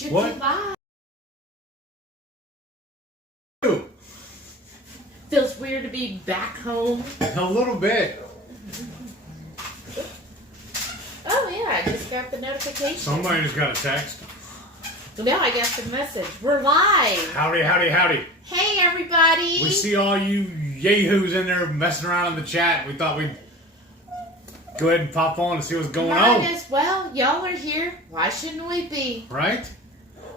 Should What? be live. Ew. Feels weird to be back home. A little bit. Oh yeah, I just got the notification. Somebody just got a text. No, I got the message. We're live. Howdy, howdy, howdy. Hey everybody. We see all you yahoos in there messing around in the chat. We thought we'd go ahead and pop on and see what's going on. Might as well. Y'all are here. Why shouldn't we be? Right?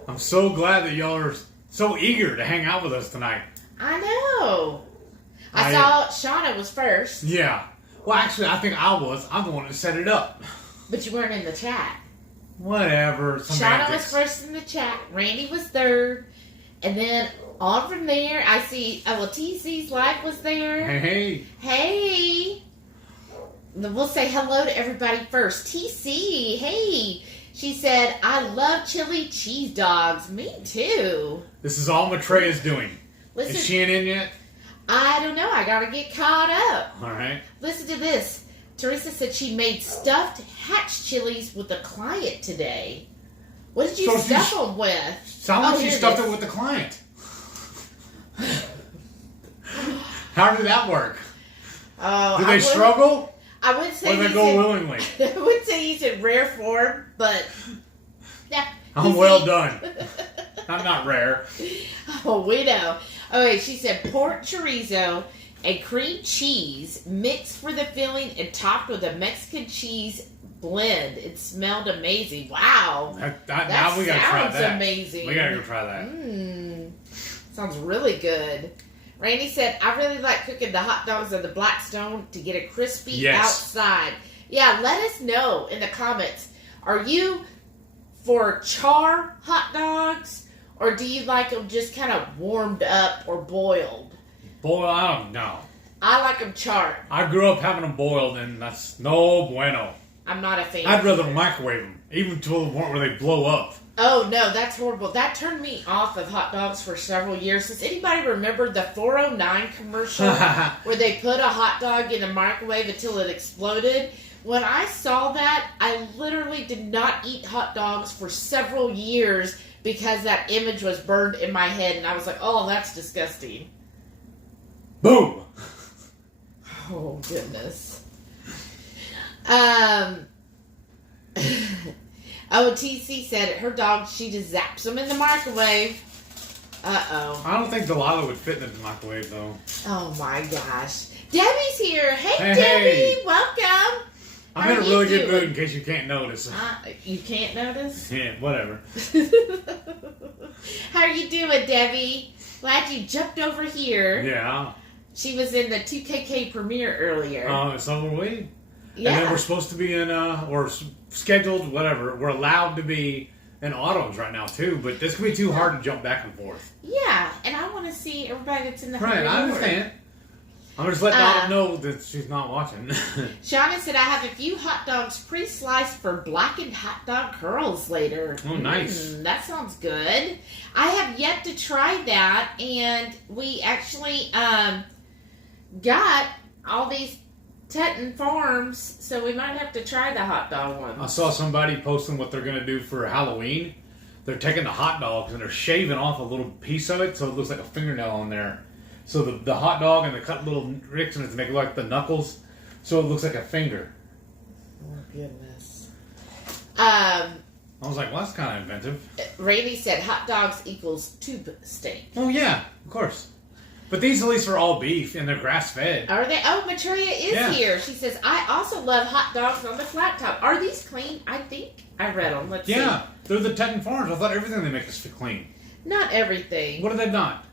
I'm so glad that y'all are so eager to hang out with us tonight. I know. I saw Shauna was first. Yeah. Well, actually, I think I was. I'm the one that set it up. But you weren't in the chat. Whatever. Shauna was first in the chat. Randy was third. And then on from there, I see, TC's live was there. Hey. Hey. We'll say hello to everybody first. TC, hey. She said, I love chili cheese dogs. Me too. This is all Matreya's doing. Listen, Is she in yet? I don't know. I gotta get caught up. All right. Listen to this. Teresa said she made stuffed hatch chilies with a client today. What did you stuff them with? Sounds like she stuffed it with the client. How did that work? Did they struggle? I would say or did they go willingly? I would say he's in rare form, but yeah, I'm well done. I'm not rare. Oh, we know. Okay, she said pork chorizo and cream cheese mixed for the filling and topped with a Mexican cheese blend. It smelled amazing. Wow. Now we gotta try that. Sounds amazing. We gotta go try that. Sounds really good. Randy said, I really like cooking the hot dogs on the Blackstone to get a crispy outside. Yeah, let us know in the comments. Are you for char hot dogs, or do you like them just kind of warmed up or boiled? Boil, I don't know. I like them charred. I grew up having them boiled, and that's no bueno. I'm not a fan. I'd rather microwave them, even to the point where they blow up. Oh, no, that's horrible. That turned me off of hot dogs for several years. Does anybody remember the 409 commercial where they put a hot dog in a microwave until it exploded? When I saw that, I literally did not eat hot dogs for several years because that image was burned in my head, and I was like, oh, that's disgusting. Boom! Oh, goodness. TC said her dog, she just zaps them in the microwave. Uh-oh. I don't think Delilah would fit in the microwave, though. Oh, my gosh. Debbie's here. Hey, Debbie. Hey. Welcome. I'm in a really good mood in case you can't notice. You can't notice? Yeah, whatever. How are you doing, Debbie? Glad you jumped over here. Yeah. She was in the 2KK premiere earlier. So were we. Yeah. And then we're supposed to be in, or scheduled, whatever. We're allowed to be in autumns right now, too. But this could be too hard to jump back and forth. Yeah, and I want to see everybody that's in the Right, I understand. I'm just letting Autumn know that she's not watching. Shauna said, I have a few hot dogs pre-sliced for blackened hot dog curls later. Oh, nice. That sounds good. I have yet to try that, and we actually got all these Teton Farms, so we might have to try the hot dog one. I saw somebody posting what they're going to do for Halloween. They're taking the hot dogs and they're shaving off a little piece of it so it looks like a fingernail on there. So the hot dog, and they cut little ricks in it to make it like the knuckles, so it looks like a finger. Oh, goodness. I was like, well, that's kind of inventive. Randy said hot dogs equals tube steak. Oh, yeah, of course. But these at least are all beef, and they're grass-fed. Are they? Oh, Matreya is here. She says, I also love hot dogs on the flat top. Are these clean? I think I read them. Let's see. Yeah, they're the Teton Farms. I thought everything they make is clean. Not everything. What are they not?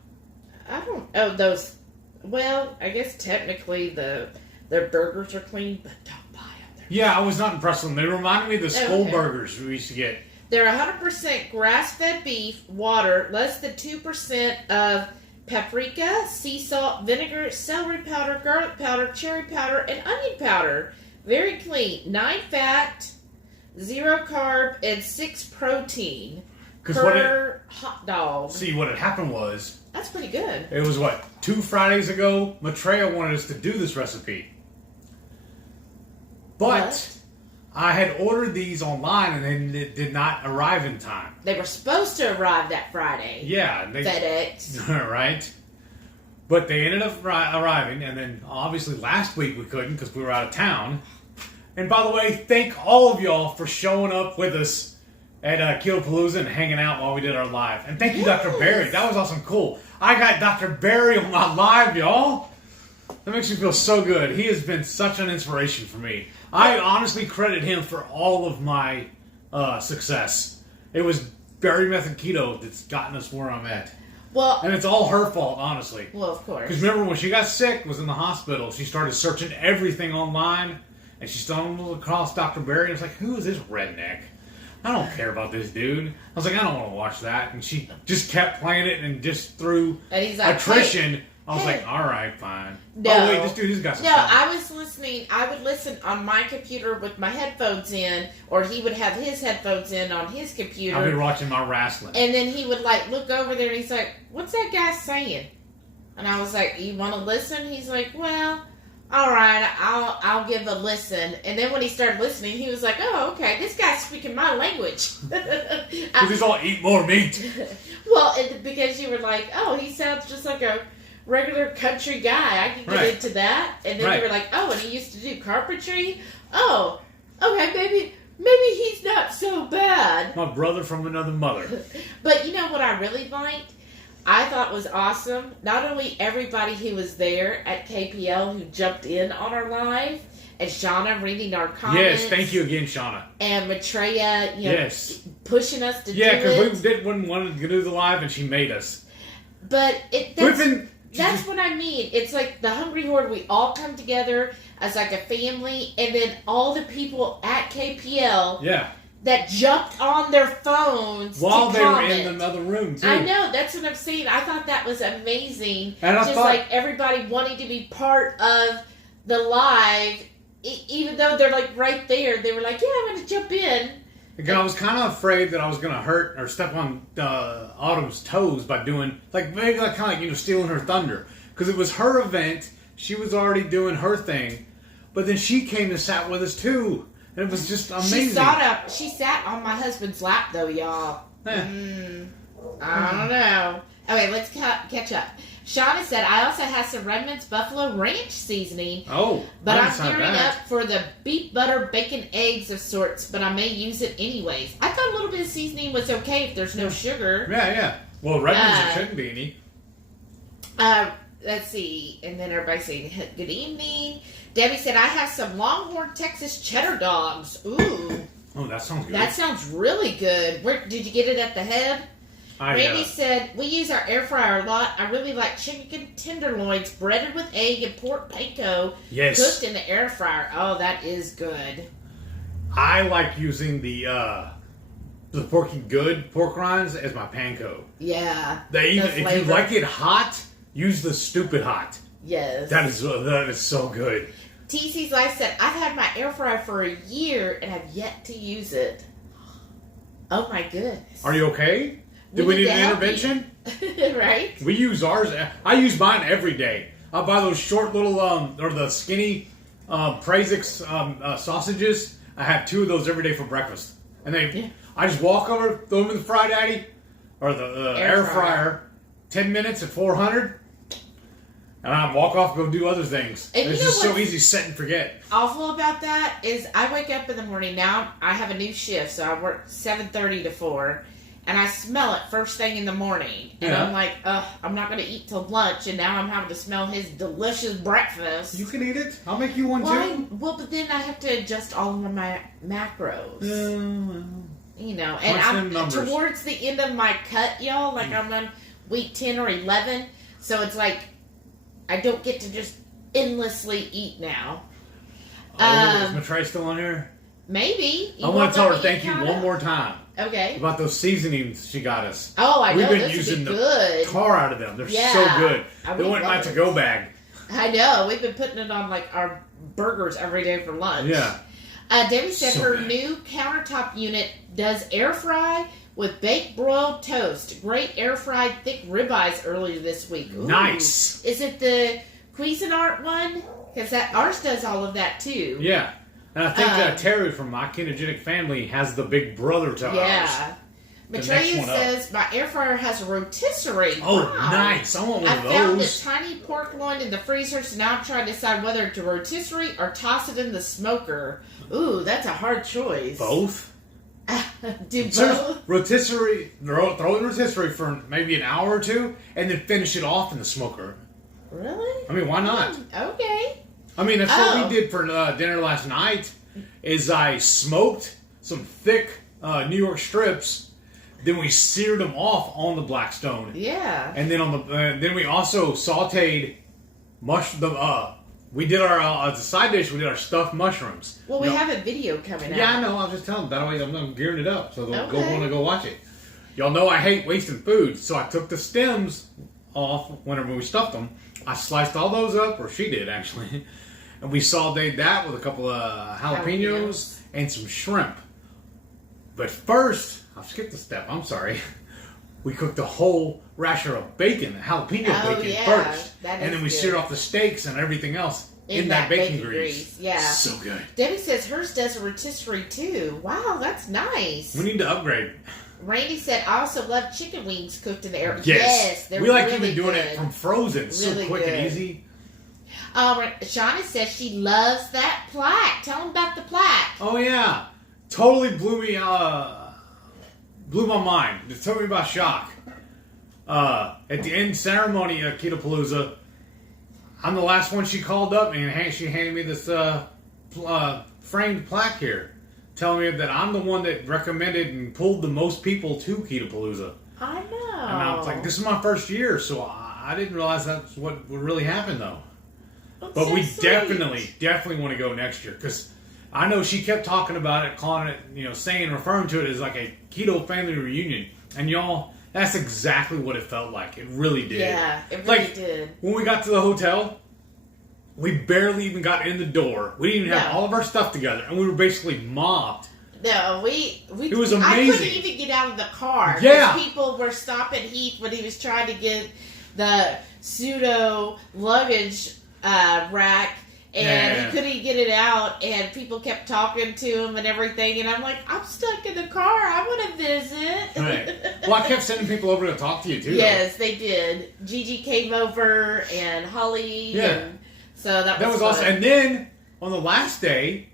I don't... Oh, those... Well, I guess technically their burgers are clean, but don't buy them. Yeah, I was not impressed with them. They reminded me of the school burgers we used to get. They're 100% grass-fed beef, water, less than 2% of paprika, sea salt, vinegar, celery powder, garlic powder, cherry powder, and onion powder. Very clean. 9 fat, 0 carb, and 6 protein per hot dog. See, what had happened was... That's pretty good. It was, 2 Fridays ago? Matreya wanted us to do this recipe. But I had ordered these online and then it did not arrive in time. They were supposed to arrive that Friday. Yeah. FedEx. Right. But they ended up arriving, and then obviously last week we couldn't because we were out of town. And by the way, thank all of y'all for showing up with us at Keto Pa-LOU-ZA and hanging out while we did our live. And thank you, Dr. Barry. That was awesome. Cool. I got Dr. Barry on my live, y'all. That makes me feel so good. He has been such an inspiration for me. I honestly credit him for all of my success. It was Barry Method Keto that's gotten us where I'm at. Well, and it's all her fault, honestly. Well, of course. Because remember when she got sick, was in the hospital, she started searching everything online, and she stumbled across Dr. Barry, and was like, who is this redneck? I don't care about this dude. I was like, I don't want to watch that. And she just kept playing it, and just through attrition, hey, I was like, all right, fine. No. Oh, wait, this dude has got some time. I was listening. I would listen on my computer with my headphones in, or he would have his headphones in on his computer. I've been watching my wrestling. And then he would, like, look over there, and he's like, what's that guy saying? And I was like, you want to listen? He's like, well, all right, I'll give a listen. And then when he started listening, he was like, oh, okay, this guy's speaking my language. Because he's all, eat more meat. Well, because you were like, oh, he sounds just like a regular country guy. I can get into that. And then you were like, oh, and he used to do carpentry? Oh, okay, maybe he's not so bad. My brother from another mother. But you know what I really liked? I thought was awesome. Not only everybody who was there at KPL who jumped in on our live, and Shauna reading our comments. Yes, thank you again, Shauna. And Maitreya, pushing us to do it. Yeah, because we wanted to do the live, and she made us. But that's what I mean. It's like the Hungry Horde, we all come together as like a family, and then all the people at KPL that jumped on their phones while to they comment. were in another room, too. I know, that's what I'm saying. I thought that was amazing. And I just thought, like everybody wanting to be part of the live, even though they're like right there, they were like, yeah, I'm going to jump in. Again, I was kind of afraid that I was going to hurt or step on Autumn's toes by doing, maybe kind of stealing her thunder. Because it was her event. She was already doing her thing. But then she came and sat with us, too. And it was just amazing. She sat on my husband's lap, though, y'all. I don't know. Okay, let's catch up. Shauna said, I also have some Redmond's Buffalo Ranch seasoning. Oh, but I'm gearing up for the beef butter bacon eggs of sorts, but I may use it anyways. I thought a little bit of seasoning was okay if there's no sugar. Yeah. Well, Redmond's there shouldn't be any. Let's see. And then everybody's saying, good evening. Debbie said, I have some Longhorn Texas cheddar dogs. Ooh. Oh, that sounds good. That sounds really good. Where did you get it at the head? Randy said, we use our air fryer a lot. I really like chicken tenderloins breaded with egg and pork panko cooked in the air fryer. Oh, that is good. I like using the Porky Good pork rinds as my panko. Yeah. If you like it hot, use the stupid hot. Yes. That is so good. TC's Life said, I've had my air fryer for a year and have yet to use it. Oh my goodness. Are you okay? Did we need an intervention? Right? We use ours. I use mine every day. I buy those short little, or the skinny Prazix sausages. I have 2 of those every day for breakfast. And I just walk over, throw them in the Fry Daddy, or the air fryer, 10 minutes at 400, and I walk off and go do other things. And it's just so easy to set and forget. Awful about that is I wake up in the morning. Now I have a new shift, so I work 7:30 to 4. And I smell it first thing in the morning. And I'm like, I'm not going to eat till lunch. And now I'm having to smell his delicious breakfast. You can eat it. I'll make you one too. Well, but then I have to adjust all of my macros. You know. And I'm towards the end of my cut, y'all. Like I'm on week 10 or 11. So it's like I don't get to just endlessly eat now. Is Matray still on here? Maybe. I want to tell her thank you one more time. Okay. About those seasonings she got us. Oh, I know. We've been using the tar out of them. They're so good. They went in my to-go bag. I know. We've been putting it on like our burgers every day for lunch. Yeah. Debbie said her new countertop unit does air fry with baked broiled toast. Great air fried thick ribeyes earlier this week. Ooh. Nice. Is it the Cuisinart one? Because ours does all of that too. Yeah. And I think Terry from My Ketogenic Family has the big brother to ours. Yeah. Maitreya says, my air fryer has a rotisserie. Oh, wow. Nice. I want one of those. I found a tiny pork loin in the freezer, so now I'm trying to decide whether to rotisserie or toss it in the smoker. Ooh, that's a hard choice. Both? Do both? Rotisserie, throw it in rotisserie for maybe an hour or two, and then finish it off in the smoker. Really? I mean, why not? Okay. I mean, that's what we did for dinner last night, is I smoked some thick New York strips. Then we seared them off on the Blackstone. Yeah. And then then we also sautéed we did our as a side dish. We did our stuffed mushrooms. Well, we have a video coming out. Yeah, I know. I'll just tell them that way. I'm gearing it up, so they'll want to go watch it. Y'all know I hate wasting food, so I took the stems off whenever we stuffed them. I sliced all those up, or she did actually, and we sautéed that with a couple of jalapenos and some shrimp. But first. I skipped a step. I'm sorry. We cooked a whole rasher of bacon, jalapeno bacon first. And then we seared off the steaks and everything else in that bacon grease. Yeah. So good. Debbie says hers does a rotisserie too. Wow, that's nice. We need to upgrade. Randy said, I also love chicken wings cooked in the air. Yes. They're we like really even doing good. it from frozen. It's really so quick good. and easy. Shauna says she loves that plaque. Tell them about the plaque. Oh, yeah. Totally blew my mind. It took me by shock. At the end ceremony of Keto Pa-LOU-ZA, I'm the last one she called up, and she handed me this framed plaque here, telling me that I'm the one that recommended and pulled the most people to Keto Pa-LOU-ZA. I know. And I was like, this is my first year, so I didn't realize that's what would really happen, though. That's but so we sweet. definitely want to go next year, because I know she kept talking about it, calling it, referring to it as like a keto family reunion. And y'all, that's exactly what it felt like. It really did. Yeah, it really did. When we got to the hotel, we barely even got in the door. We didn't even have all of our stuff together, and we were basically mobbed. No, it was amazing. I couldn't even get out of the car. Yeah. People were stopping Heath when he was trying to get the pseudo luggage rack. And he couldn't get it out, and people kept talking to him and everything. And I'm like, I'm stuck in the car. I want to visit. Right. Well, I kept sending people over to talk to you, too. Yes, they did. Gigi came over, and Holly. Yeah. And so that was awesome. And then, on the last day,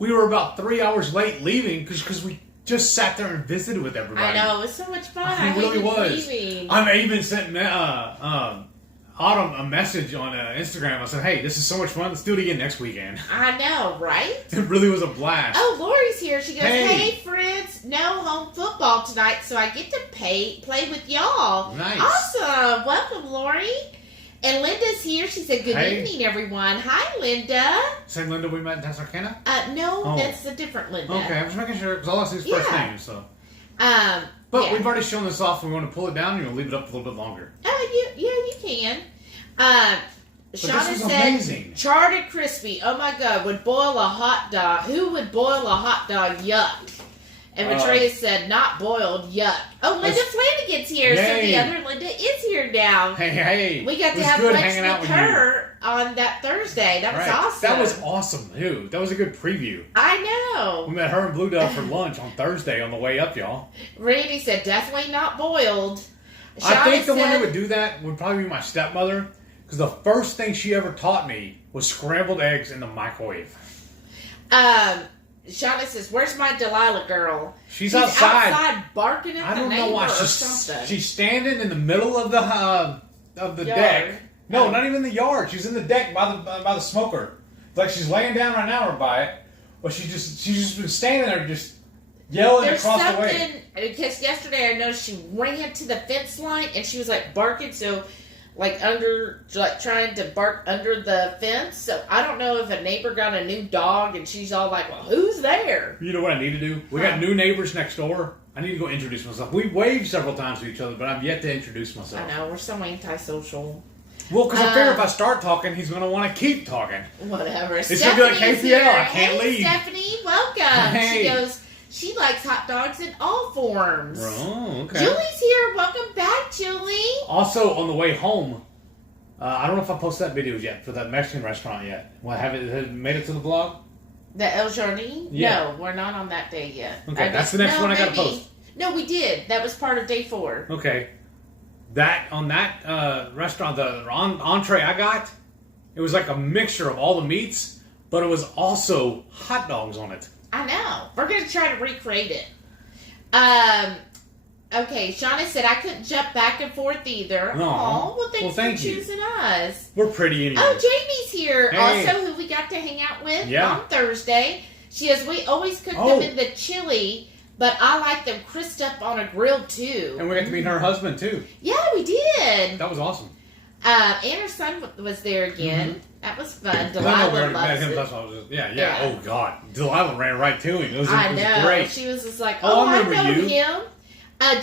we were about 3 hours late leaving because we just sat there and visited with everybody. I know. It was so much fun. It really was. Leaving. I even sent Autumn a message on Instagram. I said, hey, this is so much fun. Let's do it again next weekend. I know, right? It really was a blast. Oh, Lori's here. She goes, Hey. hey friends, no home football tonight, so I get to play with y'all. Nice. Awesome. Welcome, Lori. And Linda's here. She said, good evening, everyone. Hi, Linda. Same Linda we met in Texarkana? No, that's a different Linda. Okay, I'm just making sure, because all I see is first name, so. But we've already shown this off. We want to pull it down, and we'll leave it up a little bit longer. Oh, you can. Shauna said, amazing. Charred crispy. Oh my God, would boil a hot dog. Who would boil a hot dog? Yuck. And Maitreya said, not boiled. Yuck. Oh, Linda Flanagan's here. Yay. So the other Linda is here now. Hey. We got to have lunch with her on that Thursday. That was awesome. That was awesome, too. That was a good preview. I know. We met her and Blue Dove for lunch on Thursday on the way up, y'all. Randy said, definitely not boiled. I think the one that would do that would probably be my stepmother, because the first thing she ever taught me was scrambled eggs in the microwave. Shauna says, where's my Delilah girl? She's outside. outside barking at the neighbor or something. She's standing in the middle of the deck. No, not even the yard. She's in the deck by the smoker. It's like she's laying down right now or by it, but she's just been standing there just yelling across the way. Because yesterday I noticed she ran to the fence line and she was like barking, so trying to bark under the fence. So I don't know if a neighbor got a new dog and she's all like, well, who's there? You know what I need to do? We got new neighbors next door. I need to go introduce myself. We waved several times to each other, but I've yet to introduce myself. I know, we're so antisocial. Well, because I figure if I start talking, he's going to want to keep talking. Whatever. It's going to be like KPL. I can't leave. Stephanie, welcome. Hey. She goes, she likes hot dogs in all forms. Oh, okay. Julie's here. Welcome back, Julie. Also, on the way home, I don't know if I posted that video yet for that Mexican restaurant yet. Has it made it to the blog? The El Jardin? Yeah. No, we're not on that day yet. Okay, that's the next one I gotta post. No, we did. That was part of day 4. Okay. On that restaurant, the entree I got, it was like a mixture of all the meats, but it was also hot dogs on it. I know. We're going to try to recreate it. Okay, Shauna said I couldn't jump back and forth either. No. Well, thanks for choosing us. We're pretty anyway. Oh, Jamie's here. Hey. Also, who we got to hang out with Yeah. on Thursday. She says, we always cook them in the chili, but I like them crisped up on a grill, too. And we got to meet her husband, too. Yeah, we did. That was awesome. And her son was there again. Mm-hmm. That was fun. Delilah loves it. That's what I was just, yeah. Oh, God. Delilah ran right to him. It was know. great. She was just like, I know you. him.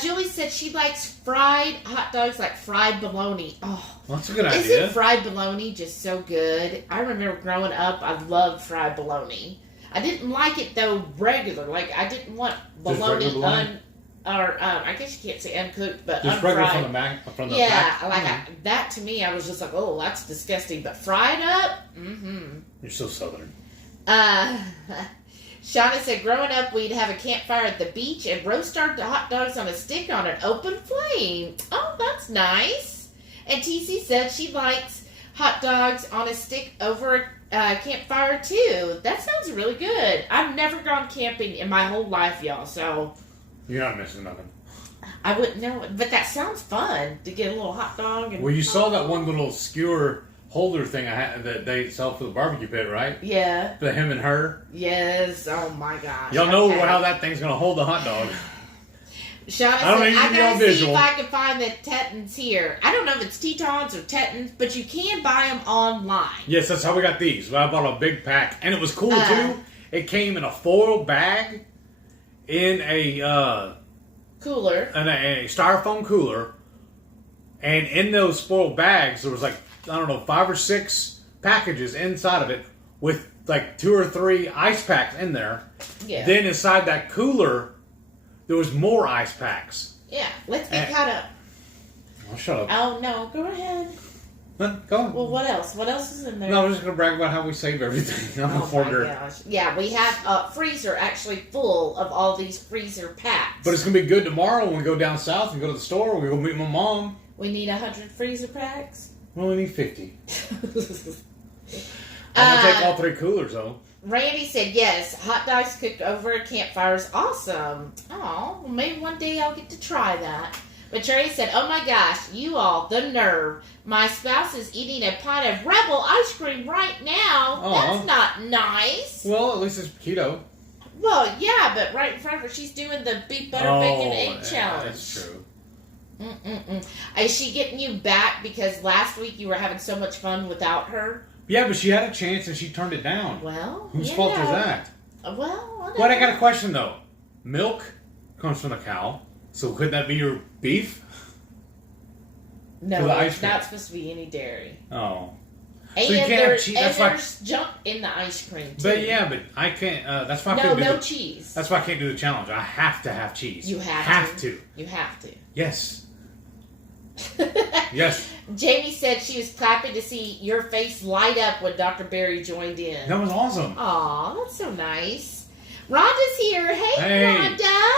Julie said she likes fried hot dogs, like fried bologna. Oh, that's a good idea. Isn't fried bologna just so good? I remember growing up, I loved fried bologna. I didn't like it, though, regular. Like, I didn't want bologna I guess you can't say uncooked, but just unfried. Regular from the pack. That to me, I was just like, oh, that's disgusting. But fried up, You're so southern. Shauna said, growing up, we'd have a campfire at the beach and roast our hot dogs on a stick on an open flame. Oh, that's nice. And TC said she likes hot dogs on a stick over a campfire, too. That sounds really good. I've never gone camping in my whole life, y'all, so... You're not missing nothing. I wouldn't know, but that sounds fun, to get a little hot dog. And well, you saw that one little skewer holder thing I had that they sell for the barbecue pit, right? Yeah. The him and her. Yes. Oh my gosh. Y'all know how that thing's gonna hold the hot dog. Shauna said, I gotta see if I can find the Tetons here. I don't know if it's Tetons or Tetons, but you can buy them online. Yes, that's how we got these. I bought a big pack, and it was cool too. It came in a foil bag, in a cooler, in a styrofoam cooler, and in those foil bags there was like, I don't know, 5 or 6 packages inside of it with like 2 or 3 ice packs in there. Yeah. Then inside that cooler, there was more ice packs. Yeah. Let's get caught up. Oh, shut up. Oh, no. Go ahead. Go on. Well, what else? What else is in there? No, I'm just going to brag about how we save everything. Oh, my gosh. Yeah, we have a freezer actually full of all these freezer packs. But it's going to be good tomorrow when we go down south and go to the store. We go meet my mom. We need 100 freezer packs? We only need 50. I'm going to take all 3 coolers, though. Randy said, yes, hot dogs cooked over a campfire is awesome. Oh, well, maybe one day I'll get to try that. But Trey said, oh my gosh, you all, the nerve. My spouse is eating a pint of Rebel ice cream right now. That's not nice. Well, at least it's keto. Well, yeah, but right in front of her, she's doing the beef butter bacon egg challenge. That's true. Is she getting you back because last week you were having so much fun without her? Yeah, but she had a chance and she turned it down. Well, whose fault is that? Well, whatever. But I got a question though. Milk comes from the cow, so could that be your beef? No, it's not supposed to be any dairy. Oh. And so you can't have cheese. There's junk in the ice cream too. But I can't. That's why I can't do no cheese. That's why I can't do the challenge. I have to have cheese. You have to. You have to. Yes. Yes. Jamie said she was clapping to see your face light up when Dr. Barry joined in. That was awesome. Aw, that's so nice. Rhonda's here. Hey. Rhonda.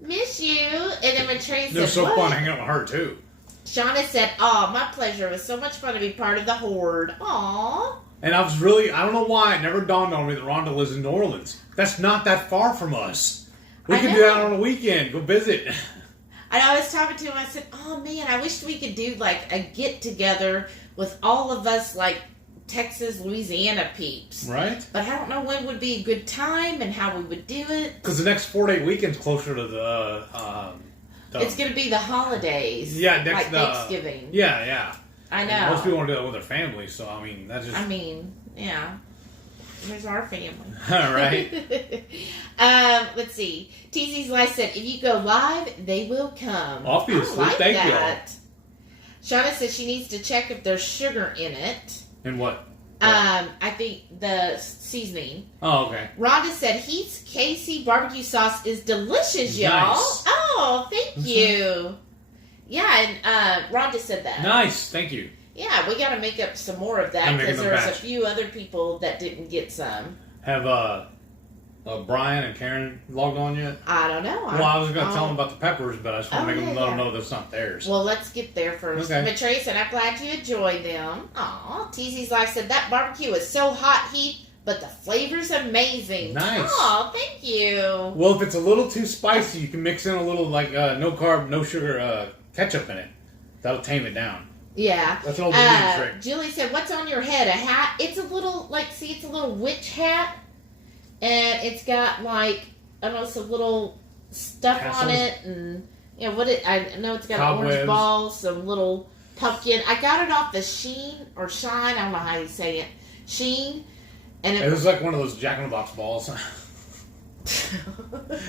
Miss you. And then when Trey said, it was so fun hanging out with her, too. Shauna said, "Oh, my pleasure. It was so much fun to be part of the horde." Aw. And I don't know why, it never dawned on me that Rhonda lives in New Orleans. That's not that far from us. We could do that on a weekend. Go visit. And I was talking to him, I said, oh man, I wish we could do like a get-together with all of us, like Texas, Louisiana peeps. Right. But I don't know when would be a good time and how we would do it. Because the next 4-day weekend's closer to the... it's going to be the holidays. Yeah, like Thanksgiving. Yeah. I know. And most people want to do that with their family, so I mean, that's just... yeah. There's our family. All right. Let's see. TZ's Life said, if you go live, they will come. Obviously. Thank you. Shauna says she needs to check if there's sugar in it. In what? I think the seasoning. Oh, okay. Rhonda said, Heath's Casey barbecue sauce is delicious, y'all. Nice. Oh, thank you. Yeah, and Rhonda said that. Nice. Thank you. Yeah, we got to make up some more of that because there's a few other people that didn't get some. Have Brian and Karen logged on yet? I don't know. Well, I was going to tell them about the peppers, but I just want to let them know that's not theirs. Well, let's get there first. Okay. But Trey said, I'm glad you enjoyed them. Aw, TZ's Life said, that barbecue is so hot, Heath, but the flavor's amazing. Nice. Aw, thank you. Well, if it's a little too spicy, you can mix in a little, like, no carb, no sugar ketchup in it. That'll tame it down. Yeah. That's an old Indian trick. Julie said, what's on your head? A hat? It's a little, it's a little witch hat. And it's got, almost a little stuff on it. And, I know it's got Cobwebs. Orange balls, some little pumpkin. I got it off the Shine, I don't know how you say it. Shine. And it was like one of those Jack in the Box balls.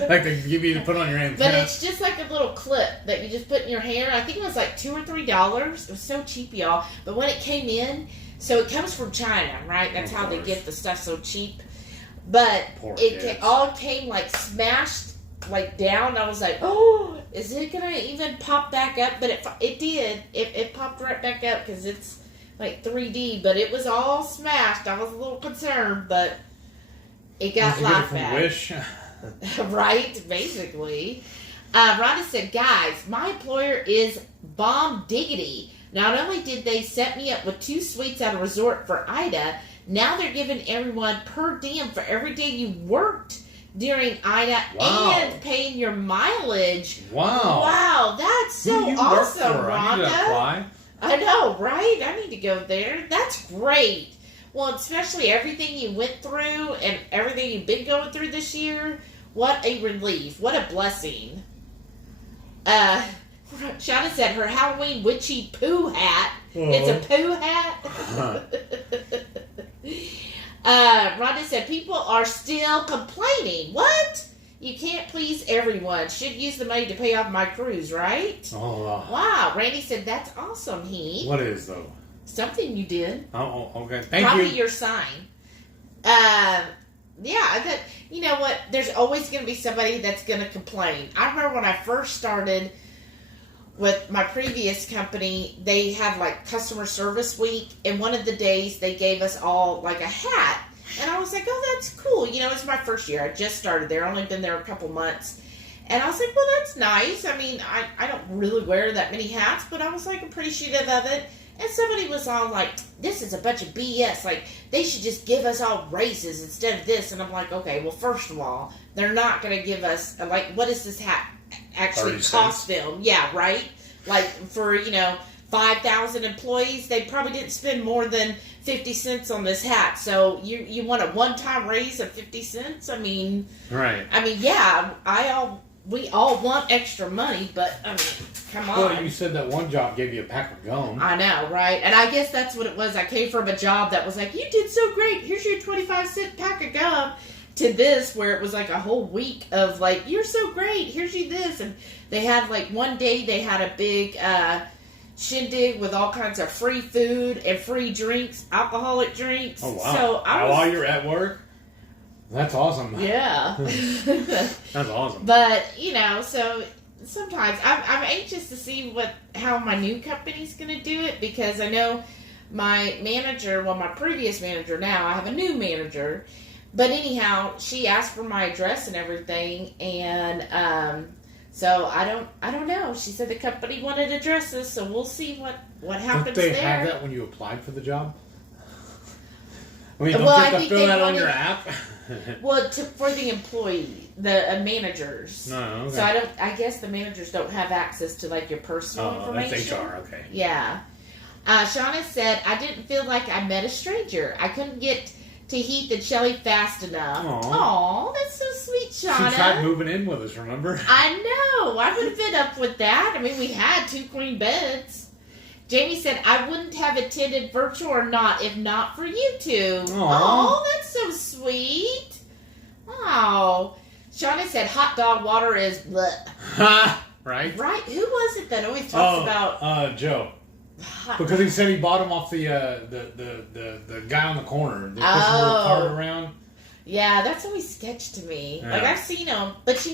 Like they give you to put on your antenna. But it's just like a little clip that you just put in your hair. I think it was like $2 or $3. It was so cheap, y'all. But when it came in, so it comes from China, right? That's how they get the stuff so cheap. But it all came smashed down. I was like, oh, is it gonna even pop back up? But it did. It popped right back up because it's like 3D. But it was all smashed. I was a little concerned, but it got laughed at. Wish. Right, basically. Rhonda said, guys, my employer is bomb diggity. Not only did they set me up with 2 suites at a resort for Ida, now they're giving everyone per diem for every day you worked during Ida and paying your mileage. Wow, that's so awesome, Rhonda. I know, right? I need to go there. That's great. Well, especially everything you went through and everything you've been going through this year. What a relief. What a blessing. Shauna said her Halloween witchy poo hat. It's a poo hat. Rhonda said people are still complaining. What? You can't please everyone. Should use the money to pay off my cruise, right? Oh, wow. Randy said that's awesome, Heath. What is, though? Something you did. Oh, okay. Thank you. Probably your sign. Yeah, you know what? There's always going to be somebody that's going to complain. I remember when I first started with my previous company, they had customer service week, and one of the days they gave us all a hat. And I was like, oh, that's cool. It's my first year. I just started there. I've only been there a couple months. And I was like, well, that's nice. I mean, I don't really wear that many hats, but I was appreciative of it. And somebody was all like, this is a bunch of BS. They should just give us all raises instead of this. And I'm like, okay, well, first of all, they're not going to give us, what does this hat actually cost them? Yeah, right? For, 5,000 employees, they probably didn't spend more than 50 cents on this hat. So you want a one-time raise of 50 cents? I mean, right. I mean, yeah, we all want extra money, but I mean, come on. Well, you said that one job gave you a pack of gum. I know, right? And I guess that's what it was. I came from a job that was like, you did so great. Here's your 25-cent pack of gum. To this, where it was a whole week of you're so great. Here's you this. And they had one day they had a big shindig with all kinds of free food and free drinks, alcoholic drinks. Oh, wow. So while you're at work? That's awesome. Yeah. That's awesome. But, so sometimes I'm anxious to see how my new company's going to do it, because I know my manager, my previous manager now, I have a new manager, but anyhow, she asked for my address and everything, and so I don't know. She said the company wanted addresses, so we'll see what happens there. Did they have that when you applied for the job? I mean, don't Well, you I have to think fill they that on wanted- your app? Well, for the employee, the managers. No, okay. So I guess the managers don't have access to your personal information. That's HR, okay. Yeah. Shauna said, I didn't feel like I met a stranger. I couldn't get to Heath and Shelly fast enough. Aw, that's so sweet, Shauna. She tried moving in with us, remember? I know. I would have been up with that. I mean, we had 2 queen beds. Jamie said, I wouldn't have attended virtual or not if not for you two. Oh, that's so sweet. Oh. Shauna said, hot dog water is bleh. Right? Right. Who was it that always talks about... Joe. Because he said he bought him off the guy on the corner. They push a little cart around. Yeah, that's always sketch to me. Yeah. I've seen them. But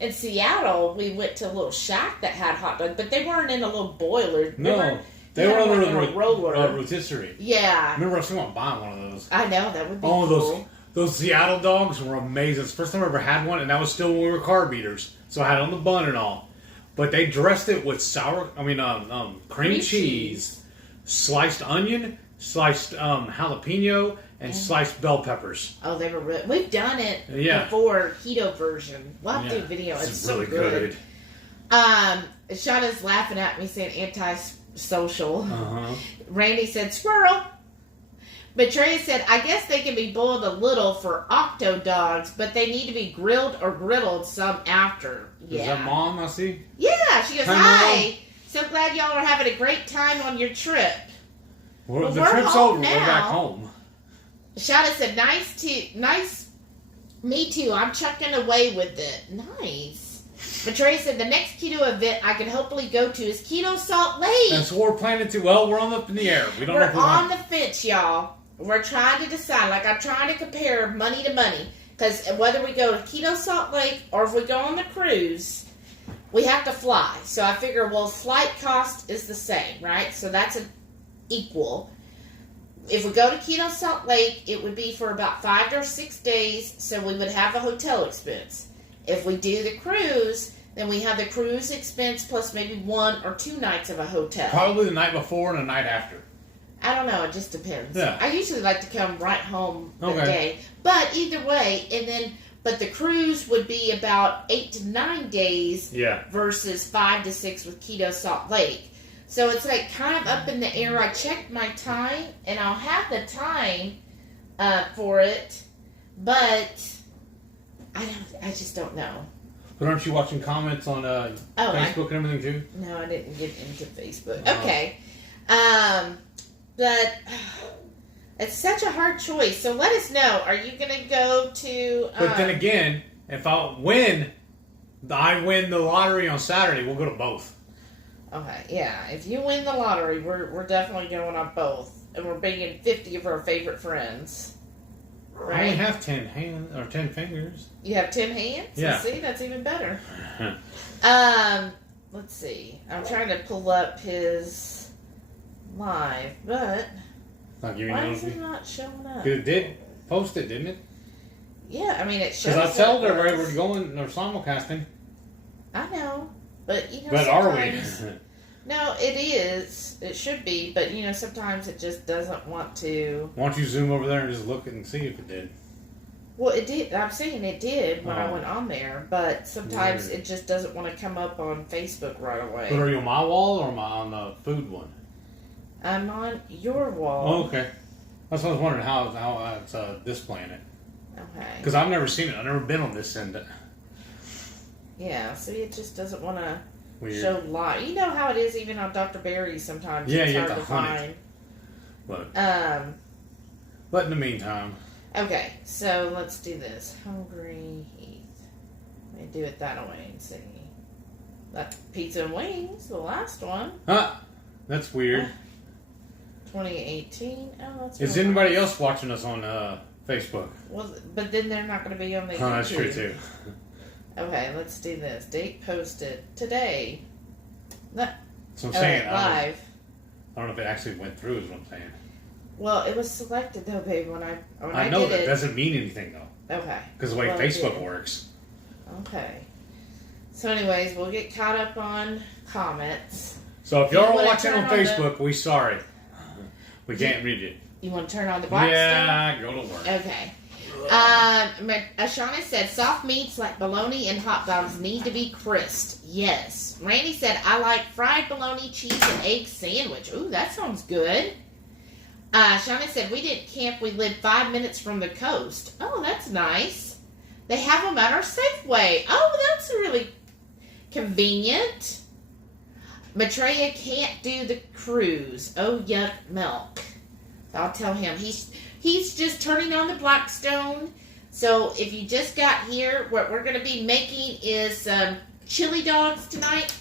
in Seattle, we went to a little shack that had hot dogs, but they weren't in a little boiler. No. They were on a roller. rotisserie. Yeah. Remember, I was thinking about buying one of those. I know, that would be cool. Those Seattle dogs were amazing. It's the first time I ever had one, and that was still when we were carb eaters. So I had it on the bun and all. But they dressed it with cream cheese, sliced onion, sliced jalapeno, and sliced bell peppers. Oh, they were really... We've done it before, keto version. We'll have to do a video. It's so really good. Shauna's laughing at me saying anti-social. Randy said squirrel. Betraya said, I guess they can be boiled a little for octo dogs, but they need to be grilled or griddled some after. Yeah. Is that Mom, I see? Yeah, she goes, hi. So glad y'all are having a great time on your trip. Well, the trip's over. Now. We're back home. Shauna said, nice. Me too. I'm chucking away with it. Nice. Betraya said, the next keto event I can hopefully go to is Keto Salt Lake. That's what we're planning to. Well, we're up in the air. We don't know if we're on the fence, y'all. We're trying to decide. Like, I'm trying to compare money to money. Because whether we go to Keto Salt Lake or if we go on the cruise, we have to fly. So I figure, well, flight cost is the same, right? So that's equal. If we go to Keto Salt Lake, it would be for about 5 or 6 days, so we would have a hotel expense. If we do the cruise, then we have the cruise expense plus maybe 1 or 2 nights of a hotel. Probably the night before and the night after. I don't know. It just depends. Yeah. I usually like to come right home the day. But either way, but the cruise would be about 8 to 9 days versus 5 to 6 with Keto Salt Lake. So it's like kind of up in the air. I checked my time, and I'll have the time for it, but I just don't know. But aren't you watching comments on Facebook and everything too? No, I didn't get into Facebook. Okay. But it's such a hard choice. So let us know. Are you going to go to... But then again, if I win the lottery on Saturday, we'll go to both. Okay, yeah. If you win the lottery, we're definitely going on both. And we're bringing 50 of our favorite friends. Right? I only have 10 hands, or 10 fingers. You have 10 hands? Yeah. See, that's even better. Let's see. I'm trying to pull up his... live, but why is it not showing up? It did post it, didn't it? Yeah, I mean it shows. Because I told everybody we're going or simulcasting. I know, but But are we? No, it is. It should be, but sometimes it just doesn't want to. Why don't you zoom over there and just look and see if it did? Well, it did. I'm saying it did when I went on there, but sometimes it just doesn't want to come up on Facebook right away. But are you on my wall or am I on the food one? I'm on your wall. Oh, okay. That's what I was wondering how it's displaying it. Okay. Because I've never seen it. I've never been on this end. Yeah, see, it just doesn't want to show live. You know how it is even on Dr. Berry sometimes. Yeah, it's you hard have to hunt it. But in the meantime. Okay, so let's do this. HungryHeath. Let me do it that way and see. That pizza and wings, the last one. Huh? That's weird. 2018. Oh, that's. Is anybody else watching us on Facebook? Well, but then they're not going to be on the. Oh, that's true too. Okay, let's do this. Date posted today. So I'm saying live. I don't know if it actually went through. Is what I'm saying. Well, it was selected though, babe. When I know did that it. Doesn't mean anything though. Okay. Because the way Facebook works. Okay. So, anyways, we'll get caught up on comments. So if y'all are watching on Facebook, we sorry. We can't read it. You want to turn on the box? Yeah, go to work. Okay. Ashana said, soft meats like bologna and hot dogs need to be crisped. Yes. Randy said, I like fried bologna, cheese, and egg sandwich. Ooh, that sounds good. Ashana said, we didn't camp. We lived 5 minutes from the coast. Oh, that's nice. They have them at our Safeway. Oh, that's really convenient. Betraya can't do the cruise. Oh, yuck, milk. I'll tell him. He's just turning on the Blackstone. So if you just got here, what we're going to be making is chili dogs tonight.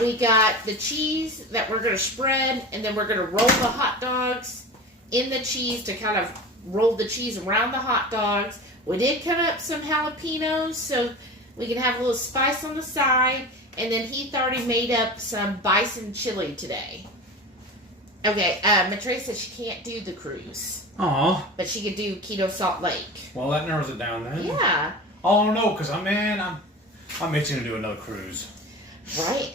We got the cheese that we're going to spread, and then we're going to roll the hot dogs in the cheese to kind of roll the cheese around the hot dogs. We did cut up some jalapenos so we can have a little spice on the side. And then Heath already made up some bison chili today. Okay, Matray says she can't do the cruise. Aw. But she could do Keto Salt Lake. Well, that narrows it down then. Yeah. Oh, no, because I'm itching to do another cruise. Right.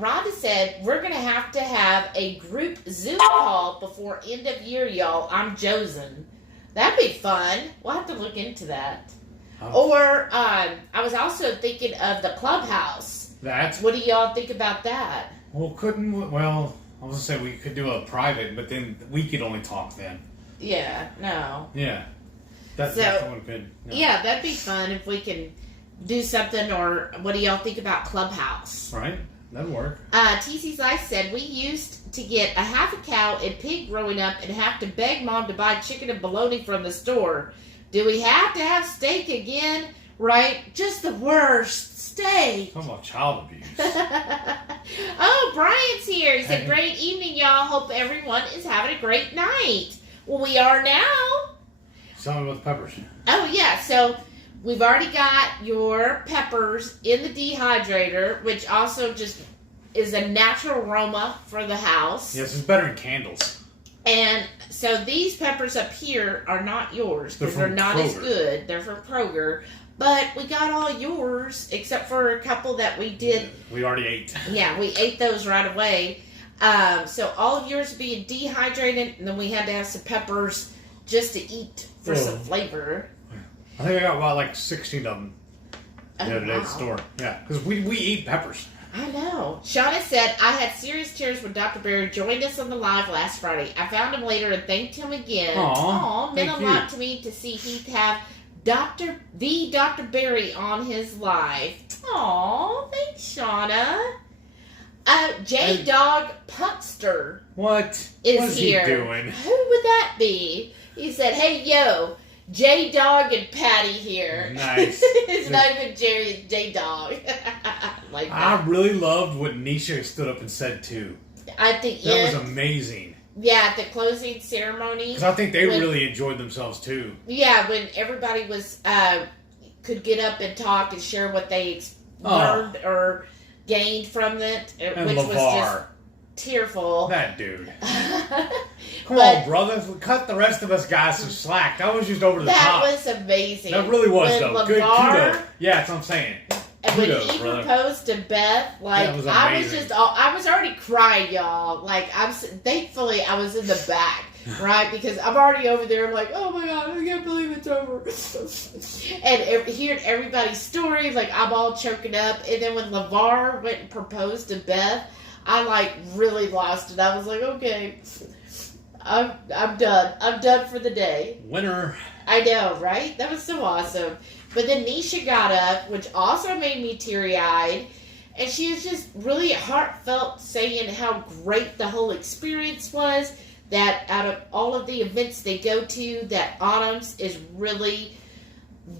Rhonda said, we're going to have a group Zoom call before end of year, y'all. I'm Josen. That'd be fun. We'll have to look into that. Oh. Or, I was also thinking of the Clubhouse. What do y'all think about that? Well, I was going to say we could do a private, but then we could only talk then. Yeah, no. Yeah. That's definitely good. Yeah, that'd be fun if we can do something, or what do y'all think about Clubhouse? Right, that'd work. TC's Life said, we used to get a half a cow and pig growing up and have to beg Mom to buy chicken and bologna from the store. Do we have to have steak again? Right? Just the worst. Steak. Talking about child abuse. Oh, Brian's here. He said, great evening, y'all. Hope everyone is having a great night. Well, we are now. Tell me about the peppers. Oh, yeah. So we've already got your peppers in the dehydrator, which also just is a natural aroma for the house. Yes, it's better than candles. And so these peppers up here are not yours because they're not as good. They're from Kroger. But we got all yours except for a couple that we did. We already ate. Yeah, we ate those right away. So all of yours being dehydrated, and then we had to have some peppers just to eat for some flavor. I think I got about like 16 of them the other day at the store. Yeah, because we eat peppers. I know. Shauna said, I had serious tears when Dr. Berry joined us on the live last Friday. I found him later and thanked him again. Aww, meant a lot to me to see Heath have Dr. Berry on his live. Aw, thanks, Shauna. J-Dog Puckster. What is here. He doing? Who would that be? He said, hey, yo, J-Dog and Patty here. Nice. It's not even Jerry, it's J-Dog. Like that. I really loved what Nisha stood up and said, too. I think that was amazing. Yeah, at the closing ceremony. Because I think they really enjoyed themselves, too. Yeah, when everybody was could get up and talk and share what they learned or gained from it, which was just tearful. That dude. Come on, brother. Cut the rest of us guys some slack. That was just over the top. That was amazing. That really was, though. Good kudos. Yeah, that's what I'm saying. And when he proposed to Beth, like, I was already crying, y'all. Like, thankfully I was in the back, right? Because I'm already over there. I'm like, oh my God, I can't believe it's over. And hearing everybody's story, like, I'm all choking up. And then when LeVar went and proposed to Beth, I, like, really lost it. I was like, okay, I'm done. I'm done for the day. Winner. I know, right? That was so awesome. But then Nisha got up, which also made me teary-eyed, and she was just really heartfelt saying how great the whole experience was, that out of all of the events they go to, that Autumn's is really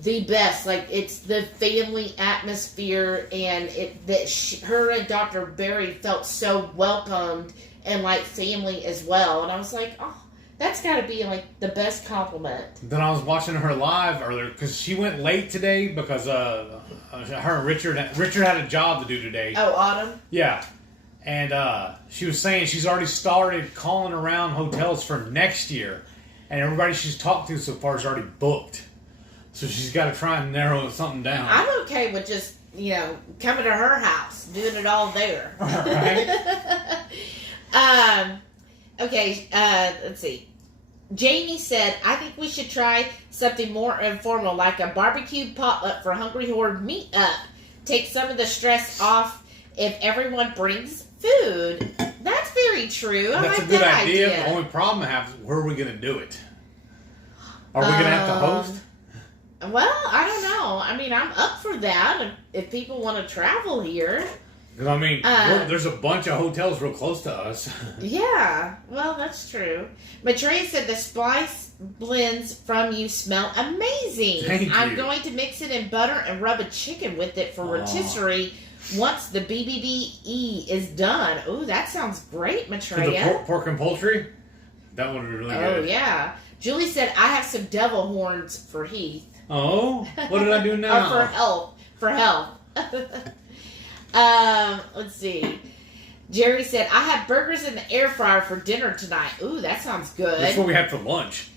the best. Like, it's the family atmosphere, and her and Dr. Berry felt so welcomed and like family as well. And I was like, oh, that's got to be like the best compliment. Then I was watching her live earlier because she went late today because her and Richard had a job to do today. Oh, Autumn? Yeah. And she was saying she's already started calling around hotels for next year. And everybody she's talked to so far is already booked. So she's got to try and narrow something down. I'm okay with just, coming to her house, doing it all there. All right. Okay, let's see. Jamie said, I think we should try something more informal, like a barbecue potluck for Hungry Horde meetup. Take some of the stress off if everyone brings food. That's very true. That's a good idea. The only problem I have is where are we going to do it? Are we going to have to host? Well, I don't know. I mean, I'm up for that if people want to travel here. Because, I mean, there's a bunch of hotels real close to us. Yeah, well, that's true. Matray said the spice blends from you smell amazing. Thank you. I'm going to mix it in butter and rub a chicken with it for rotisserie once the BBBE is done. Ooh, that sounds great, Matreya. For the pork and poultry? That would be really good. Oh, yeah. Julie said, I have some devil horns for Heath. Oh? What did I do now? For health. Let's see. Jerry said, I have burgers in the air fryer for dinner tonight. Ooh, that sounds good. That's what we had for lunch.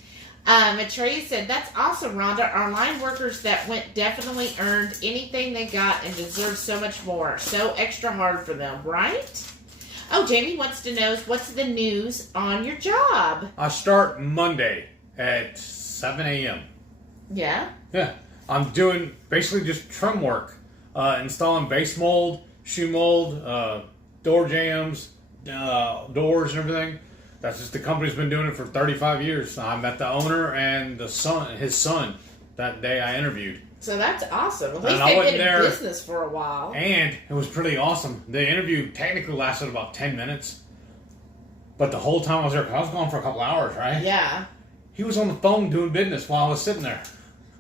And Trey said, that's awesome, Rhonda. Our line workers that went definitely earned anything they got and deserve so much more. So extra hard for them, right? Oh, Jamie wants to know, what's the news on your job? I start Monday at 7 a.m. Yeah? Yeah. I'm doing basically just trim work. Installing base mold, shoe mold, door jambs, doors and everything. That's just the company's been doing it for 35 years. I met the owner and his son, that day I interviewed. So that's awesome. At least they've been in business for a while. And it was pretty awesome. The interview technically lasted about 10 minutes. But the whole time I was there, I was gone for a couple hours, right? Yeah. He was on the phone doing business while I was sitting there.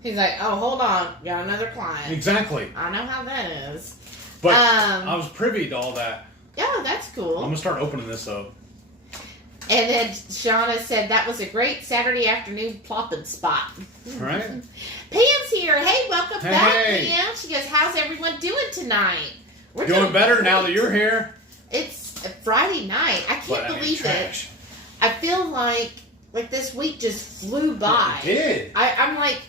He's like, oh, hold on. Got another client. Exactly. I know how that is. But I was privy to all that. Yeah, that's cool. I'm going to start opening this up. And then Shauna said that was a great Saturday afternoon plopping spot. Right. Pam's here. Hey, welcome back, Hey. Pam. She goes, how's everyone doing tonight? We're Doing better now that you're here. It's a Friday night. I can't believe it. I feel like this week just flew by. It did. I'm like,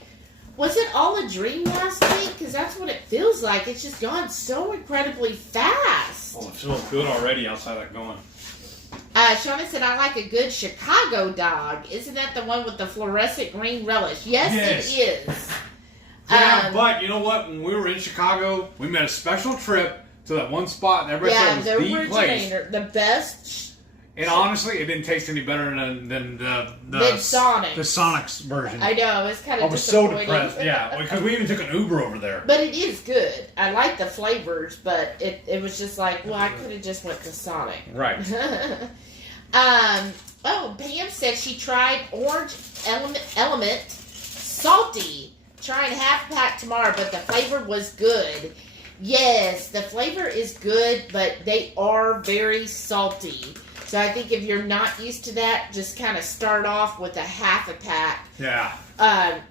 was it all a dream last week? Because that's what it feels like. It's just gone so incredibly fast. Oh, it feels good already outside that going. Shauna said, I like a good Chicago dog. Isn't that the one with the fluorescent green relish? Yes. It is. Yeah, but you know what? When we were in Chicago, we made a special trip to that one spot, and everybody said it was the place. The best. And honestly, it didn't taste any better than the Sonic. The Sonic's version. I know, it's kind of I was so depressed, yeah, because we even took an Uber over there. But it is good. I like the flavors, but it was just like, well, I could have just went to Sonic. Right. Pam said she tried Orange Element Salty. Trying half a pack tomorrow, but the flavor was good. Yes, the flavor is good, but they are very salty. So I think if you're not used to that, just kind of start off with a half a pack. Yeah.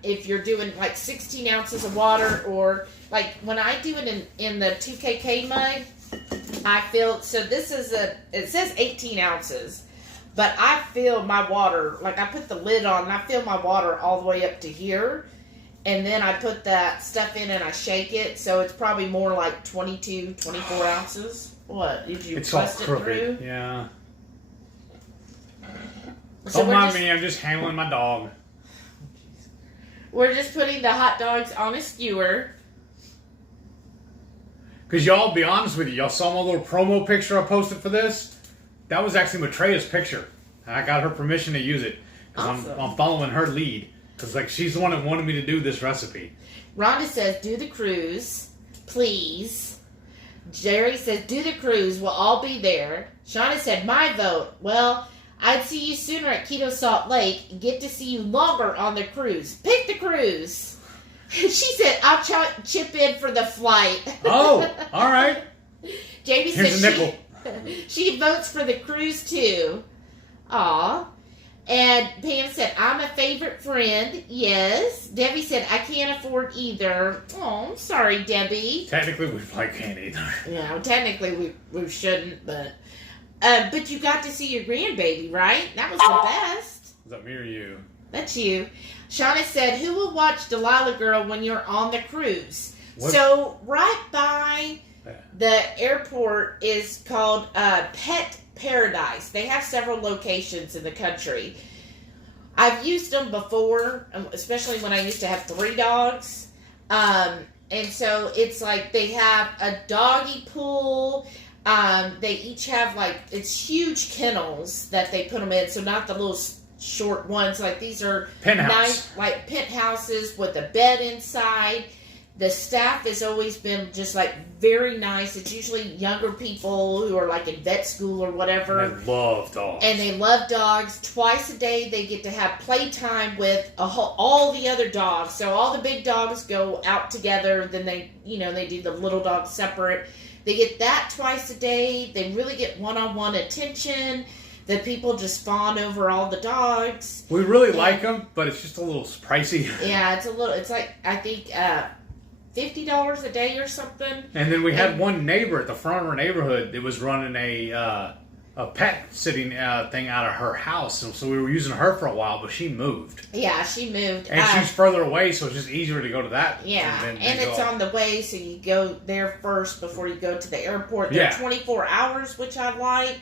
If you're doing like 16 ounces of water, or like when I do it in the 2KK mug, I feel, so this is it says 18 ounces, but I feel my water, like I put the lid on and I feel my water all the way up to here. And then I put that stuff in and I shake it, so it's probably more like 22, 24 ounces. What? Did you bust it through? Yeah. So Don't mind me, I'm just handling my dog. We're just putting the hot dogs on a skewer. Because y'all, be honest with you, y'all saw my little promo picture I posted for this? That was actually Matreya's picture. And I got her permission to use it. Because awesome. I'm following her lead. Because she's the one that wanted me to do this recipe. Rhonda says, do the cruise, please. Jerry says, do the cruise. We'll all be there. Shauna said, my vote. Well, I'd see you sooner at Keto Salt Lake. Get to see you longer on the cruise. Pick the cruise. She said, I'll chip in for the flight. Oh, all right. Jamie Here's said a nickel. she votes for the cruise too. Aw. And Pam said, I'm a favorite friend. Yes. Debbie said, I can't afford either. Oh, I'm sorry, Debbie. Technically, we probably can't either. Yeah, technically we shouldn't, but you got to see your grandbaby, right? That was the best. Is that me or you? That's you. Shauna said, who will watch Delilah Girl when you're on the cruise? What? So, right by the airport is called Pet Paradise. They have several locations in the country. I've used them before, especially when I used to have 3 dogs. And so it's like they have a doggy pool. They each have it's huge kennels that they put them in. So not the little short ones. Like these are nice, like penthouses with a bed inside. The staff has always been just very nice. It's usually younger people who are in vet school or whatever. And they love dogs. And they love dogs. Twice a day they get to have playtime with all the other dogs. So all the big dogs go out together. Then they do the little dogs separate. They get that twice a day. They really get one-on-one attention. The people just fawn over all the dogs. We really like them, but it's just a little pricey. Yeah, it's a little. It's I think. $50 a day or something. And then we had one neighbor at the front of our neighborhood that was running a pet sitting thing out of her house, and so we were using her for a while, but she moved. Yeah, she moved. And she's further away, so it's just easier to go to that. Yeah, and it's on the way, so you go there first before you go to the airport. They're 24 hours, which I like.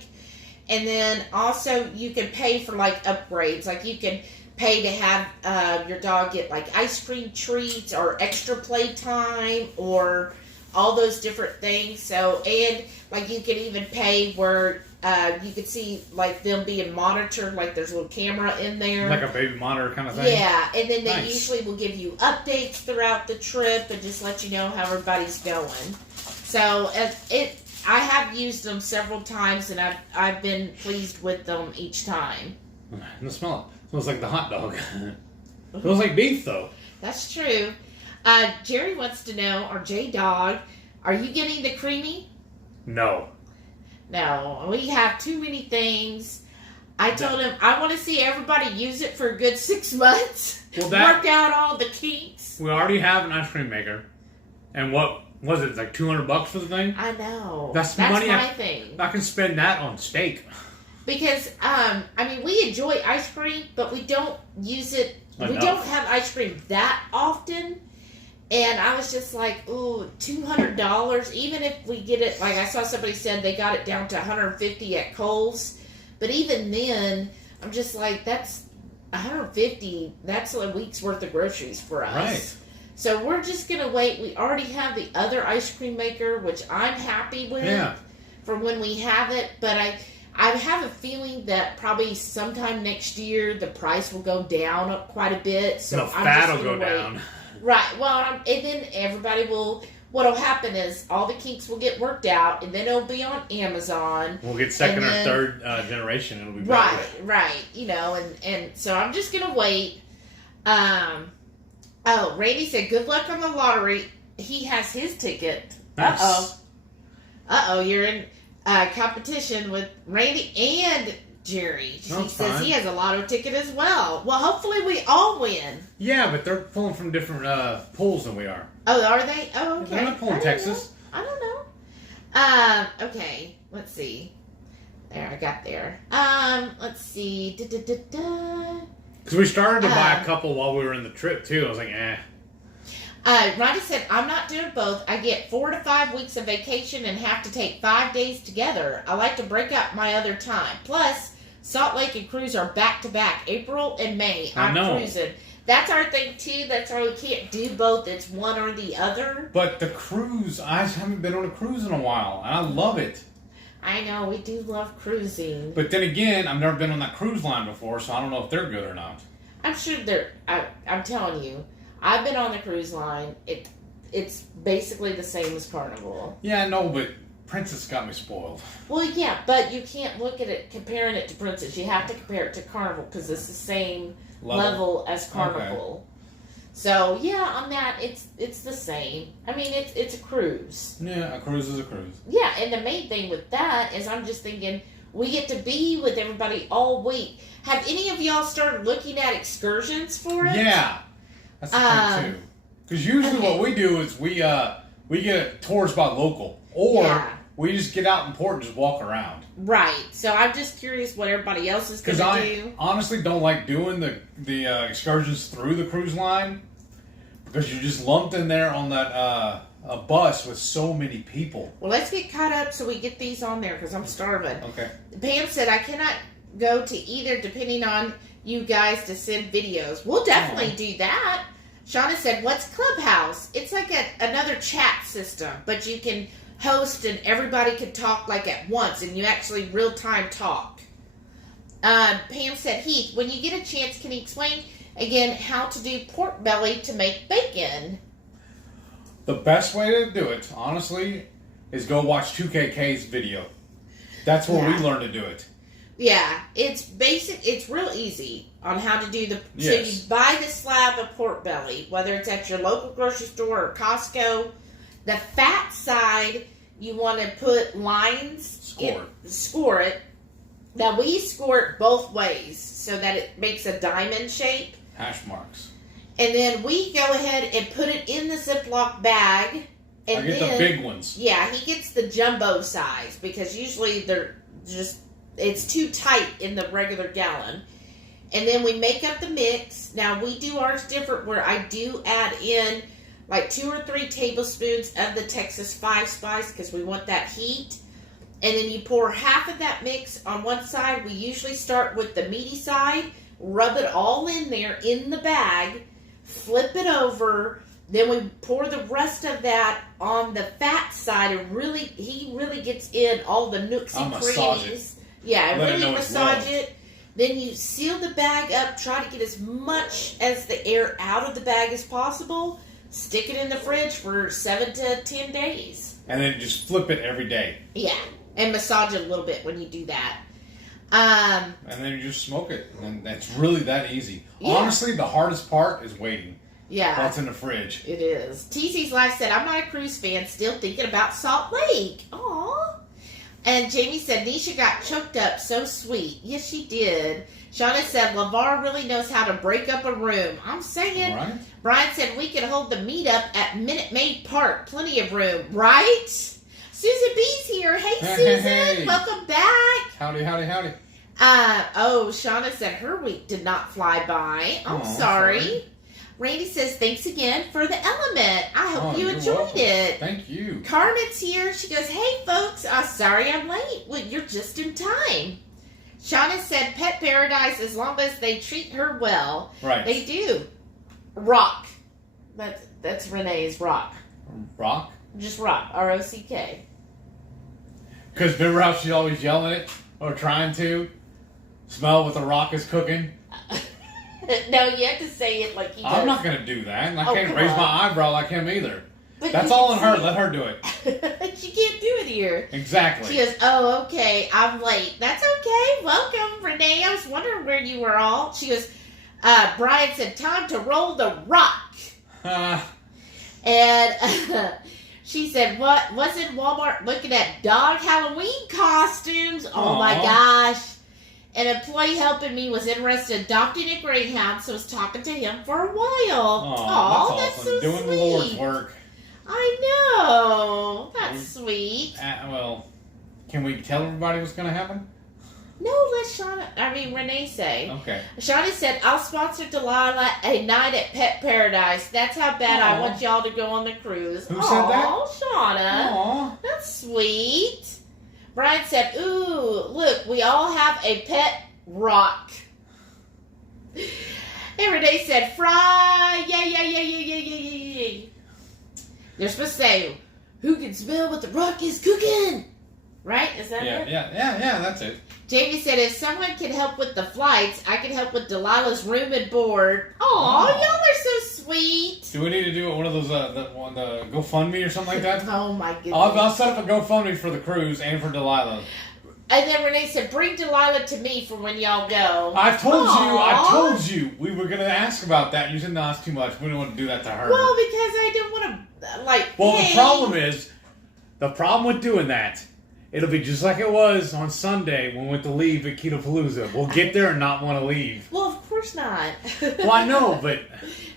And then also you can pay for like upgrades. Like you can pay to have your dog get like ice cream treats or extra playtime or all those different things. So, and like you can even pay where you could see like them being monitored, like there's a little camera in there. Like a baby monitor kind of thing? Yeah, and then they usually will give you updates throughout the trip and just let you know how everybody's going. So I have used them several times and I've been pleased with them each time. And the smell. It smells like the hot dog. It smells like beef though. That's true. Jerry wants to know, or J-Dog, are you getting the creamy? No. No, we have too many things. I told him I want to see everybody use it for a good 6 months. Well, work out all the kinks. We already have an ice cream maker. And what was it? It's like $200 for the thing? I know. That's money my thing. I can spend that on steak. Because, I mean, we enjoy ice cream, but we don't use it. We don't have ice cream that often. And I was just like, ooh, $200. Even if we get it, like I saw somebody said they got it down to $150 at Kohl's. But even then, I'm just like, that's $150. That's a week's worth of groceries for us. Right. So we're just going to wait. We already have the other ice cream maker, which I'm happy with from when we have it. But I have a feeling that probably sometime next year, the price will go down quite a bit. So the fat will go down. Right. Well, and then everybody will. What'll happen is all the kinks will get worked out, and then it'll be on Amazon. We'll get second or third generation. It'll be better. Right. You know, and so I'm just gonna wait. Oh, Randy said, "Good luck on the lottery." He has his ticket. Nice. You're in competition with Randy and Jerry. He says he has a lotto ticket as well. Well, hopefully we all win. Yeah, but they're pulling from different pools than we are. Oh, are they? Oh, okay. They're not pulling Texas. I don't know. Okay, let's see. There, I got there. Let's see. Because we started to buy a couple while we were in the trip, too. I was like, Ronnie said, I'm not doing both. I get 4 to 5 weeks of vacation and have to take 5 days together. I like to break up my other time. Plus, Salt Lake and Cruise are back-to-back, April and May. I'm cruising. That's our thing, too. That's why we can't do both. It's one or the other. But the cruise, I haven't been on a cruise in a while, and I love it. I know, we do love cruising. But then again, I've never been on that cruise line before, so I don't know if they're good or not. I'm sure they're... I'm telling you, I've been on the cruise line. It's basically the same as Carnival. Yeah, no, but Princess got me spoiled. Well, yeah, but you can't look at it comparing it to Princess. You have to compare it to Carnival because it's the same level as Carnival. Okay. So yeah, on that it's the same. I mean, it's a cruise. Yeah, a cruise is a cruise. Yeah, and the main thing with that is I'm just thinking we get to be with everybody all week. Have any of y'all started looking at excursions for it? Yeah, that's the thing too. Because usually what we do is we get tours by local, or we just get out in port and just walk around. Right. So I'm just curious what everybody else is going to do. Because I honestly don't like doing the excursions through the cruise line because you're just lumped in there on that a bus with so many people. Well, let's get caught up so we get these on there because I'm starving. Okay. Pam said I cannot go to either depending on you guys to send videos. We'll definitely do that. Shauna said, what's Clubhouse? It's like another chat system, but you can host and everybody can talk like at once and you actually real-time talk. Pam said, Heath, when you get a chance, can you explain again how to do pork belly to make bacon? The best way to do it, honestly, is go watch 2KK's video. That's where we learn to do it. Yeah, it's basic. It's real easy on how to do the... Yes. So you buy the slab of pork belly, whether it's at your local grocery store or Costco. The fat side, you want to put lines... Score it. Now, we score it both ways so that it makes a diamond shape. Hash marks. And then we go ahead and put it in the Ziploc bag. And I get then, the big ones. Yeah, he gets the jumbo size because usually it's too tight in the regular gallon. And then we make up the mix. Now we do ours different where I do add in like 2 or 3 tablespoons of the Texas 5 spice because we want that heat. And then you pour half of that mix on one side. We usually start with the meaty side, rub it all in there in the bag, flip it over. Then we pour the rest of that on the fat side, and he really gets in all the nooks and crannies. Yeah, really massage it. Then you seal the bag up, try to get as much as the air out of the bag as possible. Stick it in the fridge for 7 to 10 days. And then just flip it every day. Yeah, and massage it a little bit when you do that. And then you just smoke it. And it's really that easy. Yeah. Honestly, the hardest part is waiting. Yeah. That's in the fridge. It is. TC's Life said, I'm not a cruise fan, still thinking about Salt Lake. Aww. And Jamie said, Nisha got choked up, so sweet. Yes, she did. Shauna said, LeVar really knows how to break up a room. I'm saying. Right. Brian said, we could hold the meetup at Minute Maid Park. Plenty of room. Right? Susan B's here. Hey, Susan. Hey. Welcome back. Howdy. Shauna said her week did not fly by. I'm sorry. Randy says, thanks again for the element. I hope you enjoyed it. Thank you. Carmen's here. She goes, hey, folks. Sorry I'm late. Well, you're just in time. Shauna said, pet paradise as long as they treat her well. Right. They do. Rock. That's Renee's rock. Rock? Just rock. R-O-C-K. Because remember how she's always yelling it or trying to smell what the rock is cooking? No, you have to say it like he does. I'm not going to do that. I can't raise my eyebrow like him either. But that's all on her. Let her do it. She can't do it here. Exactly. She goes, oh, okay, I'm late. That's okay. Welcome, Renee. I was wondering where you were all. She goes, Brian said, time to roll the rock. And she said, what? Was in Walmart looking at dog Halloween costumes. Oh, my gosh. An employee helping me was interested in adopting a greyhound, so I was talking to him for a while. Oh, that's awesome. So doing sweet. the Lord's work. I know. That's sweet. Well, can we tell everybody what's going to happen? No, let Renee say. Okay. Shawnee said, I'll sponsor Delilah a night at Pet Paradise. That's how bad I want y'all to go on the cruise. Who said that? Oh, Shauna. Aw. That's sweet. Brian said, ooh, look, we all have a pet rock. And Renee said, fry, yay. They're supposed to say, who can smell what the rock is cooking? Right? Is that it? Yeah, that's it. Jamie said, if someone can help with the flights, I can help with Delilah's room and board. Aw, y'all are so sweet. Do we need to do one of those, the GoFundMe or something like that? Oh, my goodness. I'll set up a GoFundMe for the cruise and for Delilah. And then Renee said, bring Delilah to me for when y'all go. I told you we were going to ask about that. You said, no, it's too much. We don't want to do that to her. Well, because I didn't want to, Well, the problem with doing that, it'll be just like it was on Sunday when we went to leave at Keto Pa-LOU-ZA. We'll get there and not want to leave. Well, of course not. Well, I know, but...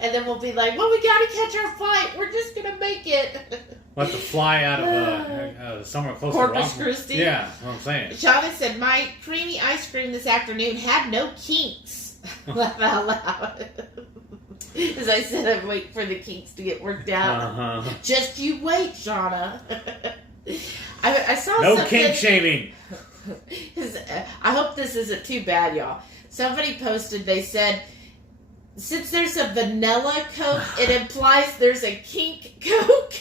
And then we'll be like, well, we got to catch our flight. We're just going to make it. We'll have to fly out of somewhere close Corpus to Christi. Yeah, that's what I'm saying. Shauna said, my creamy ice cream this afternoon had no kinks. Laugh out loud. As I said, I'm waiting for the kinks to get worked out. Just you wait, Shauna. I saw no kink shaming. I hope this isn't too bad, y'all. Somebody posted, they said, since there's a vanilla Coke, it implies there's a kink Coke.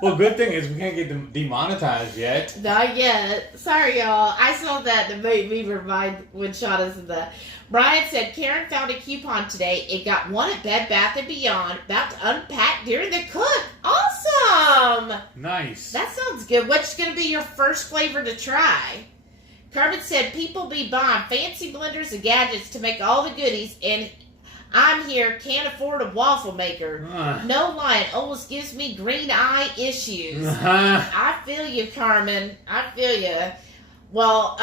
Well, good thing is we can't get demonetized yet. Not yet. Sorry, y'all. I saw that and it made me remind when Shauna said that. Brian said, Karen found a coupon today. It got one at Bed Bath & Beyond. About to unpack during the cook. Awesome. Nice. That sounds good. What's going to be your first flavor to try? Carmen said, people be buying fancy blenders and gadgets to make all the goodies, and I'm here, can't afford a waffle maker. No lying, almost gives me green eye issues. I feel you, Carmen. I feel you. Well,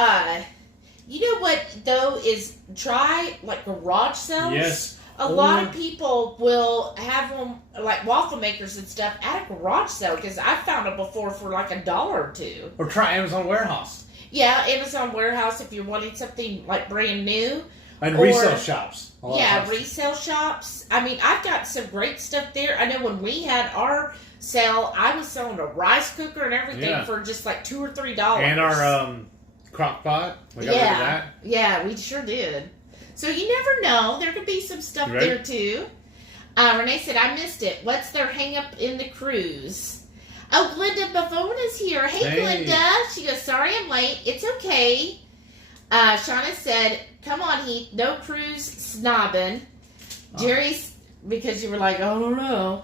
you know what, though, is try, garage sales. Yes. A lot of people will have them, like waffle makers and stuff, at a garage sale, because I've found them before for like $1 or $2. Or try Amazon Warehouse. Yeah, Amazon Warehouse if you're wanting something like brand new. And resale shops. Yeah, resale shops. I mean, I've got some great stuff there. I know when we had our sale, I was selling a rice cooker and everything for just like $2 or $3. And our crock pot. We got rid of that. Yeah, we sure did. So you never know. There could be some stuff there too. Renee said, I missed it. What's their hang up in the cruise? Oh, Glenda Bavone is here. Hey, Glenda. She goes, sorry I'm late. It's okay. Shauna said, come on, Heath. No cruise snobbing. Jerry's, because you were like, oh, I don't know.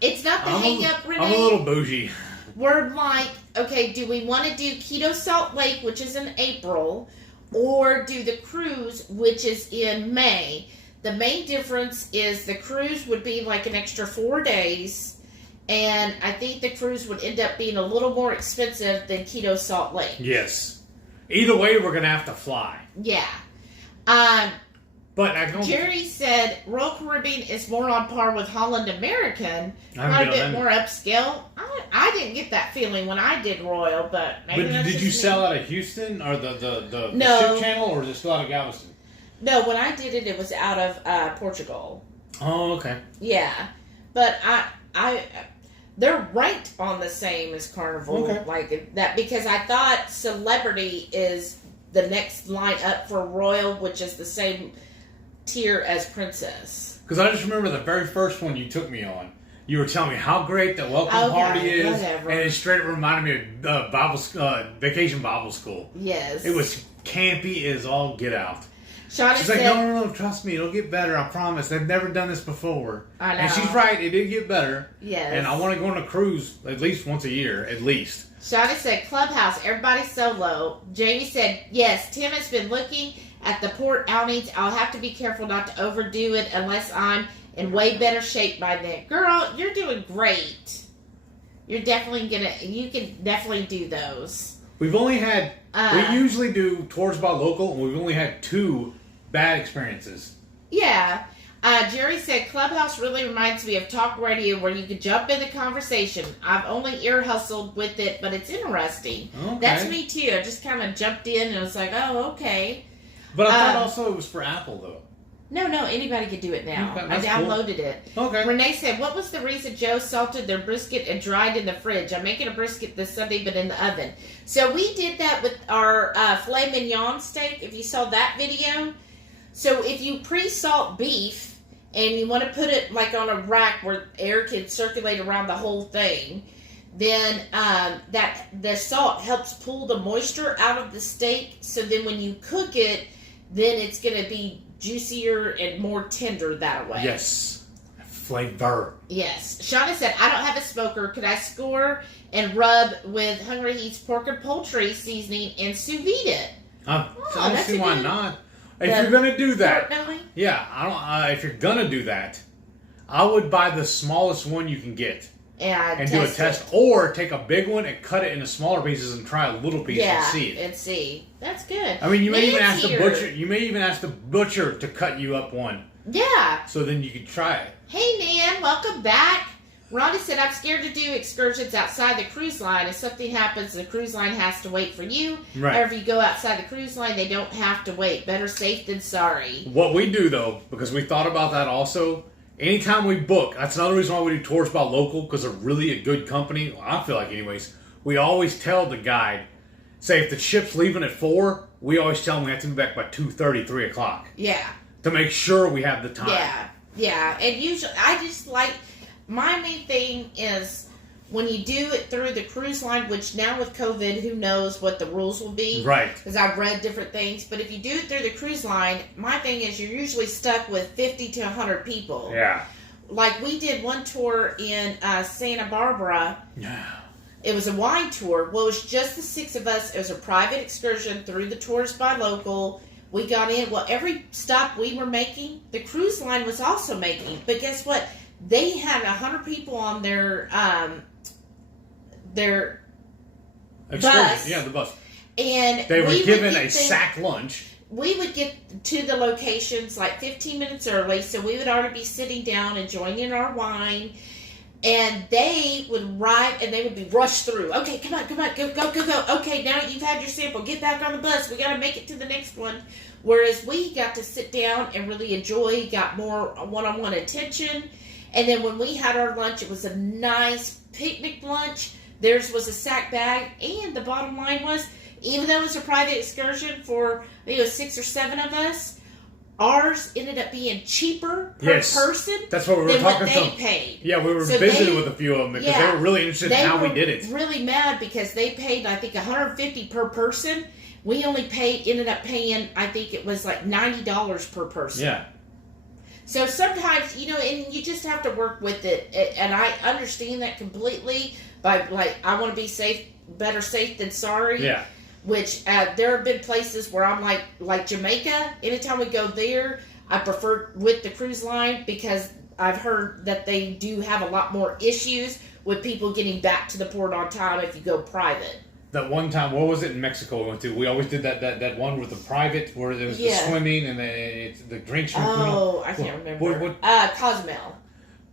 It's not the hang up, Renee. I'm a little bougie. We're like, okay, do we want to do Keto Salt Lake, which is in April, or do the cruise, which is in May? The main difference is the cruise would be like an extra 4 days, and I think the cruise would end up being a little more expensive than Keto Salt Lake. Yes. Either way, we're going to have to fly. Yeah. But I don't... Jerry said Royal Caribbean is more on par with Holland American. Not a bit more upscale. I didn't get that feeling when I did Royal, but maybe that's did you sell out of Houston or the ship channel, or is it still out of Galveston? No, when I did it, it was out of Portugal. Oh, okay. Yeah, but they're ranked on the same as Carnival, like that, because I thought Celebrity is the next line up for Royal, which is the same tier as Princess. Because I just remember the very first one you took me on. You were telling me how great the welcome party is, and it straight up reminded me of Vacation Bible School. Yes. It was campy as all get out. Shauna she's said, like, no, trust me, it'll get better, I promise. They've never done this before. I know. And she's right, it did get better. Yes. And I want to go on a cruise at least once a year, at least. Shauna said, Clubhouse, everybody solo. Jamie said, yes, Tim has been looking at the port outings. I'll have to be careful not to overdo it unless I'm in way better shape by then. Girl, you're doing great. You're definitely you can definitely do those. We've only had, we usually do tours by local, and we've only had 2 bad experiences. Yeah. Jerry said, Clubhouse really reminds me of talk radio where you could jump in the conversation. I've only ear hustled with it, but it's interesting. Okay. That's me too. I just kind of jumped in and was like, oh, okay. But I thought also it was for Apple, though. No, anybody could do it now. I downloaded it. Okay. Renee said, what was the reason Joe salted their brisket and dried in the fridge? I'm making a brisket this Sunday, but in the oven. So we did that with our filet mignon steak, if you saw that video. So if you pre-salt beef and you want to put it like on a rack where air can circulate around the whole thing, then the salt helps pull the moisture out of the steak. So then when you cook it, then it's going to be juicier and more tender that way. Yes. Flavor. Yes. Shauna said, I don't have a smoker. Could I score and rub with HungryHeath's pork and poultry seasoning and sous vide it? I don't see why not. If you're going to do that. Yeah. I don't. If you're going to do that, I would buy the smallest one you can get. And do a test. Or take a big one and cut it into smaller pieces and try a little piece and see it. And see. That's good. I mean, you may even ask the butcher. You may even ask the butcher to cut you up one. Yeah. So then you could try it. Hey, Nan, welcome back. Rhonda said, I'm scared to do excursions outside the cruise line. If something happens, the cruise line has to wait for you. Right. Or if you go outside the cruise line, they don't have to wait. Better safe than sorry. What we do, though, because we thought about that also, anytime we book, that's another reason why we do tours by local, because they're really a good company. Well, I feel like anyways. We always tell the guide, say if the ship's leaving at 4, we always tell them we have to be back by 2:30, 3 o'clock. Yeah. To make sure we have the time. Yeah. And usually, I just like, my main thing is when you do it through the cruise line, which now with COVID, who knows what the rules will be. Right. Because I've read different things. But if you do it through the cruise line, my thing is you're usually stuck with 50 to 100 people. Yeah. Like we did one tour in Santa Barbara. Yeah. It was a wine tour. Well, it was just the 6 of us. It was a private excursion through the Tours by Local. We got in. Well, every stop we were making, the cruise line was also making. But guess what? They had 100 people on their bus. Yeah, the bus. And they were given a sack lunch. we would get to the locations like 15 minutes early, so we would already be sitting down enjoying our wine, and they would arrive and they would be rushed through. Okay, come on, go. Okay, now you've had your sample. Get back on the bus. We got to make it to the next one. Whereas we got to sit down and really enjoy, got more one-on-one attention. And then when we had our lunch, it was a nice picnic lunch. Theirs was a sack bag. And the bottom line was, even though it was a private excursion for, I think it was 6 or 7 of us, ours ended up being cheaper per person. That's what we were than talking what they to. paid. Yeah, we were visiting with a few of them because they were really interested in how we did it. Really mad because they paid, I think, $150 per person. We only ended up paying, I think it was like $90 per person. Yeah. So sometimes, and you just have to work with it. And I understand that completely. By I want to be safe, better safe than sorry. Yeah. Which there have been places where I'm like Jamaica. Anytime we go there, I prefer with the cruise line because I've heard that they do have a lot more issues with people getting back to the port on time if you go private. That one time, what was it in Mexico we went to? We always did that one with the private where there was the swimming and the drinks. I can't remember. Cozumel.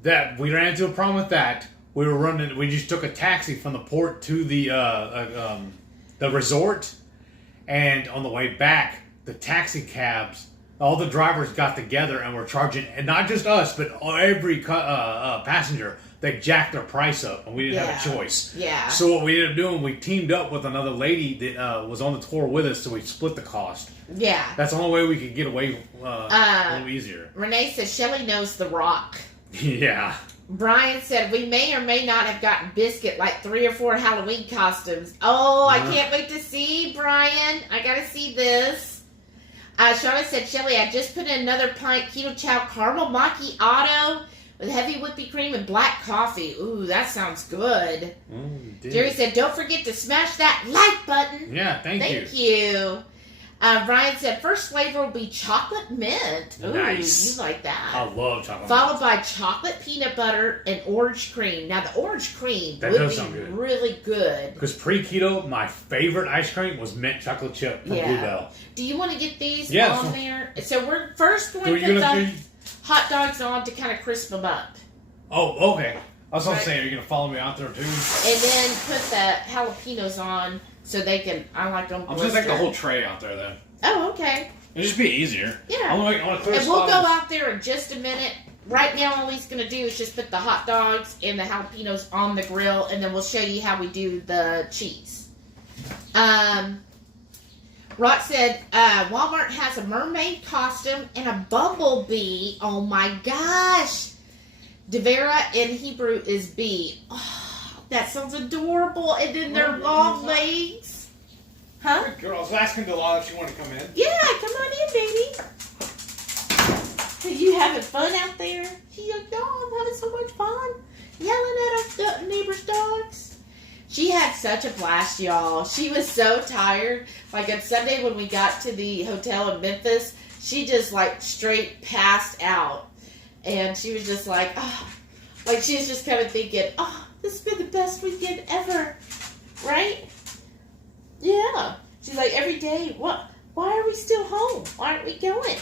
That we ran into a problem with that. We were running. We just took a taxi from the port to the resort, and on the way back, the taxi cabs, all the drivers got together and were charging, and not just us, but every passenger. They jacked their price up, and we didn't have a choice. Yeah. So what we ended up doing, we teamed up with another lady that was on the tour with us, so we split the cost. Yeah. That's the only way we could get away a little easier. Renee says Shelly knows The Rock. Yeah. Brian said we may or may not have gotten Brisket like 3 or 4 Halloween costumes. Oh, I can't wait to see, Brian. I gotta see this. Shauna said, Shelly, I just put in another pint keto chow caramel macchiato with heavy whipping cream and black coffee. Ooh, that sounds good. Jerry said, don't forget to smash that like button. Yeah, thank you. Brian said, first flavor will be chocolate mint. Ooh, nice. You like that. I love chocolate mint. Followed by chocolate peanut butter and orange cream. Now, the orange cream would be really good. Because pre-keto, my favorite ice cream was mint chocolate chip from Bluebell. Do you want to get these on there? So we're first going to put the hot dogs on to kind of crisp them up. Oh, okay. I was going to say, are you going to follow me out there too? And then put the jalapenos on so they can, I like them. I'm just like the whole tray out there then. Oh, okay. It'll just be easier. Yeah. I want to clear and we'll go out there in just a minute. Right now, all he's going to do is just put the hot dogs and the jalapenos on the grill, and then we'll show you how we do the cheese. Rock said, Walmart has a mermaid costume and a bumblebee. Oh my gosh. Devera in Hebrew is bee. Oh, that sounds adorable. And then their long legs. Huh? Girl, I was asking Delilah if she wanted to come in. Yeah, come on in, baby. Are you having fun out there? She's like, no, I'm having so much fun. Yelling at our neighbor's dogs. She had such a blast, y'all. She was so tired. Like on Sunday when we got to the hotel in Memphis, she just like straight passed out. And she was just like, oh. Like she was just kind of thinking, oh, this has been the best weekend ever. Right? Yeah. She's like, every day, what? Why are we still home? Why aren't we going?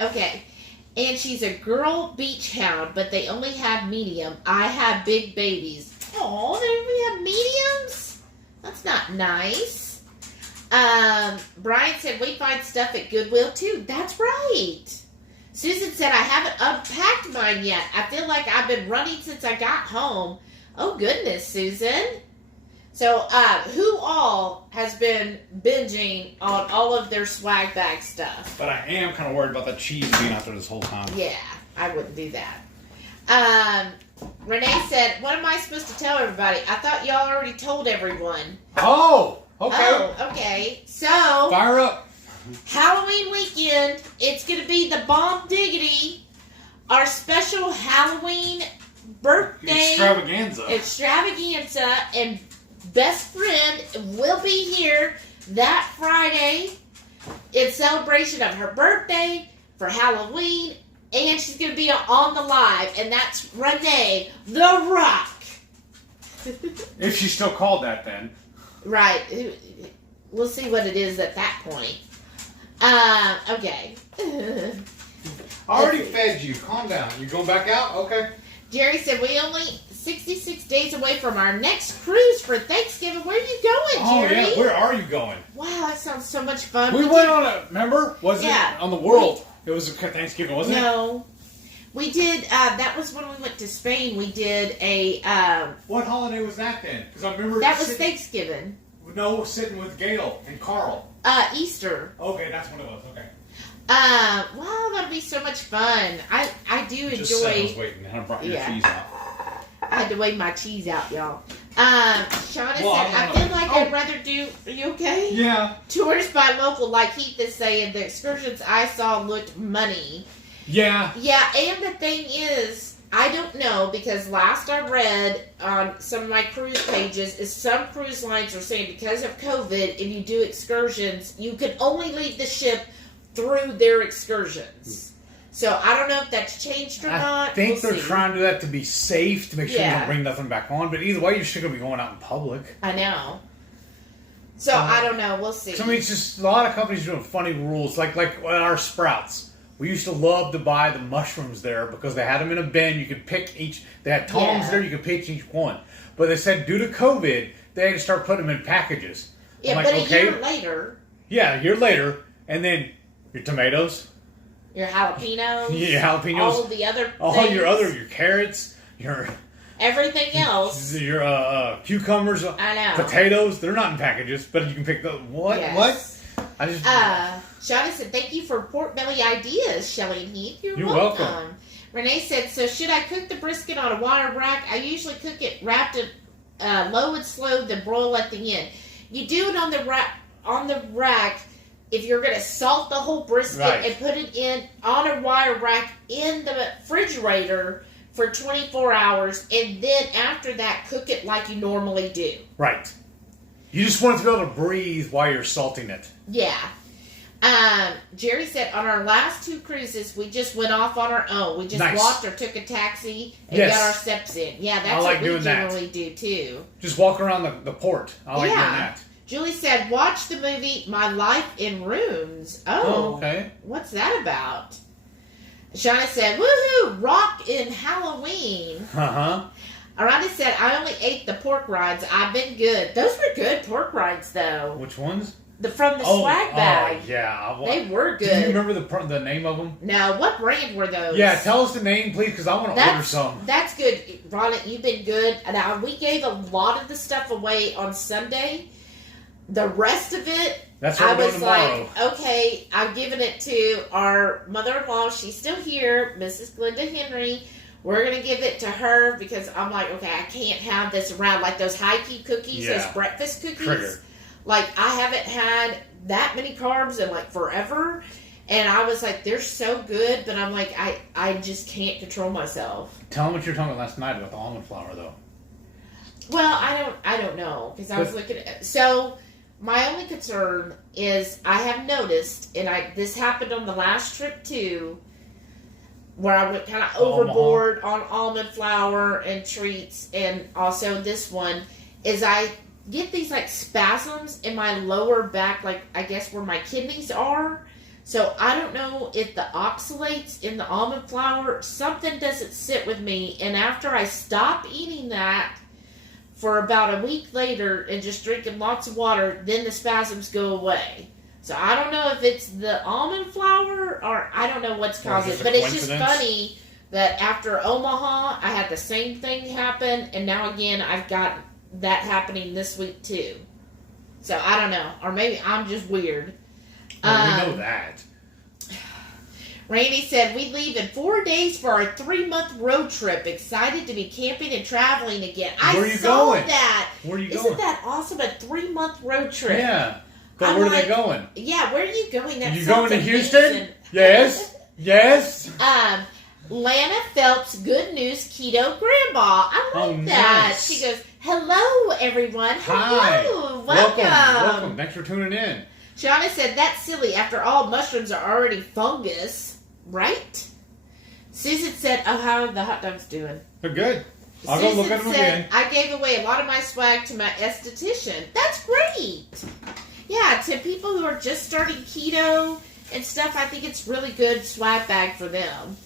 Okay. And she's a girl beach hound, but they only have medium. I have big babies. Oh, they only have mediums? That's not nice. Brian said we find stuff at Goodwill too. That's right. Susan said I haven't unpacked mine yet. I feel like I've been running since I got home. Oh goodness, Susan. So, who all has been binging on all of their swag bag stuff? But I am kind of worried about the cheese being out there this whole time. Yeah, I wouldn't do that. Renee said, what am I supposed to tell everybody? I thought y'all already told everyone. Oh, okay. Oh, okay. So, fire up. Halloween weekend, it's going to be the bomb diggity, our special Halloween birthday extravaganza, and best friend will be here that Friday in celebration of her birthday for Halloween, and she's going to be on the live, and that's Renee the Rock. If she's still called that then. Right. we'll see what it is at that point. Okay. I already fed you. Calm down. You going back out? Okay. Jerry said, we only 66 days away from our next cruise for Thanksgiving. Where are you going, Jerry? Oh, yeah. Where are you going? Wow, that sounds so much fun. We went on a, remember? Was it on the World? It was Thanksgiving, wasn't it? No. We did, that was when we went to Spain. We did a... what holiday was that then? Because I remember... That was Thanksgiving. No, sitting with Gail and Carl. Easter. Okay, that's what it was. Okay. Wow, that'll be so much fun. I do enjoy... Just said I was waiting, and I brought your cheese out. I had to weigh my cheese out, y'all. Shauna said, I feel like I'd rather do... Are you okay? Yeah. Tours by local, like Heath is saying, the excursions I saw looked money. Yeah. Yeah, and the thing is, I don't know, because last I read on some of my cruise pages is some cruise lines are saying because of COVID and you do excursions, you can only leave the ship through their excursions. So I don't know if that's changed or not. I think they're trying to do that to be safe, to make sure you don't bring nothing back on. But either way, you're still going to be going out in public. I know. So I don't know. We'll see. So I mean, it's just a lot of companies doing funny rules. Like our Sprouts. We used to love to buy the mushrooms there because they had them in a bin. You could pick each. They had tongs there. You could pick each one. But they said due to COVID, they had to start putting them in packages. Yeah, I'm but like, a year later. Yeah, a year later. And then your tomatoes. Your jalapenos. Your jalapenos. All the other things. your carrots. Your... Everything else. Your cucumbers. I know. Potatoes. They're not in packages, but you can pick the... What? Yes. What? I just... Shauna said, thank you for pork belly ideas, Shelly and Heath. You're welcome. Renee said, so should I cook the brisket on a wire rack? I usually cook it wrapped in low and slow, then broil at the end. You do it on the rack if you're going to salt the whole brisket and put it in on a wire rack in the refrigerator for 24 hours, and then after that, cook it like you normally do. Right. You just want it to be able to breathe while you're salting it. Yeah. Jerry said, on our last 2 cruises, we just went off on our own. We just walked or took a taxi and got our steps in. Yeah, that's what we generally do, too. Just walk around the port. I like doing that. Julie said, watch the movie My Life in Rooms. Oh, okay. What's that about? Shauna said, woohoo, rock in Halloween. Uh-huh. Aranda said, I only ate the pork rinds. I've been good. Those were good pork rinds, though. Which ones? From the swag bag. Oh, yeah. They were good. Do you remember the name of them? No. What brand were those? Yeah, tell us the name, please, because I want to order some. That's good. Rhonda, you've been good. Now, we gave a lot of the stuff away on Sunday. The rest of it, I was like, okay, I'm giving it to our mother-in-law. She's still here, Mrs. Glenda Henry. We're going to give it to her because I'm like, okay, I can't have this around. Like those high-key cookies, those breakfast cookies. Trigger. Like, I haven't had that many carbs in, like, forever. And I was like, they're so good. But I'm like, I just can't control myself. Tell them what you were talking about last night about the almond flour, though. Well, I don't know. Because I was looking at it. So, my only concern is I have noticed, and this happened on the last trip, too, where I went kind of overboard on almond flour and treats. And also this one, is I get these like spasms in my lower back, like I guess where my kidneys are. So I don't know if the oxalates in the almond flour, something doesn't sit with me. And after I stop eating that for about a week later and just drinking lots of water, then the spasms go away. So I don't know if it's the almond flour or I don't know what's causing it. But it's just funny that after Omaha, I had the same thing happen. And now again, I've got that happening this week too. So I don't know. Or maybe I'm just weird. Well, we know that. Randy said, we leave in 4 days for our 3-month road trip. Excited to be camping and traveling again. Where are you going? That. Where are you Isn't going? that awesome? A 3-month road trip. Yeah. But where are they going? Yeah, where are you going? Are you going to Houston? Yes. Yes. Lana Phelps, good news, keto grandma. I like that. Nice. She goes, hello, everyone. Hi. Hello. Welcome. Thanks for tuning in. Shauna said, that's silly. After all, mushrooms are already fungus, right? Susan said, oh, how are the hot dogs doing? They're good. I'll go look at them again. I gave away a lot of my swag to my esthetician. That's great. Yeah, to people who are just starting keto and stuff, I think it's really good swag bag for them.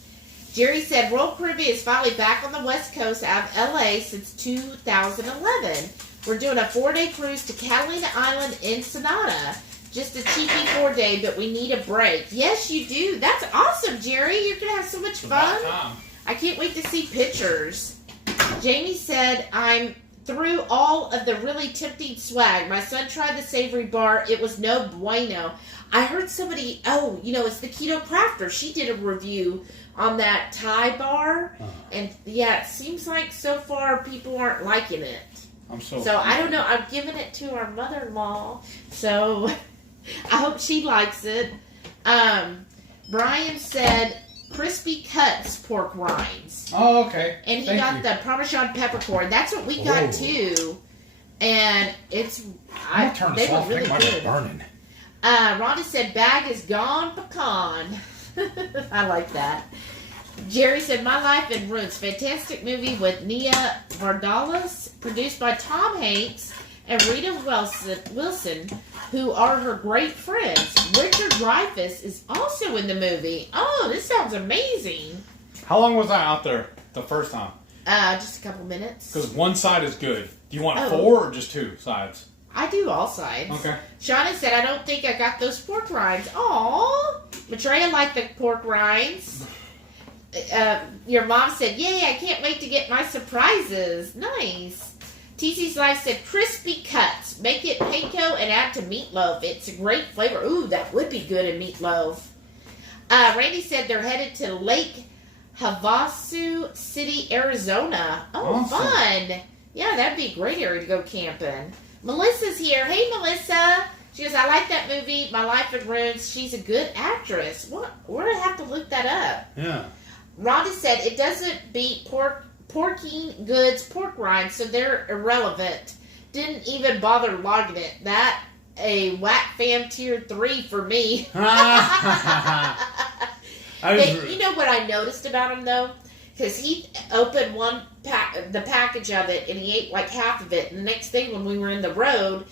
Jerry said, Royal Caribbean is finally back on the West Coast out of LA since 2011. We're doing a 4-day cruise to Catalina Island in Ensenada. Just a cheapy 4-day, but we need a break. Yes, you do. That's awesome, Jerry. You're going to have so much fun. I can't wait to see pictures. Jamie said, I'm through all of the really tempting swag. My son tried the savory bar. It was no bueno. I heard somebody, it's the Keto Crafter. She did a review on that Thai bar. And yeah, it seems like so far people aren't liking it. So I don't know. I'm giving it to our mother-in-law. So I hope she likes it. Brian said crispy cuts pork rinds. Oh, okay. And he got the Parmesan peppercorn. That's what we got too. And it's I'm gonna turn this off. Really I think good. burning. Rhonda said bag is gone pecan. I like that. Jerry said My Life in Ruins. Fantastic movie with Nia Vardalos, produced by Tom Hanks and Rita Wilson, who are her great friends. Richard Dreyfuss is also in the movie. Oh, this sounds amazing. How long was I out there the first time? Just a couple minutes. Because one side is good. Do you want 4 or just 2 sides? I do all sides. Okay. Shauna said, I don't think I got those pork rinds. Aww. Maitreya liked the pork rinds. Your mom said, yay, I can't wait to get my surprises. Nice. TC's Life said, crispy cuts. Make it panko and add to meatloaf. It's a great flavor. Ooh, that would be good in meatloaf. Randy said they're headed to Lake Havasu City, Arizona. Oh, awesome. Fun. Yeah, that'd be a great area to go camping. Melissa's here. Hey, Melissa. She goes, I like that movie, My Life in Ruins. She's a good actress. What? Where do I have to look that up? Yeah. Rhonda said, it doesn't beat Porking Goods pork rinds, so they're irrelevant. Didn't even bother logging it. That a whack fam tier 3 for me. You know what I noticed about him, though? Because he opened the package of it, and he ate like half of it. And the next day when we were in the road,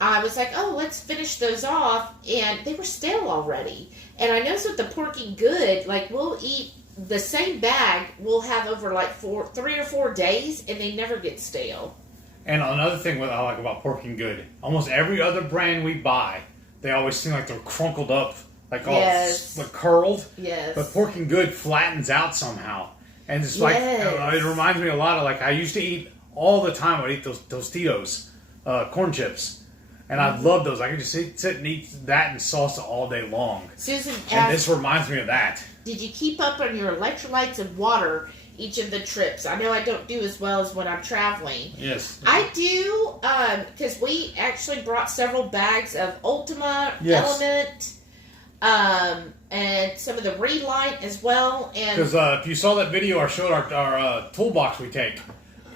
I was like, oh, let's finish those off. And they were stale already. And I noticed with the Porking Good, like we'll eat the same bag, we'll have over like 3 or 4 days, and they never get stale. And another thing what I like about Porking Good, almost every other brand we buy, they always seem like they're crunkled up, like all like curled. Yes. But Porking Good flattens out somehow. And it's like, it reminds me a lot of like, I used to eat all the time, I'd eat those Tostitos, corn chips. And I love those. I could just sit and eat that and salsa all day long. Susan and this reminds me of that. Did you keep up on your electrolytes and water each of the trips? I know I don't do as well as when I'm traveling. Yes. I do, because we actually brought several bags of Ultima Element, and some of the Relight as well. Because if you saw that video I showed our toolbox we take,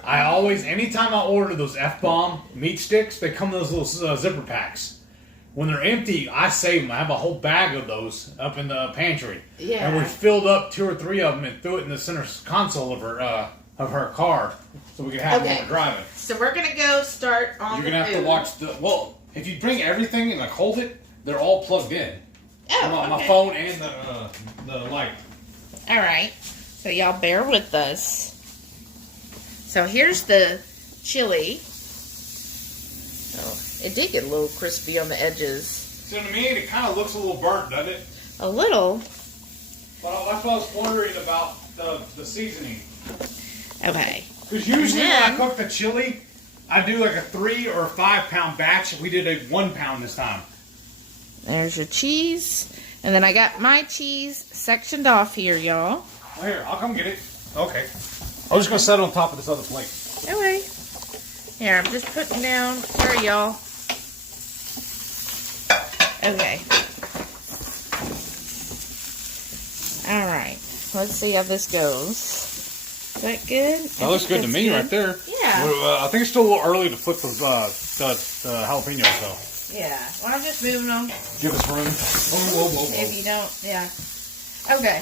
I always, anytime I order those F-Bomb meat sticks, they come in those little zipper packs. When they're empty, I save them. I have a whole bag of those up in the pantry. Yeah. And we filled up 2 or 3 of them and threw it in the center console of her car so we could have them driving. So we're going to go start on You're going to have to watch if you bring everything and like hold it, they're all plugged in. Oh, my phone and the light. All right. So y'all bear with us. So here's the chili. Oh, it did get a little crispy on the edges. So to me, it kind of looks a little burnt, doesn't it? A little. Well, that's what I was wondering about the seasoning. Okay. Because usually when I cook the chili, I do like a 3 or 5 pound batch. We did a 1 pound this time. There's your cheese. And then I got my cheese sectioned off here, y'all. Oh, here, I'll come get it. Okay. I'm just going to set it on top of this other plate. Okay. Here, I'm just putting down. Sorry, y'all. Okay. All right. Let's see how this goes. Is that good? That looks good to me right there. Yeah. I think it's still a little early to flip the jalapenos, though. Yeah. Well, I'm just moving them. Give us room. Whoa. If you don't, yeah. Okay.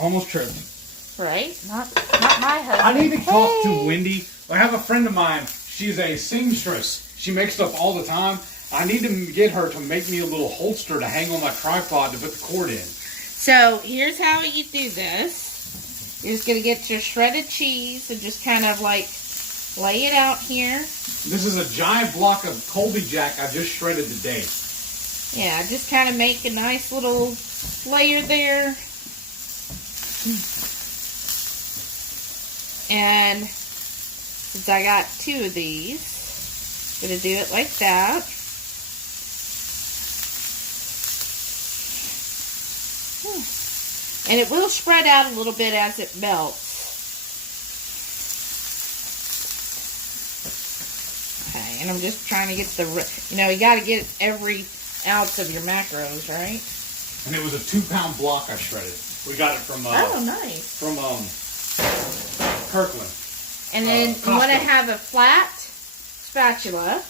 Almost tripped. Right? Not my husband. I need to talk to Wendy. I have a friend of mine. She's a seamstress. She makes stuff all the time. I need to get her to make me a little holster to hang on my tripod to put the cord in. So here's how you do this. You're just going to get your shredded cheese and just kind of like lay it out here. This is a giant block of Colby Jack I just shredded today. Yeah, just kind of make a nice little layer there. And since I got 2 of these, I'm going to do it like that. And it will spread out a little bit as it melts. Okay, and I'm just trying to get the, you got to get every ounce of your macros, right? And it was a 2-pound block I shredded. We got it from oh, nice. From Kirkland. And then you want to have a flat spatula.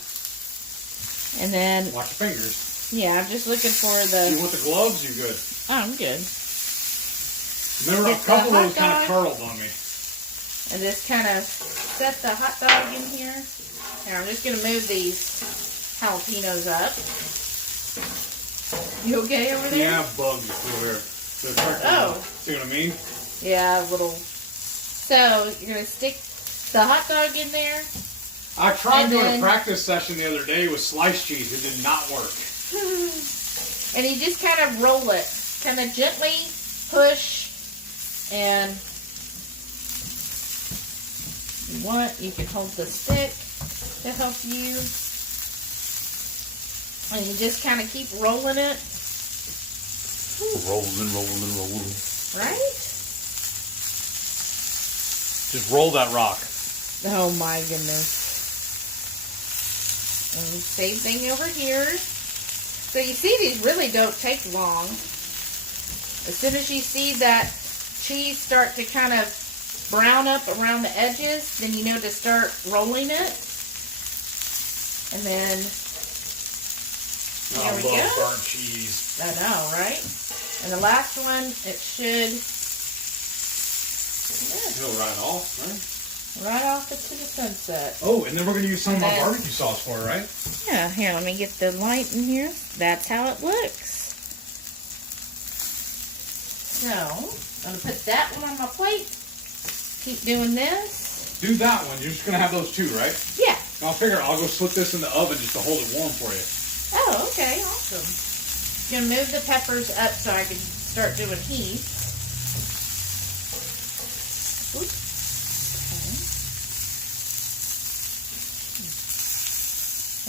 And then watch your fingers. Yeah, I'm just looking for the. You want the gloves? You good? Oh, I'm good. Remember, a couple of those kind of curled on me. And just kind of set the hot dog in here. Here, I'm just going to move these jalapenos up. You okay over there? Yeah, bugs through here. Oh. See what I mean? Yeah, a little. So, you're going to stick the hot dog in there. I tried doing a practice session the other day with sliced cheese. It did not work. And you just kind of roll it. Kind of gently push. And you can hold the stick to help you. And you just kind of keep rolling it. Rolling. Right? Just roll that rock. Oh my goodness. And same thing over here. So you see, these really don't take long. As soon as you see that cheese start to kind of brown up around the edges, then you know to start rolling it. And then there we go. I love burnt cheese. I know, right? And the last one, it should go right off, right? Right off into the sunset. Oh, and then we're going to use some of our barbecue sauce for it, right? Yeah, here, let me get the light in here. That's how it looks. So, I'm going to put that one on my plate. Keep doing this. Do that one. You're just going to have those 2, right? Yeah. I'll figure I'll go slip this in the oven just to hold it warm for you. Oh, okay. Awesome. I'm going to move the peppers up so I can start doing heat. Oops.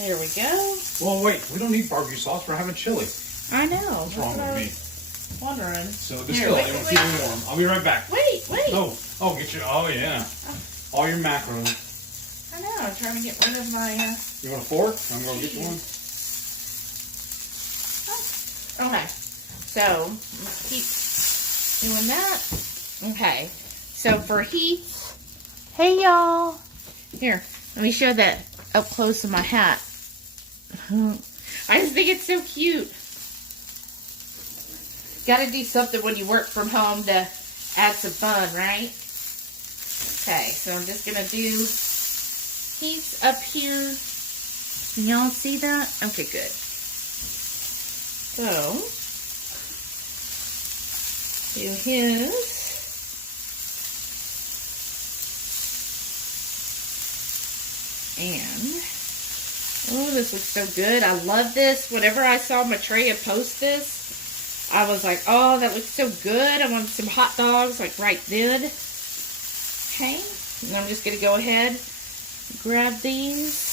Okay. There we go. Well, wait. We don't need barbecue sauce. We're having chili. I know. What's wrong with me? Wondering. So this still, you want to keep it warm. I'll be right back. Wait. Oh, get your, oh yeah. All your mackerel. I know, I'm trying to get rid of my, You want a fork? I'm going to get you one. Oh. Okay. So, let's keep doing that. Okay. So, for heat, hey y'all. Here, let me show that up close in my hat. I just think it's so cute. Got to do something when you work from home to add some fun, right? Okay, so I'm just going to do heat up here. Can y'all see that? Okay, good. So, do his. And, oh, this looks so good. I love this. Whenever I saw Maitreya post this, I was like, oh, that looks so good. I want some hot dogs, like, right then. Okay. And I'm just going to go ahead and grab these.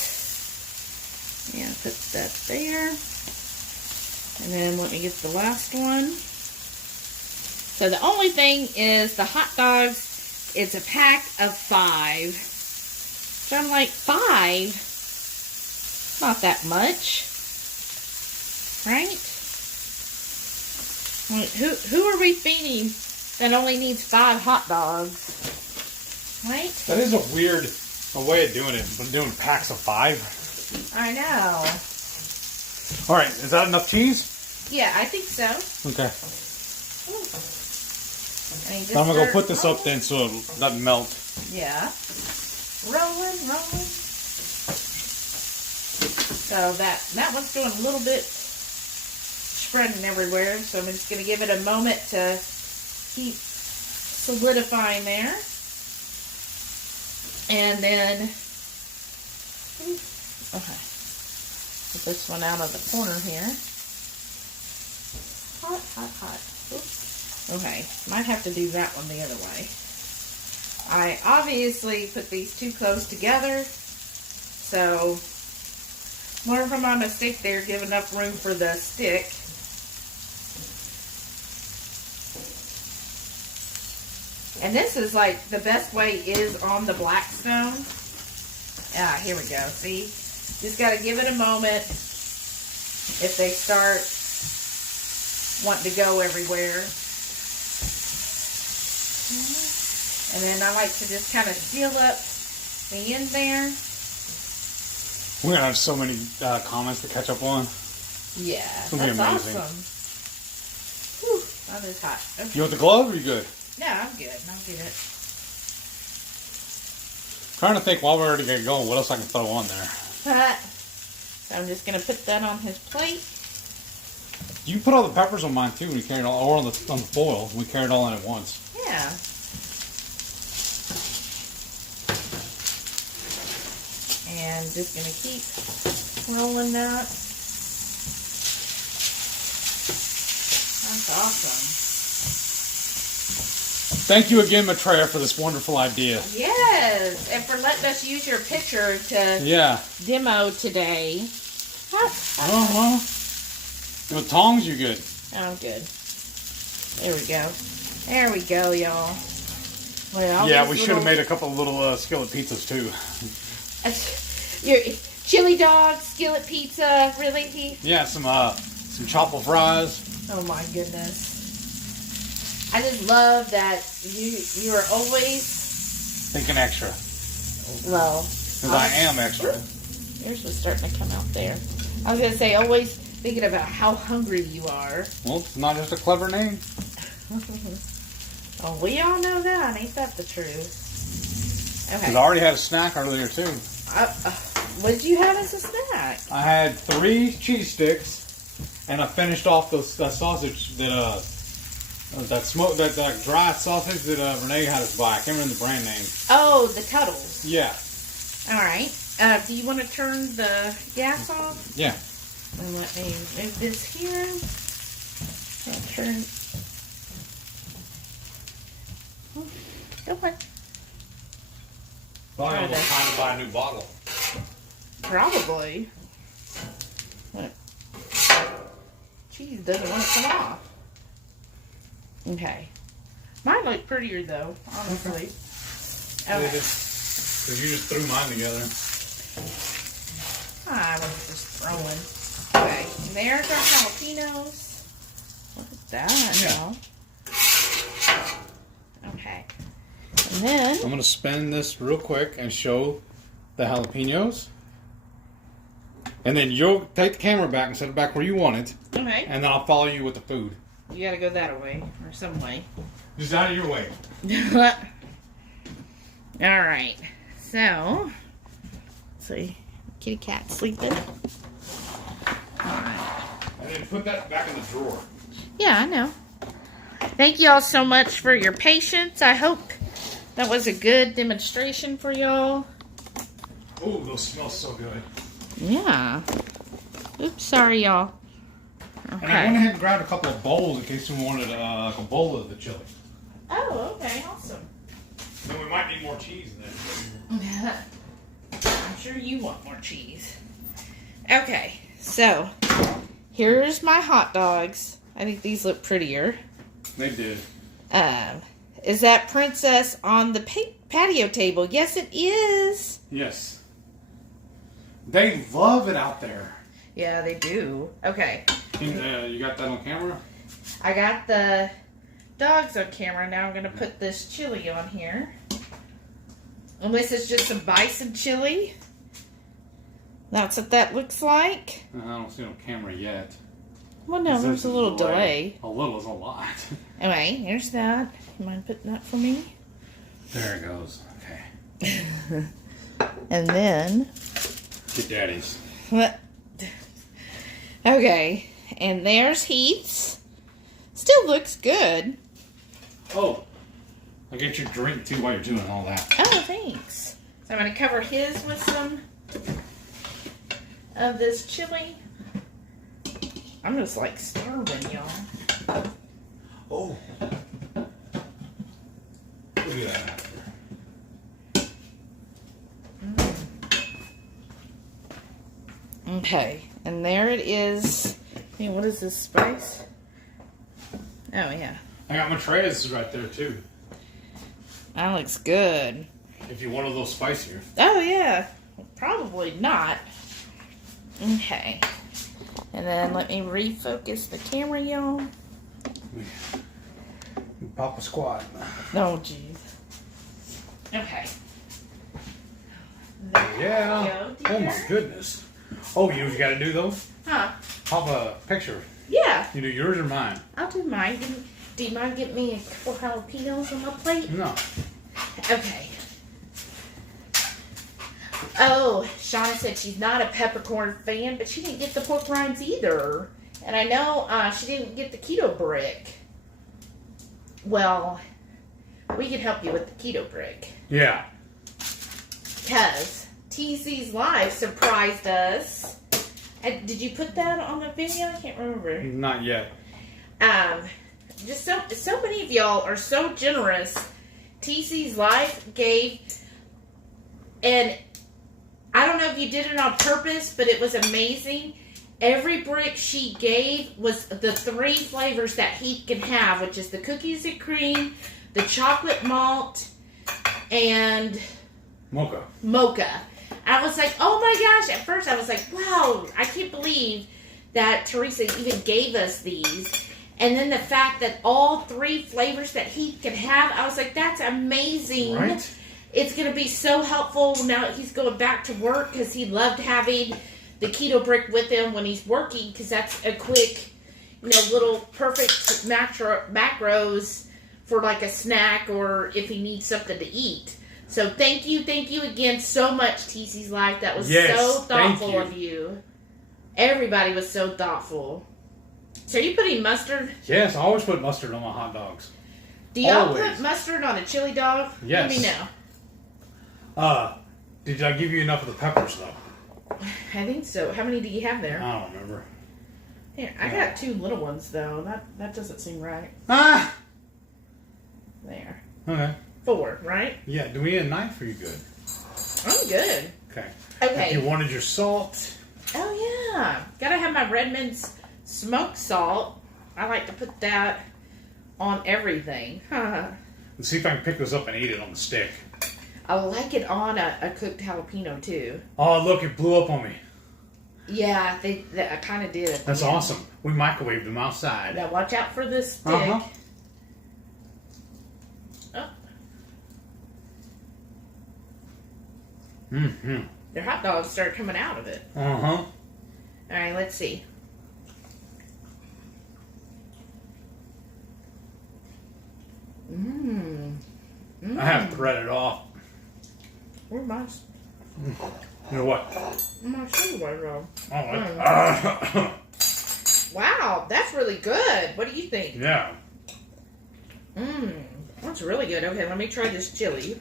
And put that there. And then let me get the last one. So the only thing is the hot dogs, it's a pack of 5. So I'm like, 5? Not that much. Right? Who are we feeding that only needs 5 hot dogs? Right? That is a weird way of doing it. But doing packs of 5. I know. All right, is that enough cheese? Yeah, I think so. Okay. I'm going to go put this up then so it doesn't melt. Yeah. Rolling. So So that one's doing a little bit spreading everywhere. So I'm just going to give it a moment to keep solidifying there. And then, okay, put this one out of the corner here. Hot, hot, hot. Oops. Okay, might have to do that one the other way. I obviously put these too close together, so learn from my mistake there, give enough room for the stick. And this is like, the best way is on the Blackstone. Ah, here we go, see? Just got to give it a moment if they start wanting to go everywhere. And then I like to just kind of seal up the end there. We're going to have so many comments to catch up on. Yeah, it's gonna be amazing. Awesome. Whew, that is hot. Okay. You want the glove or are you good? No, I'm good. I'll get it. Trying to think while we're already getting going, what else I can throw on there. So I'm just going to put that on his plate. You can put all the peppers on mine too when you carry it all, or on the foil. We carry it all in at once. Yeah. And just going to keep rolling that. That's awesome. Thank you again, Maitreya, for this wonderful idea. Yes, and for letting us use your picture to demo today. Uh-huh. With tongs, you good? Oh, good. There we go. There we go, y'all. Well, yeah, we should have made a couple of little skillet pizzas, too. Your chili dog, skillet pizza, really, Heath? Yeah, some chopped fries. Oh, my goodness. I just love that you are always thinking extra. Well, because I am extra. Yours was starting to come out there. I was going to say, always thinking about how hungry you are. Well, it's not just a clever name. Oh, we all know that. Ain't that the truth? Okay. Because I already had a snack earlier, too. What did you have as a snack? I had 3 cheese sticks, and I finished off that sausage that that dry sausage that Renee had us buy. I can't remember the brand name. Oh, the Cuddles. Yeah. All right. Do you want to turn the gas off? Yeah. And let me move this here. I'll turn. Go on. Probably almost time to buy a new bottle. Probably. What? Cheese doesn't want to come off. Okay. Mine look prettier though, honestly. Okay. Because you just threw mine together. I was just throwing. Okay. There's our jalapenos. Look at that. Yeah. Okay. And then I'm going to spin this real quick and show the jalapenos. And then you'll take the camera back and set it back where you want it. Okay. And then I'll follow you with the food. You gotta go that way, or some way. Just out of your way. Alright. So, let's see. Kitty cat sleeping. Alright. And then put that back in the drawer. Yeah, I know. Thank you all so much for your patience. I hope that was a good demonstration for y'all. Oh, those smell so good. Yeah. Oops, sorry, y'all. Okay. And I went ahead and grabbed a couple of bowls in case you wanted like a bowl of the chili. Oh, okay, awesome. Then we might need more cheese then. I'm sure you want more cheese. Okay, so here's my hot dogs. I think these look prettier. They did. Is that princess on the patio table? Yes, it is. Yes. They love it out there. Yeah, they do. Okay. You got that on camera? I got the dogs on camera. Now I'm going to put this chili on here. And this is just some bison chili. That's what that looks like. I don't see it on camera yet. Well, no, there's a little delay. A little is a lot. Anyway, here's that. You mind putting that for me? There it goes. Okay. And then... Get daddy's. What? Okay, and there's Heath's. Still looks good. Oh, I'll get your drink too while you're doing all that. Oh, thanks. So I'm going to cover his with some of this chili. I'm just like starving, y'all. Oh. Look at that. Okay, and there it is. Hey, what is this spice? Oh, yeah. I got Matreya's right there too. That looks good. If you want a little spicier. Oh, yeah. Probably not. Okay. And then let me refocus the camera, y'all. Pop a squat. Oh, jeez. Okay. Yeah. There Oh we my go, dear. goodness. Oh, you got to do those? Huh? Pop a picture. Yeah. You do yours or mine? I'll do mine. Do you mind getting me a couple jalapenos on my plate? No. Okay. Oh, Shauna said she's not a peppercorn fan, but she didn't get the pork rinds either. And I know she didn't get the keto brick. Well, we can help you with the keto brick. Yeah. Because TC's Live surprised us. And did you put that on the video? I can't remember. Not yet. Just so many of y'all are so generous. TC's Life gave, and I don't know if you did it on purpose, but it was amazing. Every brick she gave was the 3 flavors that he can have, which is the cookies and cream, the chocolate malt, and mocha. I was like, oh my gosh. At first I was like, wow, I can't believe that Teresa even gave us these. And then the fact that all 3 flavors that he can have, I was like, that's amazing. Right? It's going to be so helpful now that he's going back to work, because he loved having the keto brick with him when he's working, because that's a quick, little perfect macros for like a snack or if he needs something to eat. So thank you again so much, TC's Life. That was so thoughtful of you. Everybody was so thoughtful. So are you putting mustard? Yes, I always put mustard on my hot dogs. Do y'all Always. put mustard on a chili dog? Yes. Let me know. Did I give you enough of the peppers though? I think so. How many do you have there? I don't remember. Here, I got 2 little ones though. That doesn't seem right. Ah! There. Okay. 4, right? Yeah, do we need a knife or you good? I'm good. Okay. Okay. If you wanted your salt. Oh yeah. Gotta have my Redmond's smoked salt. I like to put that on everything. Let's see if I can pick this up and eat it on the stick. I like it on a cooked jalapeno too. Oh, look, it blew up on me. Yeah, I kind of did. That's awesome. We microwaved them outside. Now watch out for this stick. Uh-huh. Oh. Mm-hmm. Their hot dogs start coming out of it. Uh-huh. All right, let's see. I have to thread it off. Where's my... You know what? My silverware go? Oh, Wow, that's really good. What do you think? yeah. That's really good. Okay, let me try this chili.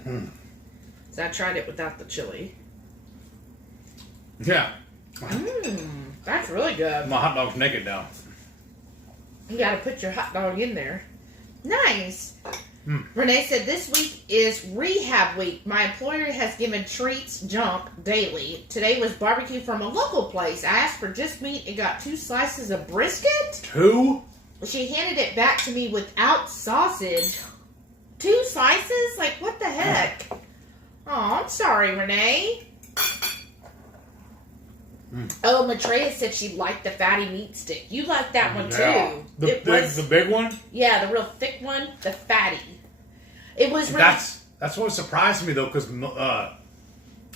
So I tried it without the chili. Yeah. That's really good. My hot dog's naked now. You gotta put your hot dog in there. Nice. Renee said, this week is rehab week. My employer has given treats junk daily. Today was barbecue from a local place. I asked for just meat and got 2 slices of brisket. 2? She handed it back to me without sausage. 2 slices? Like, what the heck? Oh, I'm sorry, Renee. Oh, Matreya said she liked the fatty meat stick. You liked that one, too. The big one? Yeah, the real thick one, the fatty. It was really... That's what surprised me, though, because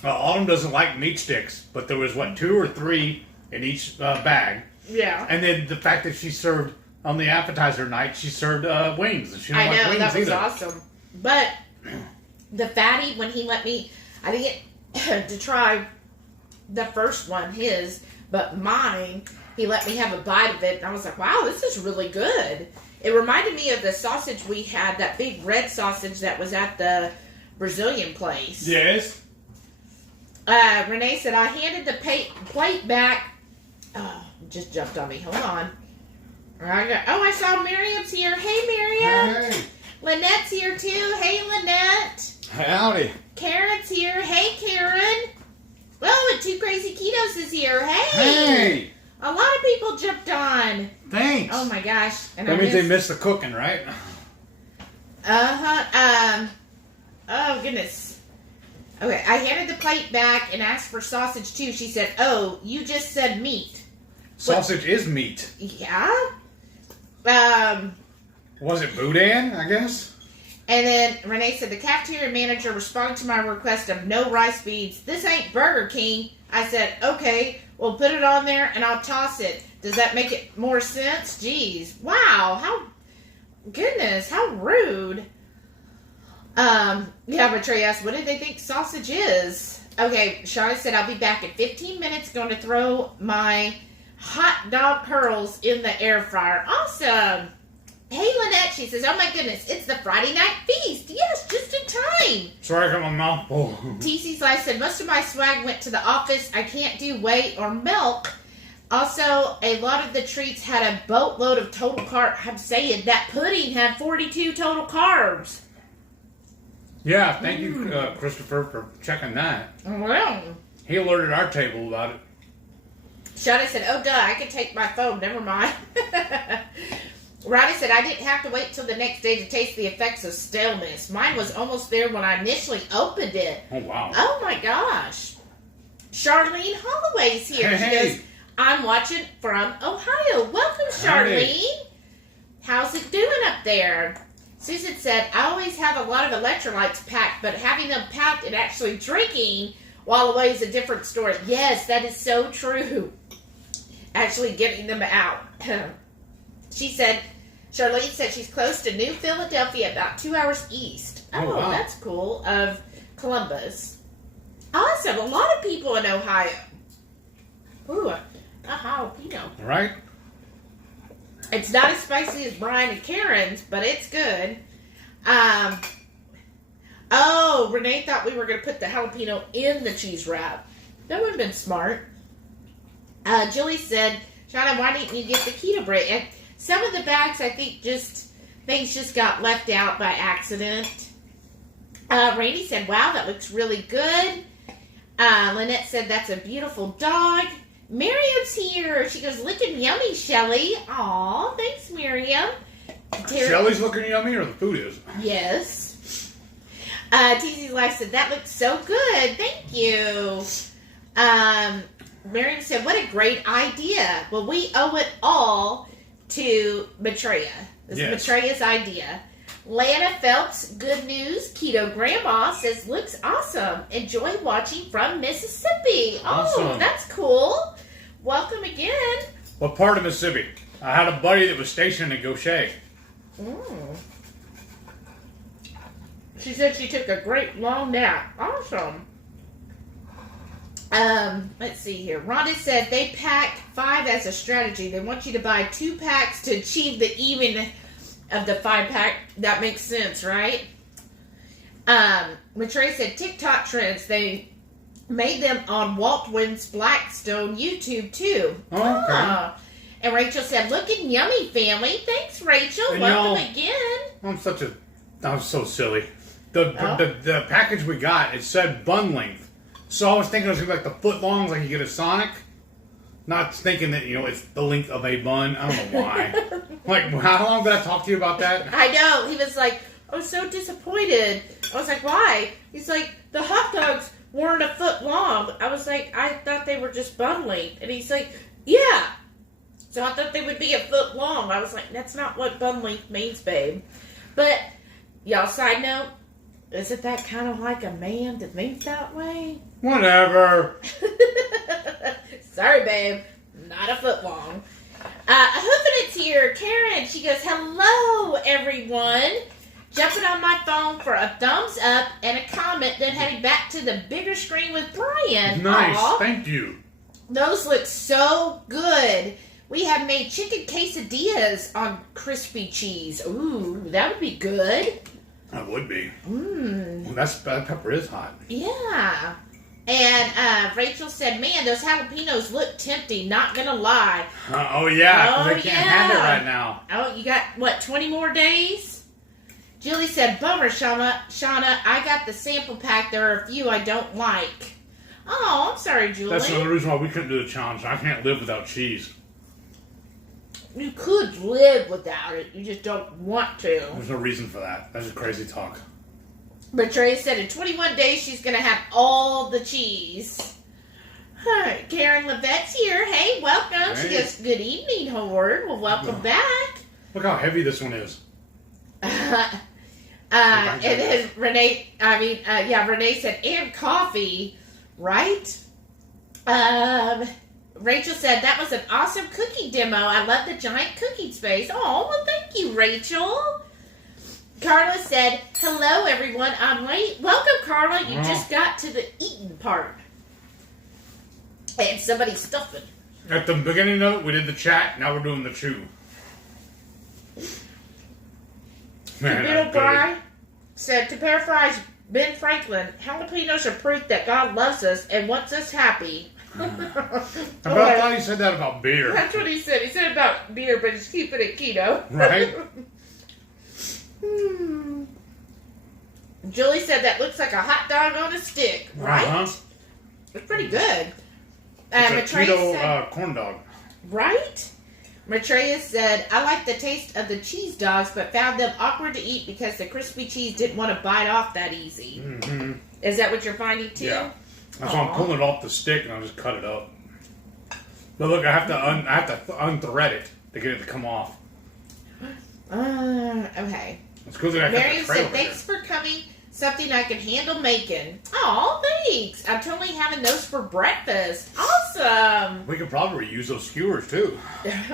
Autumn doesn't like meat sticks, but there was, 2 or 3 in each bag. Yeah. And then the fact that she served, on the appetizer night, she served wings. She didn't like wings that was either. awesome. But the fatty, when he let me... I didn't get to try the first one, his, but mine, he let me have a bite of it, and I was like, wow, this is really good. It reminded me of the sausage we had, that big red sausage that was at the Brazilian place. Yes. Renee said, I handed the plate back. Oh, just jumped on me. Hold on. I saw Miriam's here. Hey, Miriam. Hey. Lynette's here, too. Hey, Lynette. Howdy. Karen's here. Hey, Karen. Oh, and Two Crazy Ketos is here. Hey. Hey. A lot of people jumped on. Thanks. Oh, my gosh. And that means they missed the cooking, right? Uh-huh. Oh, goodness. Okay, I handed the plate back and asked for sausage, too. She said, oh, you just said meat. Sausage is meat. Yeah? Was it boudin, I guess? And then Renee said, the cafeteria manager responded to my request of no rice beans. This ain't Burger King. I said, okay, well, put it on there and I'll toss it. Does that make it more sense? Jeez. Wow. Goodness, how rude. Yeah, but Trey asked, what did they think sausage is? Okay, Shauna said, I'll be back in 15 minutes. Going to throw my hot dog curls in the air fryer. Awesome. Hey, Lynette, she says, oh my goodness, it's the Friday night feast. Yes, just in time. Sorry, I got my mouth full. TC's Life said, most of my swag went to the office. I can't do whey or milk. Also, a lot of the treats had a boatload of total carbs. I'm saying that pudding had 42 total carbs. Yeah, thank you, Christopher, for checking that. Well, He alerted our table about it. Shauna said, oh, duh, I can take my phone. Never mind. Roddy said, I didn't have to wait till the next day to taste the effects of staleness. Mine was almost there when I initially opened it. Oh, wow. Oh, my gosh. Charlene Holloway's here. Hey. She goes, I'm watching from Ohio. Welcome, Charlene. How's it doing up there? Susan said, I always have a lot of electrolytes packed, but having them packed and actually drinking while away is a different story. Yes, that is so true. Actually getting them out. She said, Charlene said she's close to New Philadelphia, about 2 hours east. Oh, wow. That's cool. Of Columbus. Awesome. A lot of people in Ohio. Ooh, a jalapeno. Right? It's not as spicy as Brian and Karen's, but it's good. Oh, Renee thought we were going to put the jalapeno in the cheese wrap. That would have been smart. Julie said, Shauna, why didn't you get the keto bread? And some of the bags, I think, things just got left out by accident. Randy said, wow, that looks really good. Lynette said, that's a beautiful dog. Miriam's here. She goes, looking yummy, Shelly. Aw, thanks, Miriam. Shelly's looking yummy or the food is? Yes. TC's Life said, that looks so good. Thank you. Miriam said, what a great idea. Well, we owe it all to Maitreya. This is Maitreya's idea. Lana Phelps, good news. Keto Grandma says, looks awesome. Enjoy watching from Mississippi. Awesome. Oh, that's cool. Welcome again. What part of Mississippi? I had a buddy that was stationed in Gaucher. She said she took a great long nap. Awesome. Let's see here. Rhonda said they pack 5 as a strategy. They want you to buy 2 packs to achieve the even of the 5-pack. That makes sense, right? Maitreya said TikTok trends. They made them on Walt Wynn's Blackstone YouTube too. Okay. And Rachel said, looking yummy, family. Thanks, Rachel. And welcome again. I'm so silly. The package we got, it said bun length. So I was thinking it was going to be like the foot longs like you get a Sonic. Not thinking that, it's the length of a bun. I don't know why. Like, how long did I talk to you about that? I know. He was like, I was so disappointed. I was like, why? He's like, the hot dogs weren't a foot long. I was like, I thought they were just bun length. And he's like, yeah. So I thought they would be a foot long. I was like, that's not what bun length means, babe. But, y'all, side note, isn't that kind of like a man that thinks that way? Whatever. Sorry, babe. Not a foot long. Hoofinit's here. Karen, she goes, hello, everyone. Jumping on my phone for a thumbs up and a comment, then heading back to the bigger screen with Brian. Nice. Aww. Thank you. Those look so good. We have made chicken quesadillas on crispy cheese. Ooh, that would be good. That would be. Mmm. That pepper is hot. Yeah. And Rachel said, man, those jalapenos look tempting, not gonna lie. Oh, yeah, because I can't have it right now. Oh, you got, what, 20 more days? Julie said, bummer, Shauna, I got the sample pack. There are a few I don't like. Oh, I'm sorry, Julie. That's another reason why we couldn't do the challenge. I can't live without cheese. You could live without it. You just don't want to. There's no reason for that. That's just crazy talk. But Trey said in 21 days she's going to have all the cheese. Karen Levette's here. Hey, welcome. Hey. She goes, good evening, Howard. Well, welcome back. Look how heavy this one is. And then Renee said, and coffee, right? Rachel said, that was an awesome cooking demo. I love the giant cooking space. Oh, well, thank you, Rachel. Carla said, hello, everyone. I'm late. Welcome, Carla. You just got to the eating part. And somebody's stuffing. At the beginning of it, we did the chat. Now we're doing the chew. Man, Bill Bry said, to paraphrase Ben Franklin, jalapenos are proof that God loves us and wants us happy. I thought he said that about beer. That's what he said. He said about beer, but he's keeping it keto. Right? Julie said that looks like a hot dog on a stick, right? Uh-huh. It's pretty good. It's a keto corn dog. Right? Maitreya said, I like the taste of the cheese dogs, but found them awkward to eat because the crispy cheese didn't want to bite off that easy. Mm-hmm. Is that what you're finding too? Yeah. That's why I'm pulling it off the stick and I'll just cut it up. But look, I have to unthread it to get it to come off. Okay. It's because I got Marion the trail said, thanks for coming. Something I can handle making. Oh, thanks. I'm totally having those for breakfast. Awesome. We could probably reuse those skewers too.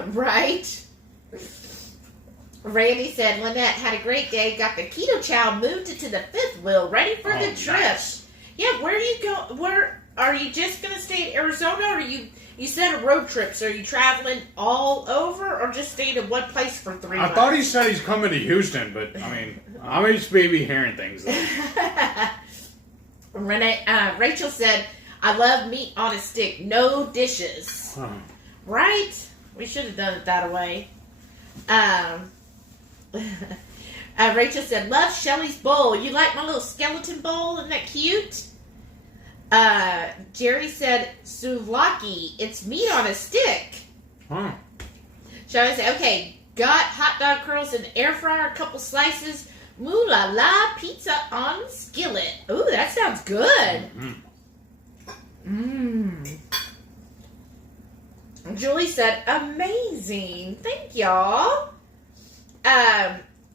Right? Randy said, Lynette had a great day. Got the keto chow, moved it to the fifth wheel, ready for the trip. Nice. Yeah, where do you go? Where are you just going to stay in Arizona, or you said a road trip, so are you traveling all over, or just staying in one place for 3 months? I thought he said he's coming to Houston, but I mean, I'm just maybe hearing things though. Rachel said, I love meat on a stick, no dishes. Huh. Right? We should have done it that way. Rachel said, love Shelly's bowl. You like my little skeleton bowl? Isn't that cute? Jerry said, souvlaki. It's meat on a stick. Huh. Shelly said, okay, got hot dog curls in the air fryer, a couple slices. Moo la la, pizza on skillet. Ooh, that sounds good. Julie said, amazing. Thank y'all.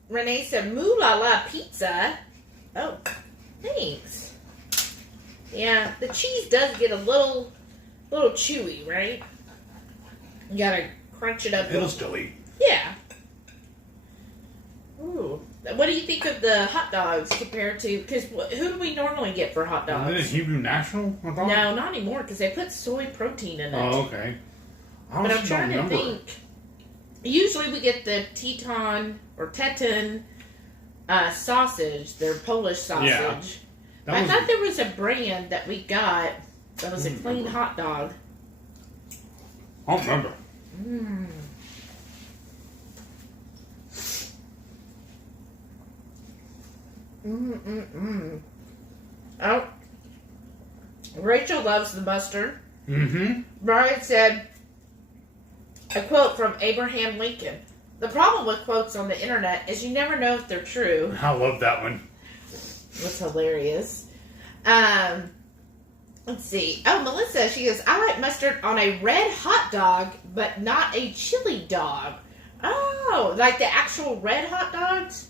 Renee said, moo la la pizza. Oh, thanks. Yeah, the cheese does get a little chewy, right? You gotta crunch it up. It'll still eat. Yeah. Ooh. What do you think of the hot dogs compared to, because who do we normally get for hot dogs? Is it Hebrew National? I thought? No, not anymore, because they put soy protein in it. Oh, okay. But I'm trying to think. Usually we get the Teton sausage, their Polish sausage. Yeah. I thought there was a brand that we got that was a clean hot dog. I don't remember. Oh, Rachel loves the mustard. Brian said, a quote from Abraham Lincoln. The problem with quotes on the internet is you never know if they're true. I love that one. That's hilarious. Let's see. Oh, Melissa, she goes, I like mustard on a red hot dog, but not a chili dog. Oh, like the actual red hot dogs?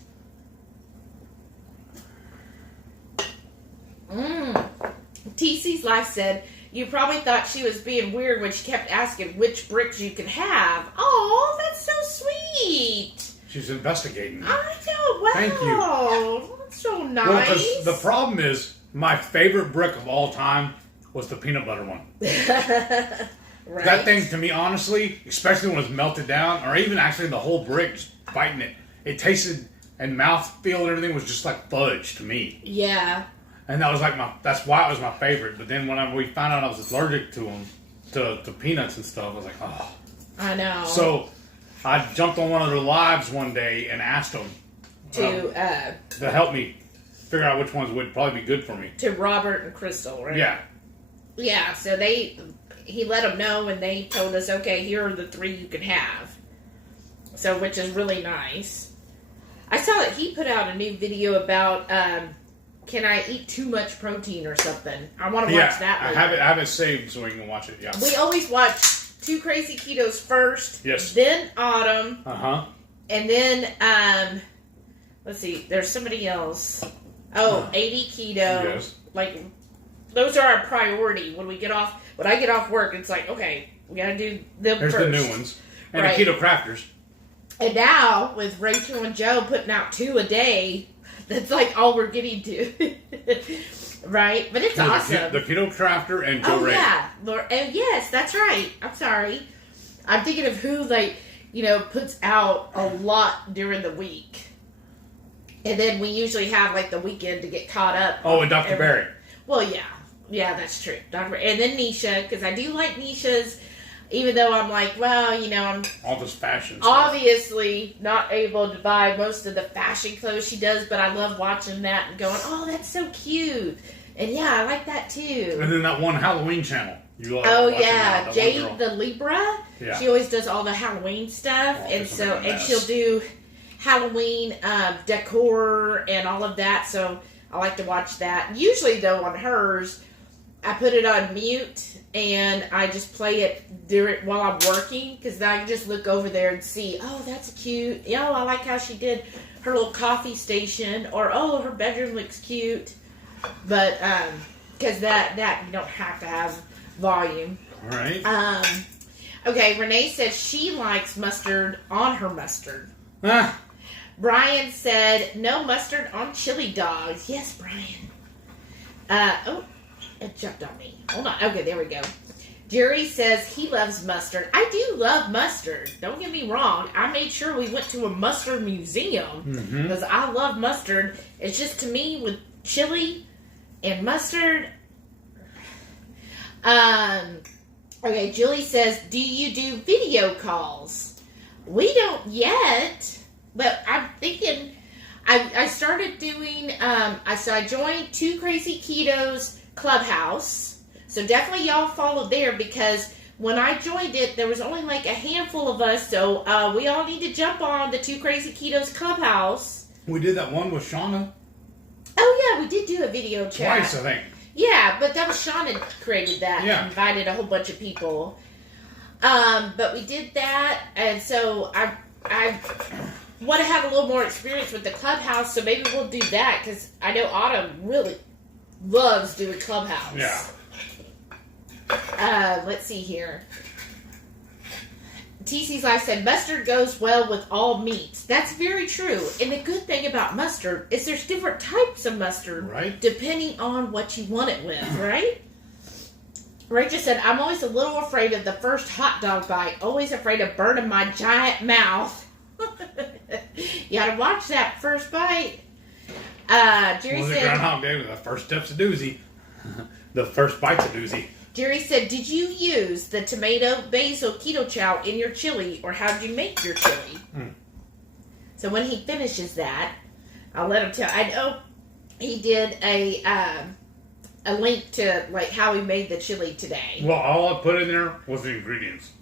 TC's Life said, you probably thought she was being weird when she kept asking which bricks you could have. Oh, that's so sweet. She's investigating. I know. Wow. Thank you. That's so nice. Well, because the problem is, my favorite brick of all time was the peanut butter one. Right? That thing, to me, honestly, especially when it's melted down, or even actually the whole brick, just biting it, it tasted, and mouthfeel and everything was just like fudge to me. Yeah. And that was like that's why it was my favorite. But then when we found out I was allergic to them, to peanuts and stuff, I was like, oh. I know. So I jumped on one of their lives one day and asked them to help me figure out which ones would probably be good for me. To Robert and Crystal, right? Yeah. Yeah, so he let them know, and they told us, okay, here are the 3 you can have. So, which is really nice. I saw that he put out a new video about, can I eat too much protein or something? I want to watch that later. I have it saved so we can watch it, yeah. We always watch 2 Crazy Ketos first. Yes. Then Autumn. Uh-huh. And then, let's see, there's somebody else. Oh, 80 Keto. Yes. Like, those are our priority. When I get off work, it's like, okay, we gotta do them There's first. the new ones. And Right. the Keto Crafters. And now, with Rachel and Joe putting out 2 a day, that's like all we're getting to. Right? But it's awesome. The Keto Crafter and Joe Ray. Yeah. Lord, and yes, that's right. I'm sorry. I'm thinking of who, like, puts out a lot during the week. And then we usually have, like, the weekend to get caught up. Oh, and Dr. Barry. Well, yeah. Yeah, that's true. And then Nisha, because I do like Nisha's, even though I'm like, well, I'm all this fashion stuff. Obviously not able to buy most of the fashion clothes she does, but I love watching that and going, oh, that's so cute. And yeah, I like that too. And then that one Halloween channel. Oh yeah, Jade the Libra. Yeah. She always does all the Halloween stuff, and she'll do Halloween decor and all of that. So I like to watch that. Usually though on hers, I put it on mute and I just play it while I'm working, because then I can just look over there and see, oh, that's cute. I like how she did her little coffee station, or oh, her bedroom looks cute. But because that you don't have to have volume. All right. Okay, Renee said she likes mustard on her mustard. Ah. Brian said no mustard on chili dogs. Yes, Brian. Oh, it jumped on me. Hold on. Okay, there we go. Jerry says he loves mustard. I do love mustard. Don't get me wrong. I made sure we went to a mustard museum because I love mustard. It's just, to me, with chili and mustard. Okay, Julie says, do you do video calls? We don't yet, but I'm thinking. I started doing. I joined 2 Crazy Ketos Clubhouse, so definitely y'all follow there, because when I joined it, there was only like a handful of us, so we all need to jump on the 2 Crazy Ketos Clubhouse. We did that one with Shauna. Oh yeah, we did do a video chat. Twice, I think. Yeah, but that was Shauna created that. Yeah. Invited a whole bunch of people. But we did that, and so I want to have a little more experience with the Clubhouse, so maybe we'll do that, because I know Autumn really loves doing Clubhouse. Yeah. Let's see here. TC's Life said, mustard goes well with all meats. That's very true. And the good thing about mustard is there's different types of mustard, right, depending on what you want it with, right? Rachel said, I'm always a little afraid of the first hot dog bite. Always afraid of burning my giant mouth. You gotta watch that first bite. Jerry said, Groundhog Day, the first step's a doozy. The first bite's a doozy. Jerry said, did you use the tomato basil keto chow in your chili, or how did you make your chili? So when he finishes that, I'll let him tell. I know he did a link to like how he made the chili today. Well, all I put in there was the ingredients.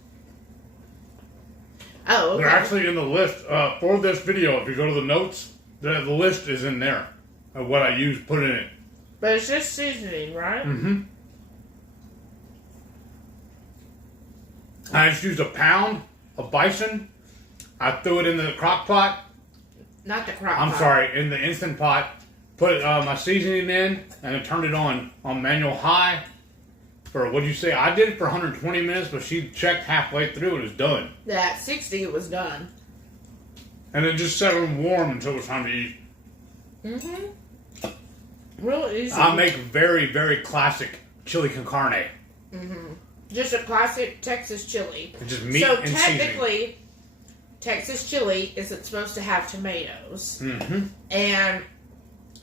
Oh, okay. They're actually in the list for this video. If you go to the notes, the list is in there of what I used, put in it. But it's just seasoning, right? Mm-hmm. I just used a pound of bison. I threw it in the crock pot. Not the crock pot. I'm sorry, in the Instant Pot. Put my seasoning in, and I turned it on manual high for, what'd you say? I did it for 120 minutes, but she checked halfway through and it was done. Yeah, at 60 it was done. And then just set them warm until it was time to eat. Mm-hmm. Real easy. I make very, very classic chili con carne. Mm-hmm. Just a classic Texas chili. Just meat so and seasoning. technically, Texas chili isn't supposed to have tomatoes. Mm-hmm. And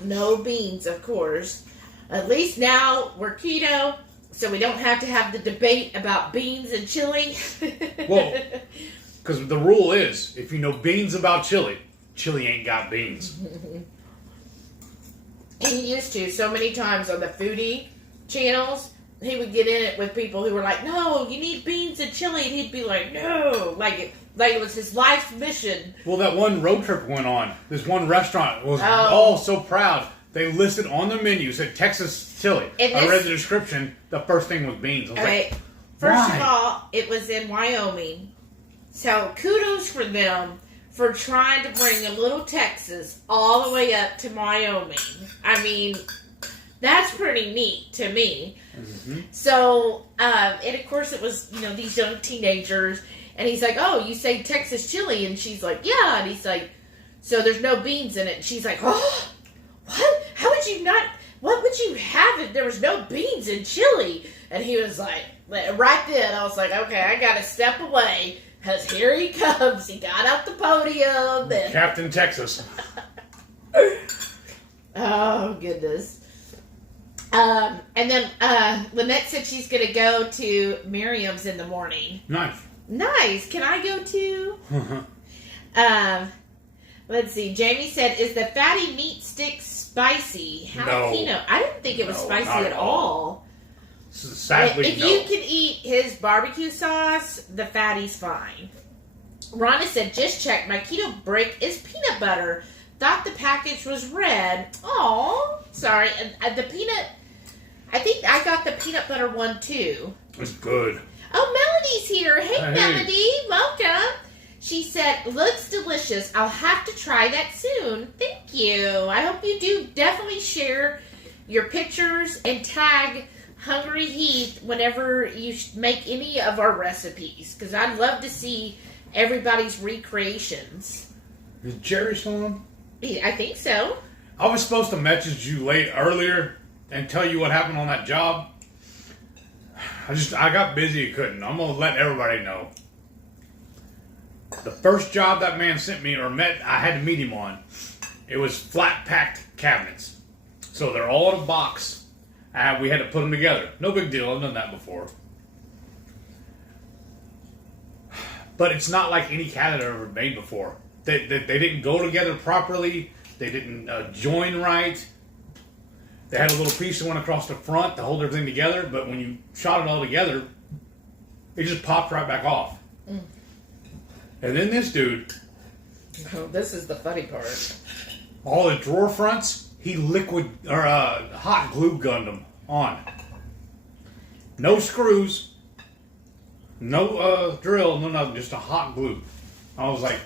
no beans, of course. At least now we're keto, so we don't have to have the debate about beans and chili. Well, because the rule is, if you know beans about chili, chili ain't got beans. He used to so many times on the foodie channels. He would get in it with people who were like, "No, you need beans and chili," and he'd be like, "No," like it was his life's mission. Well, that one road trip went on. This one restaurant was all so proud. They listed on the menu, said Texas chili. I read the description. The first thing was beans. I was like, first of all, it was in Wyoming. So kudos for them for trying to bring a little Texas all the way up to Wyoming. I mean, that's pretty neat to me. Mm-hmm. So, and of course it was, these young teenagers. And he's like, "Oh, you say Texas chili?" And she's like, "Yeah." And he's like, "So there's no beans in it?" And she's like, "Oh, what? How would you not? What would you have if there was no beans in chili?" And he was like, right then, I was like, "Okay, I got to step away because here he comes." He got up the podium. And Captain Texas. Oh, goodness. And then Lynette said she's going to go to Miriam's in the morning. Nice. Can I go too? Let's see. Jamie said, "Is the fatty meat stick spicy?" Jalapeno. I didn't think it was spicy at all. Sadly, if you can eat his barbecue sauce, the fatty's fine. Rhonda said, "Just checked. My keto brick is peanut butter. Thought the package was red." Oh, sorry. And the peanut, I think I got the peanut butter one too. It's good. Oh, Melody's here. Hey, Melody. Welcome. She said, "Looks delicious. I'll have to try that soon." Thank you. I hope you do. Definitely share your pictures and tag HungryHeath whenever you make any of our recipes, because I'd love to see everybody's recreations. Is Jerry still on? I think so. I was supposed to message you earlier and tell you what happened on that job. I got busy and couldn't. I'm going to let everybody know. The first job that man sent me I had to meet him on, it was flat packed cabinets. So they're all in a box. We had to put them together. No big deal. I've done that before. But it's not like any cabinet I've ever made before. They didn't go together properly. They didn't join right. They had a little piece that went across the front to hold everything together, but when you shot it all together, it just popped right back off. Mm. And then this dude... Oh, this is the funny part. All the drawer fronts, he hot glue gunned them on. No screws, no drill, no nothing, just a hot glue. I was like,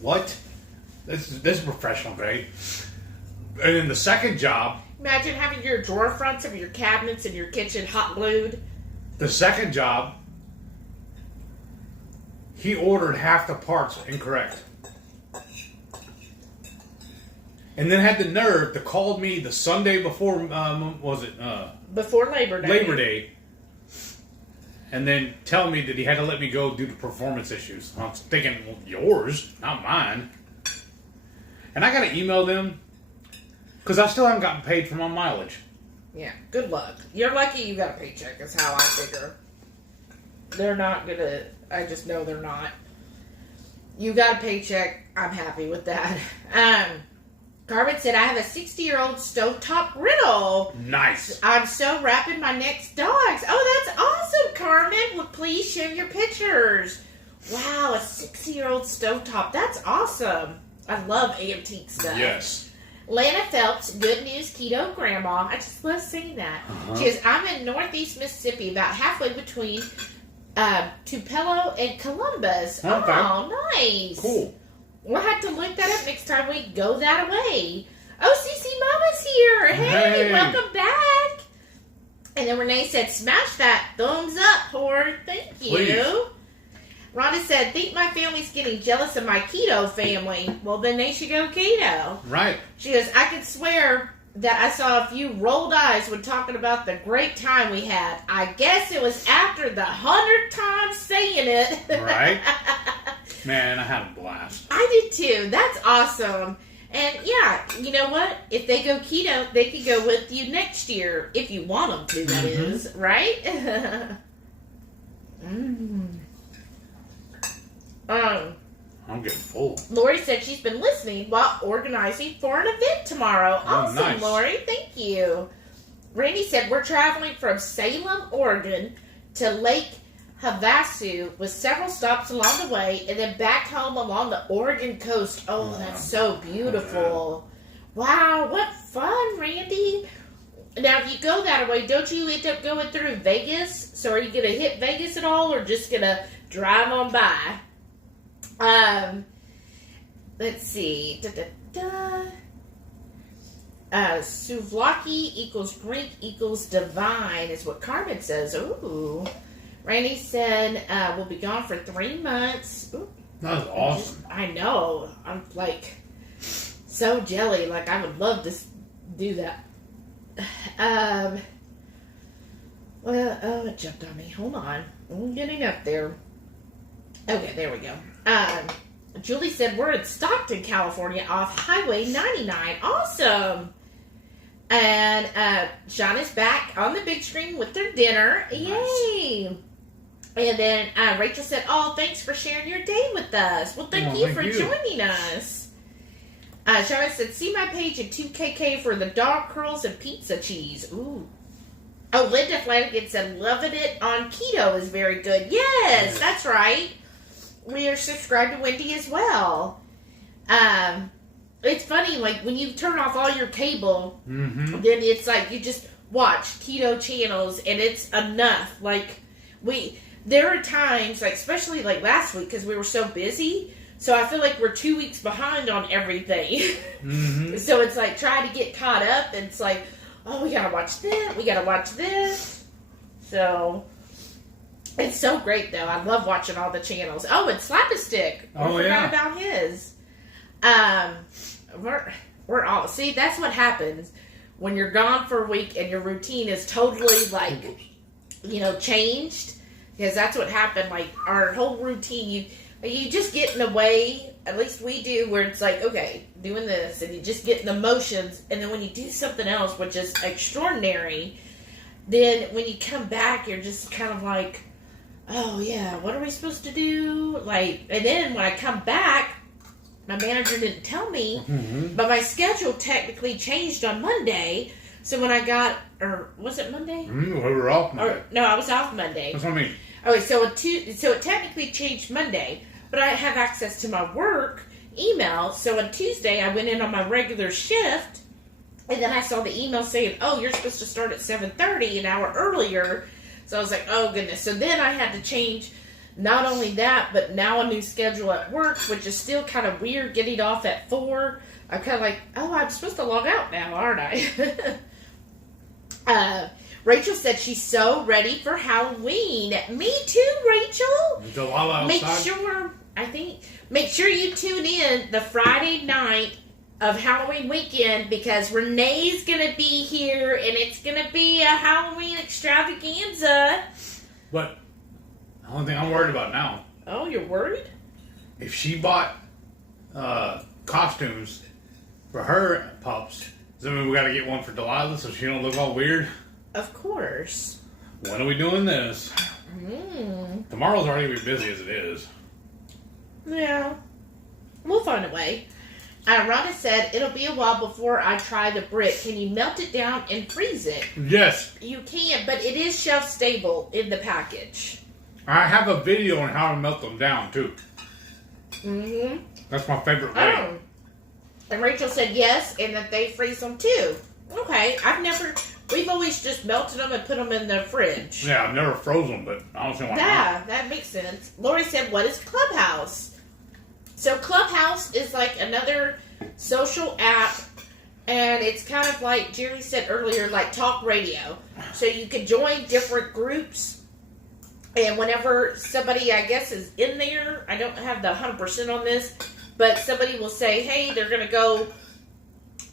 what? This is professional grade. And then the second job... Imagine having your drawer fronts of your cabinets in your kitchen hot glued. The second job, he ordered half the parts incorrect. And then had the nerve to call me the Sunday before, before Labor Day. Labor Day. And then tell me that he had to let me go due to performance issues. I was thinking, well, yours, not mine. And I got to email them. Because I still haven't gotten paid for my mileage. Yeah, good luck. You're lucky you got a paycheck, is how I figure. They're not going to... I just know they're not. You got a paycheck. I'm happy with that. Carmen said, "I have a 60-year-old stovetop griddle. Nice. I'm so wrapping my next dogs." Oh, that's awesome, Carmen. Well, please share your pictures. Wow, a 60-year-old stovetop. That's awesome. I love antique stuff. Yes. Lana Phelps, good news, keto grandma. I just love saying that. Uh-huh. She says, "I'm in northeast Mississippi, about halfway between Tupelo and Columbus." Okay. Oh, nice. Cool. We'll have to look that up next time we go that way. Oh, Cece Mama's here. Hey, welcome back. And then Renee said, "Smash that thumbs up, whore." Thank you. Please. Rhonda said, "Think my family's getting jealous of my keto family." Well, then they should go keto. Right. She goes, "I could swear that I saw a few rolled eyes when talking about the great time we had. I guess it was after the 100th time saying it. Right? Man, I had a blast. I did too. That's awesome. And yeah, you know what? If they go keto, they can go with you next year. If you want them to, that is. Right? I'm getting full. Lori said she's been listening while organizing for an event tomorrow. Awesome, nice. Lori. Thank you. Randy said we're traveling from Salem, Oregon to Lake Havasu with several stops along the way and then back home along the Oregon coast. Oh, that's so beautiful. Wow, what fun, Randy. Now, if you go that way, don't you end up going through Vegas? So are you going to hit Vegas at all or just going to drive on by? Let's see. Souvlaki equals Greek equals divine is what Carmen says. Ooh. Randy said, we'll be gone for 3 months. Ooh. That was awesome. I know. I'm like so jelly. Like I would love to do that. Well, oh, it jumped on me. Hold on. I'm getting up there. Okay, there we go. Julie said we're in Stockton, California, off Highway 99. Awesome. And Sean is back on the big screen with their dinner. Nice. Yay. And then Rachel said, oh, thanks for sharing your day with us. Well, thank you for joining us. Sean said, see my page at 2KK for the dog curls and pizza cheese. Ooh. Oh, Linda Flanagan said, loving it on keto is very good. Yes, that's right. We are subscribed to Wendy as well. It's funny, like, when you turn off all your cable, then it's like you just watch keto channels, and it's enough. Like, there are times, like, especially, like, last week, because we were so busy, so I feel like we're 2 weeks behind on everything. So it's like, trying to get caught up, and it's like, oh, we gotta watch this, we gotta watch this. So, it's so great, though. I love watching all the channels. Oh, and Slap-a-Stick. I forgot about his. We're all, see, that's what happens when you're gone for a week and your routine is totally, like, changed. Because that's what happened. Like, our whole routine, you just get in the way, at least we do, where it's like, okay, doing this, and you just get in the motions, and then when you do something else, which is extraordinary, then when you come back, you're just kind of like, oh yeah, what are we supposed to do? Like, and then when I come back, my manager didn't tell me, but my schedule technically changed on Monday. So when I got, or was it Monday? We were off Monday. No, I was off Monday. That's what I mean. Okay, so it technically changed Monday, but I have access to my work email. So on Tuesday, I went in on my regular shift, and then I saw the email saying, oh, you're supposed to start at 7:30, an hour earlier. So I was like, oh, goodness. So then I had to change not only that, but now a new schedule at work, which is still kind of weird getting off at 4. I'm kind of like, oh, I'm supposed to log out now, aren't I? Rachel said she's so ready for Halloween. Me too, Rachel. Make sure you tune in the Friday night of Halloween weekend, because Renee's gonna be here and it's gonna be a Halloween extravaganza. But the only thing I'm worried about now. Oh, you're worried? If she bought costumes for her pups, does that mean we gotta get one for Delilah so she don't look all weird? Of course. When are we doing this? Tomorrow's already gonna be busy as it is. Yeah. We'll find a way. Rhonda said, it'll be a while before I try the brick. Can you melt it down and freeze it? Yes. You can, but it is shelf stable in the package. I have a video on how to melt them down, too. That's my favorite way. Oh. And Rachel said yes, and that they freeze them, too. Okay. We've always just melted them and put them in the fridge. Yeah, I've never frozen them, but I don't see why not. Yeah, that makes sense. Lori said, what is Clubhouse? So Clubhouse is like another social app, and it's kind of like Jerry said earlier, like talk radio. So you can join different groups, and whenever somebody, I guess, is in there, I don't have the 100% on this, but somebody will say, hey, they're going to go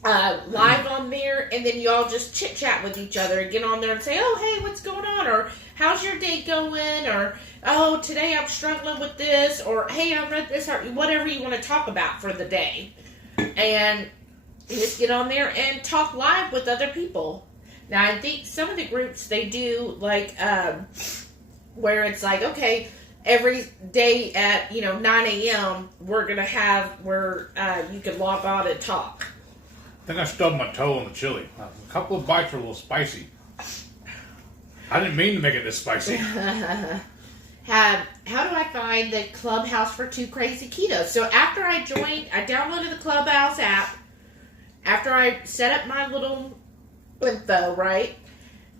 live on there, and then you all just chit chat with each other and get on there and say, "Oh, hey, what's going on?" or "How's your day going?" or "Oh, today I'm struggling with this," or "Hey, I read this," or whatever you want to talk about for the day, and you just get on there and talk live with other people. Now, I think some of the groups they do like where it's like, okay, every day at 9 a.m. we're gonna have where you can log on and talk. I think I stubbed my toe in the chili. A couple of bites were a little spicy. I didn't mean to make it this spicy. How do I find the Clubhouse for Two Crazy Ketos? So after I joined, I downloaded the Clubhouse app. After I set up my little info, right?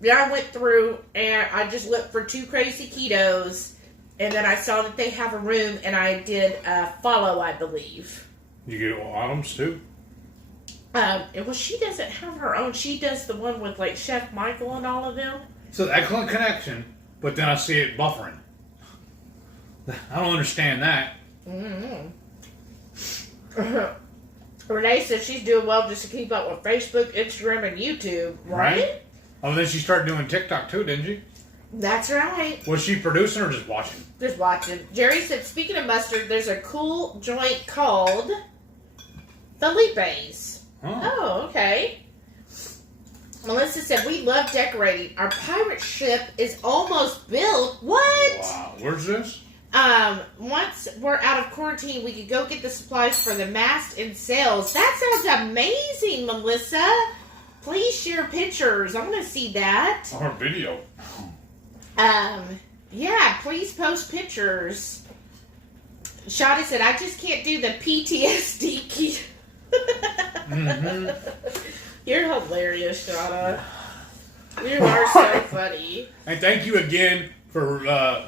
Then I went through and I just looked for Two Crazy Ketos. And then I saw that they have a room and I did follow, I believe. You get Autumn's too? Well, she doesn't have her own. She does the one with like Chef Michael and all of them. So excellent connection, but then I see it buffering. I don't understand that. Mm-hmm. Renee says she's doing well just to keep up with Facebook, Instagram, and YouTube, right? Oh, then she started doing TikTok too, didn't she? That's right. Was she producing or just watching? Just watching. Jerry said, speaking of mustard, there's a cool joint called Felipe's. Oh, okay. Melissa said, we love decorating. Our pirate ship is almost built. What? Wow. Where's this? Once we're out of quarantine, we could go get the supplies for the mast and sails. That sounds amazing, Melissa. Please share pictures. I want to see that. Or video. Yeah, please post pictures. Shada said, I just can't do the PTSD key. Mm-hmm. You're hilarious, Shada. You are so funny. And thank you again for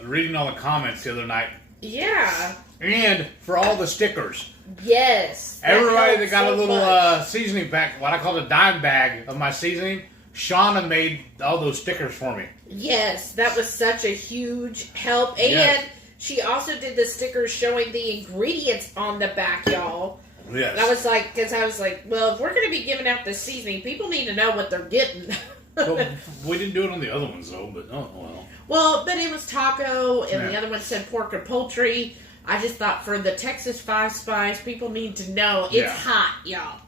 reading all the comments the other night. Yeah. And for all the stickers. Yes. Everybody that got a little seasoning pack, what I call a dime bag of my seasoning, Shauna made all those stickers for me. Yes, that was such a huge help. And yes. She also did the stickers showing the ingredients on the back, y'all. Yes. And I was like, because I was like, well, if we're going to be giving out the seasoning, people need to know what they're getting. Well, we didn't do it on the other ones, though, but oh, well. Well, but it was taco, and the other one said pork and poultry. I just thought for the Texas 5 Spice, people need to know it's hot, y'all.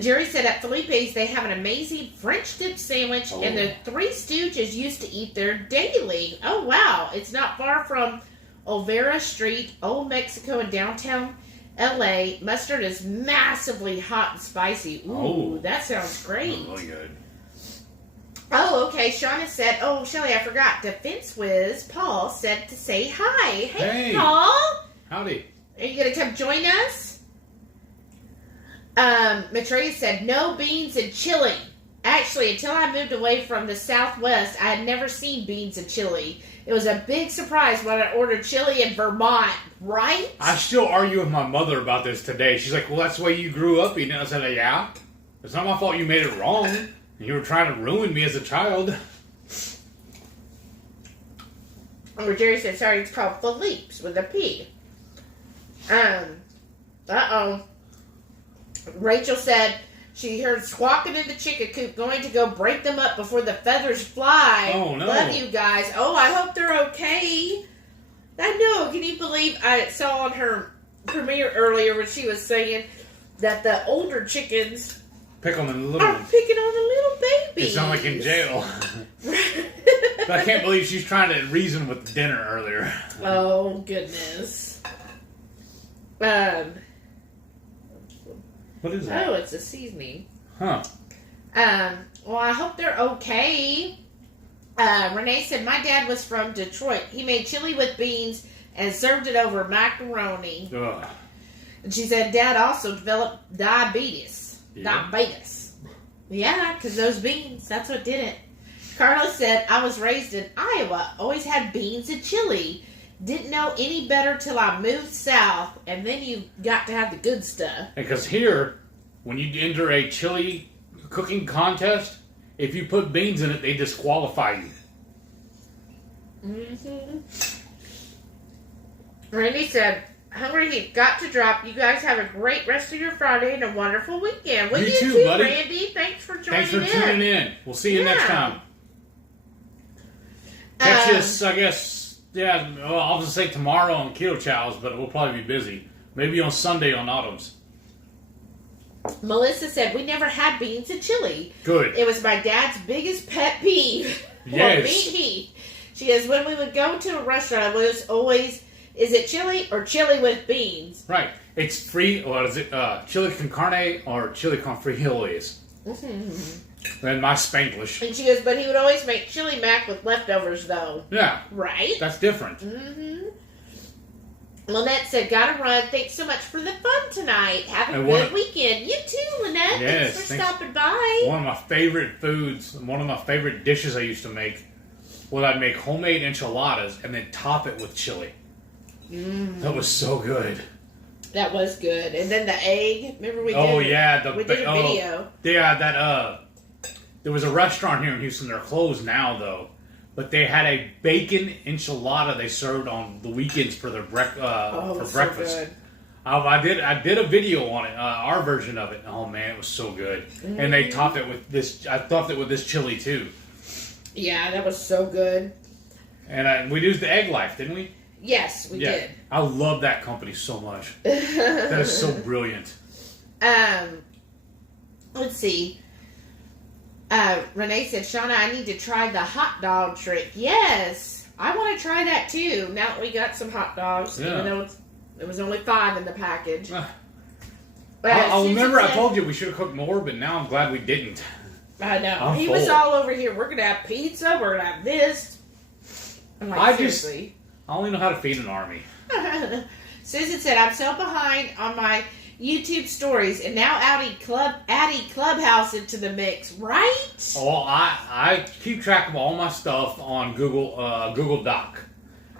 Jerry said at Felipe's, they have an amazing French dip sandwich, and the Three Stooges used to eat there daily. Oh, wow. It's not far from Olvera Street, Old Mexico, in downtown L.A. Mustard is massively hot and spicy. Ooh, that sounds great. Really good. Oh, okay. Shauna said, oh, Shelly, I forgot. Defense Whiz Paul said to say hi. Hey, Paul. Howdy. Are you going to come join us? Maitreya said, no beans and chili. Actually, until I moved away from the Southwest, I had never seen beans and chili. It was a big surprise when I ordered chili in Vermont, right? I still argue with my mother about this today. She's like, well, that's the way you grew up eating it. I said, yeah. It's not my fault you made it wrong. You were trying to ruin me as a child. Or Jerry said, sorry, it's called Philippe's with a P. Uh-oh. Rachel said she heard squawking in the chicken coop, going to go break them up before the feathers fly. Oh, no. Love you guys. Oh, I hope they're okay. I know. Can you believe I saw on her premiere earlier when she was saying that the older chickens Pick on the little are picking on the little babies. It sounds like in jail. But I can't believe she's trying to reason with dinner earlier. Oh, goodness. What is that? Oh, it's a seasoning. Huh. Well, I hope they're okay. Renee said, my dad was from Detroit. He made chili with beans and served it over macaroni. Ugh. And she said, Dad also developed diabetes. Yeah. Diabetes. Yeah, because those beans, that's what did it. Carla said, I was raised in Iowa. Always had beans and chili. Didn't know any better till I moved south. And then you got to have the good stuff. Because here, when you enter a chili cooking contest, if you put beans in it, they disqualify you. Mm-hmm. Randy said, HungryHeath, got to drop. You guys have a great rest of your Friday and a wonderful weekend. You too, buddy. Randy. Thanks for joining in. Thanks for tuning in. We'll see you next time. Catch us, I guess, well, I'll just say tomorrow on Keto Chows, but we'll probably be busy. Maybe on Sunday on Autumn's. Melissa said, we never had beans and chili. Good. It was my dad's biggest pet peeve. Yes. Meat Heath. She says, when we would go to a restaurant, it was always, is it chili or chili with beans? Right. It's free, or is it chili con carne or chili con frijoles? And my Spanglish. And she goes, but he would always make chili mac with leftovers, though. Yeah. Right? That's different. Lynette said, gotta run. Thanks so much for the fun tonight. Have a good weekend. You too, Lynette. Yes, thanks for stopping by. One of my favorite foods, one of my favorite dishes I used to make was I'd make homemade enchiladas and then top it with chili. That was so good. That was good. And then the egg. Remember we did we did a video. Yeah, there was a restaurant here in Houston. They're closed now, though. But they had a bacon enchilada they served on the weekends for their for breakfast. So good. I did a video on it, our version of it. Oh man, it was so good. And they topped it with this. I topped it with this chili too. Yeah, that was so good. And we used the Egg Life, didn't we? Yes, we did. I love that company so much. That is so brilliant. Let's see. Renee said, Shauna, I need to try the hot dog trick. Yes, I want to try that too. Now that we got some hot dogs, even though it was only 5 in the package. I remember I told you we should have cooked more, but now I'm glad we didn't. I know. He was all over here. We're going to have pizza. We're going to have this. I'm like, seriously. I only know how to feed an army. Susan said, I'm so behind on my YouTube stories, and now adding Clubhouse into the mix, right? Well, I keep track of all my stuff on Google Doc.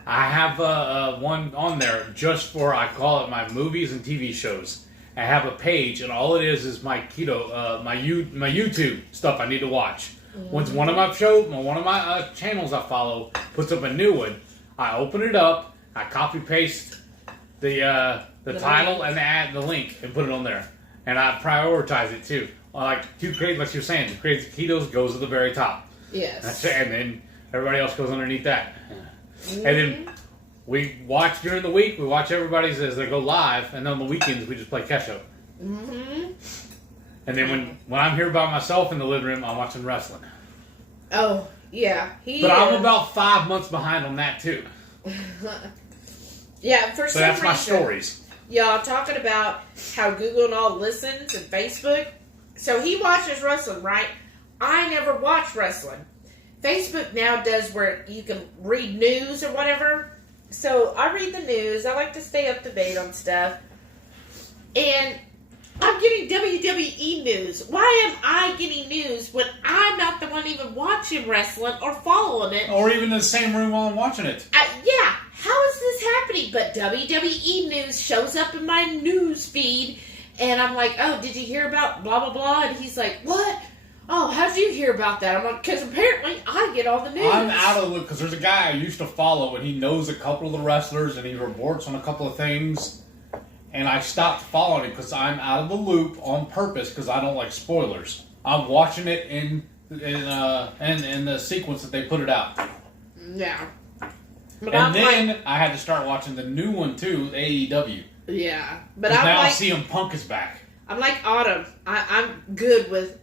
I have one on there just for, I call it my movies and TV shows. I have a page, and all it is my keto, my YouTube stuff I need to watch. Once one of my channels I follow puts up a new one, I open it up, I copy paste the title and add the link and put it on there, and I prioritize it too. Like like you're saying, the Crazy Ketos goes at the very top. Yes. That's it, and then everybody else goes underneath that. And then we watch during the week. We watch everybody's as they go live, and then on the weekends we just play catch up. And then when I'm here by myself in the living room, I'm watching wrestling. Oh yeah, but I'm about 5 months behind on that too. Yeah, for some reason. That's my stories. Y'all talking about how Google and all listens and Facebook. So he watches wrestling, right? I never watch wrestling. Facebook now does where you can read news or whatever. So I read the news. I like to stay up to date on stuff. And I'm getting WWE news. Why am I getting news when I'm not the one even watching wrestling or following it? Or even in the same room while I'm watching it. Yeah. How is this happening? But WWE news shows up in my news feed. And I'm like, oh, did you hear about blah, blah, blah? And he's like, what? Oh, how'd you hear about that? I'm like, because apparently I get all the news. I'm out of the loop because there's a guy I used to follow and he knows a couple of the wrestlers and he reports on a couple of things. And I stopped following him because I'm out of the loop on purpose because I don't like spoilers. I'm watching it in the sequence that they put it out. Yeah. But and then I had to start watching the new one too, AEW. Yeah. But now CM Punk is back. I'm like Autumn. I'm good with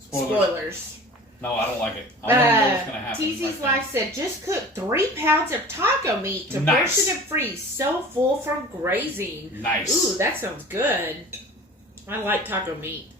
spoilers. No, I don't like it. I don't know what's going to happen. TZ's Life said, just cook 3 pounds of taco meat to roast it and freeze. So full from grazing. Nice. Ooh, that sounds good. I like taco meat.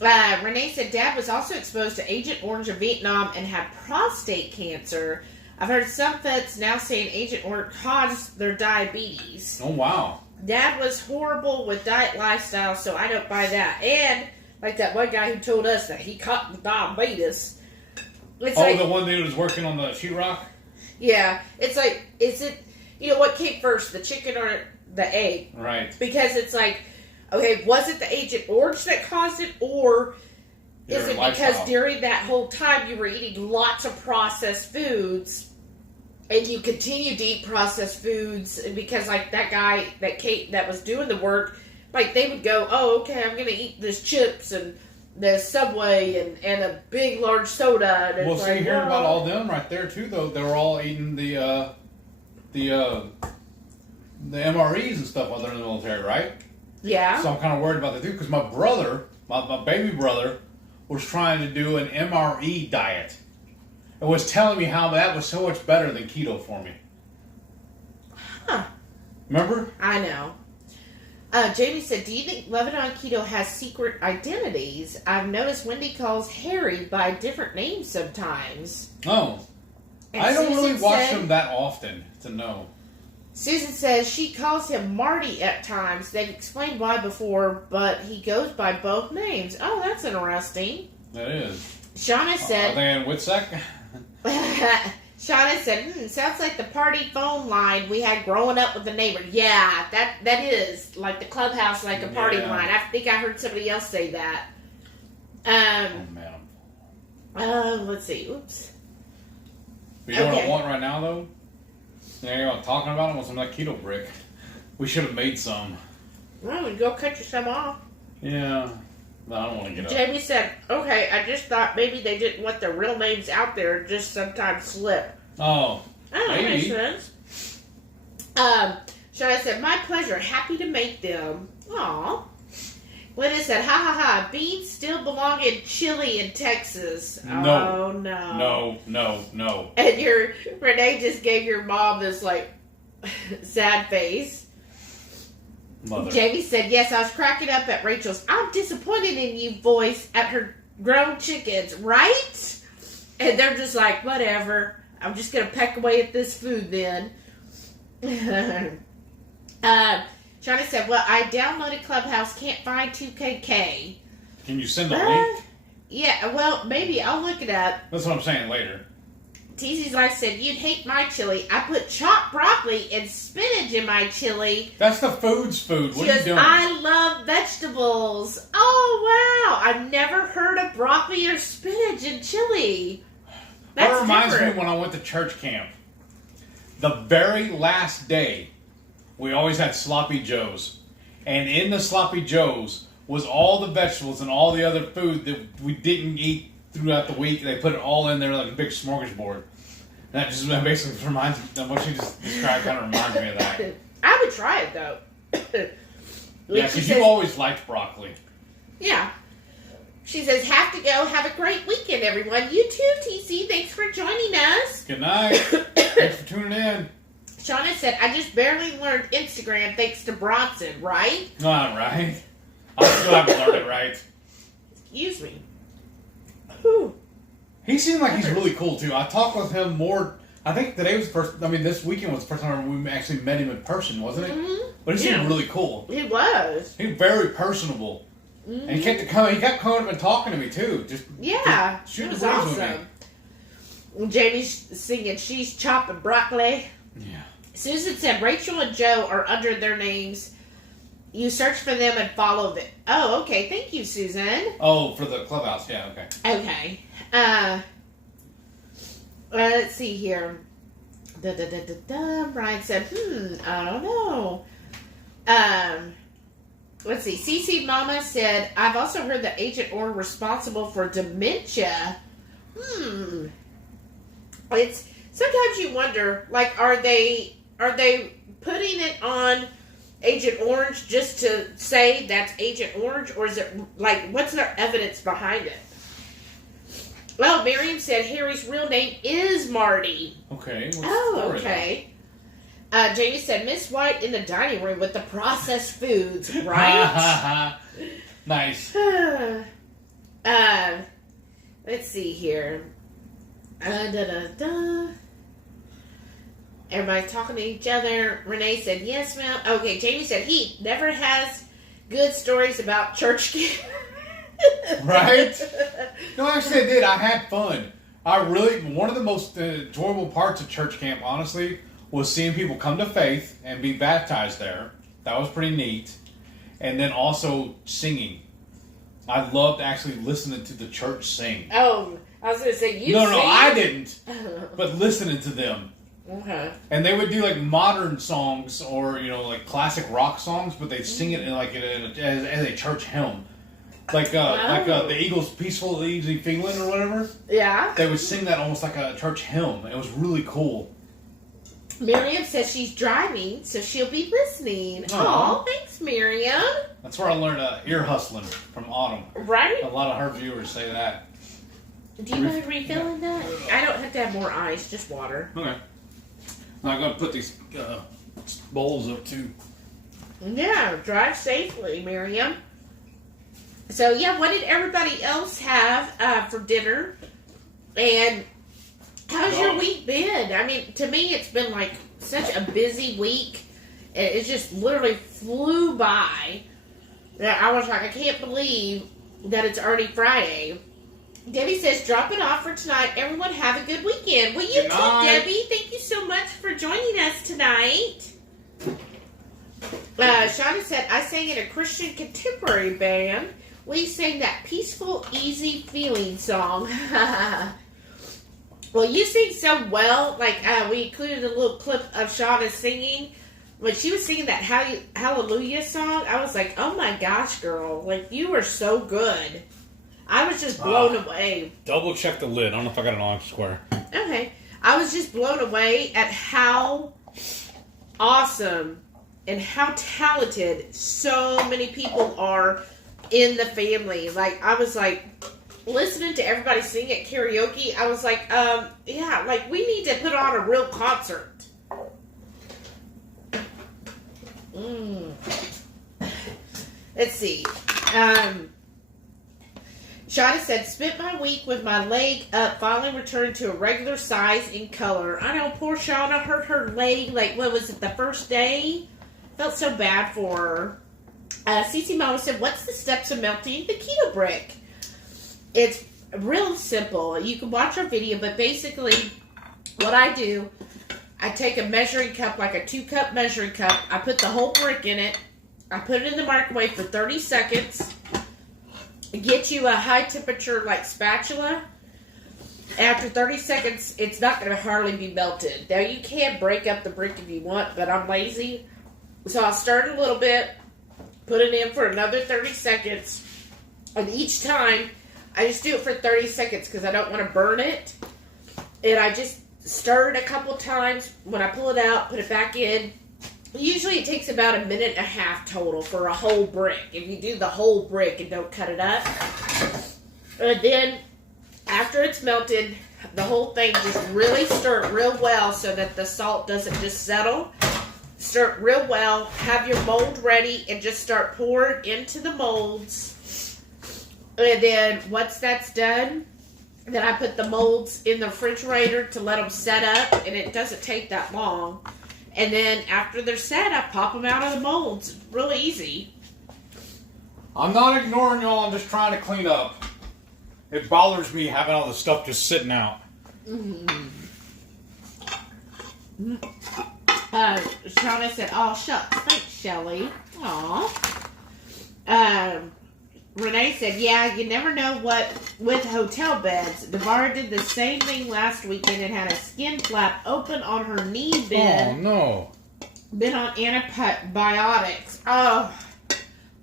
Renee said, Dad was also exposed to Agent Orange in Vietnam and had prostate cancer. I've heard some vets now saying Agent Orange caused their diabetes. Oh, wow. Dad was horrible with diet lifestyle, so I don't buy that. And like that one guy who told us that he caught the diabetes. It's the one dude was working on the sheetrock? Yeah. It's like, is it, what came first, the chicken or the egg? Right. Because it's like, okay, was it the Agent Orange that caused it, or is it because during that whole time you were eating lots of processed foods and you continue to eat processed foods, because like that guy, that Kate that was doing the work, like they would go, oh, okay, I'm going to eat this chips and the Subway and a big large soda. And well, see, hearing about all them right there too, though, they were all eating the MREs and stuff while they're in the military, right? Yeah. So I'm kind of worried about that too, because my brother, my baby brother, was trying to do an MRE diet. And was telling me how that was so much better than keto for me. Huh. Remember? I know. Jamie said, do you think Lebanon Keto has secret identities? I've noticed Wendy calls Harry by different names sometimes. Oh. And I don't Susan really watch said, them that often to know. Susan says she calls him Marty at times. They've explained why before, but he goes by both names. Oh, that's interesting. That is. Shauna said... Are they in Witsec? Shauna said, sounds like the party phone line we had growing up with the neighbor. Yeah, that is like the clubhouse, like a party line. I think I heard somebody else say that. Oh, man. Let's see. Oops. But you know what I want right now, though? Yeah, you know, talking about it with some of that keto brick. We should have made some. Well, go cut you some off. Yeah. No, I don't want to get up. Jamie said, okay, I just thought maybe they didn't want their real names out there, just sometimes slip. Oh, that maybe. makes sense. Shauna said, my pleasure, happy to make them. Aw. Linda said, ha ha ha, beans still belong in Chile in Texas. No. Oh, no. No. And Renee just gave your mom this, like, sad face. Mother. Jamie said, yes, I was cracking up at Rachel's I'm disappointed in you voice at her grown chickens, right? And they're just like, whatever. I'm just going to peck away at this food then. Shauna said, well, I downloaded Clubhouse, can't find 2KK. Can you send the link? Yeah, well, maybe. I'll look it up. That's what I'm saying later. TC's Life said, you'd hate my chili. I put chopped broccoli and spinach in my chili. That's the food's food. What are you doing? I love vegetables. Oh, wow. I've never heard of broccoli or spinach in chili. That reminds me when I went to church camp. The very last day, we always had sloppy joes. And in the sloppy joes was all the vegetables and all the other food that we didn't eat throughout the week. They put it all in there like a big smorgasbord. And that just basically reminds me, what you just described kind of reminds me of that. I would try it, though. Yeah, because you always liked broccoli. Yeah. She says, have to go. Have a great weekend, everyone. You too, TC. Thanks for joining us. Good night. Thanks for tuning in. Shauna said, I just barely learned Instagram thanks to Bronson, right? All right. I still haven't learned it right. Excuse me. Whew. He seemed like he's really cool, too. I talked with him more. I think today was the first, this weekend was the first time we actually met him in person, wasn't it? Mm-hmm. But he seemed really cool. He was. He was very personable. Mm-hmm. And he kept coming up and talking to me, too. Just it was awesome. Jamie's singing, she's chopping broccoli. Yeah. Susan said, Rachel and Joe are under their names. You search for them and follow them. Oh, okay. Thank you, Susan. Oh, for the clubhouse. Yeah, okay. Okay. Let's see here. Brian said, I don't know. Let's see. CC Mama said, I've also heard that Agent Orange responsible for dementia. It's sometimes you wonder, like, are they putting it on Agent Orange just to say that's Agent Orange, or is it like what's their evidence behind it? Well, Miriam said Harry's real name is Marty. Okay. Okay. Jamie said Miss White in the dining room with the processed foods, right? Nice. Let's see here. Everybody's talking to each other. Renee said, yes, ma'am. Okay, Jamie said he never has good stories about church camp. Right? No, actually I did. I had fun. One of the most enjoyable parts of church camp, honestly, was seeing people come to faith and be baptized there. That was pretty neat. And then also singing. I loved actually listening to the church sing. Oh, I was going to say, No, I didn't. But listening to them. Okay. And they would do like modern songs or like classic rock songs, but they'd sing it as a church hymn, like the Eagles' "Peaceful Easy Feeling" or whatever. Yeah. They would sing that almost like a church hymn. It was really cool. Miriam says she's driving, so she'll be listening. Oh, thanks, Miriam. That's where I learned ear hustling from Autumn. Right? A lot of her viewers say that. Do you mind refilling that? I don't have to have more ice, just water. Okay. Now I'm going to put these bowls up too. Yeah, drive safely, Miriam. So, yeah, what did everybody else have for dinner? And how's your week been? I mean, to me, it's been like such a busy week. It just literally flew by. I was like, I can't believe that it's already Friday. Debbie says, drop it off for tonight. Everyone have a good weekend. Well, you too, Debbie. Thank you so much for joining us tonight. Shauna said, I sang in a Christian contemporary band. We sang that peaceful, easy feeling song. Well, you sing so well. Like, we included a little clip of Shauna singing. When she was singing that Hallelujah song, I was like, oh my gosh, girl. Like, you are so good. I was just blown away. Double check the lid. I don't know if I got an orange square. Okay. I was just blown away at how awesome and how talented so many people are in the family. Like, I was like, listening to everybody sing at karaoke, I was like, yeah, like, we need to put on a real concert. Let's see. Shauna said, spent my week with my leg up, finally returned to a regular size and color. I know, poor Shauna hurt her leg, like, what was it, the first day? Felt so bad for her. Cece Mama said, what's the steps of melting the keto brick? It's real simple. You can watch our video, but basically, what I do, I take a measuring cup, like a 2-cup measuring cup. I put the whole brick in it. I put it in the microwave for 30 seconds. Get you a high temperature like spatula. After 30 seconds, it's not going to hardly be melted. Now, you can break up the brick if you want, but I'm lazy. So I'll stir it a little bit, put it in for another 30 seconds. And each time, I just do it for 30 seconds because I don't want to burn it. And I just stir it a couple times. When I pull it out, put it back in. Usually it takes about 1.5 minutes total for a whole brick. If you do the whole brick and don't cut it up. And then, after it's melted, the whole thing, just really stir it real well so that the salt doesn't just settle. Stir it real well. Have your mold ready and just start pouring into the molds. And then, once that's done, then I put the molds in the refrigerator to let them set up. And it doesn't take that long. And then after they're set, I pop them out of the molds. It's really easy. I'm not ignoring y'all. I'm just trying to clean up. It bothers me having all the stuff just sitting out. Shauna said, oh, shucks. Thanks, Shelly. Aw. Renee said, yeah, you never know what with hotel beds. Devara did the same thing last weekend and had a skin flap open on her knee bed. Oh, no. Been on antibiotics. Oh,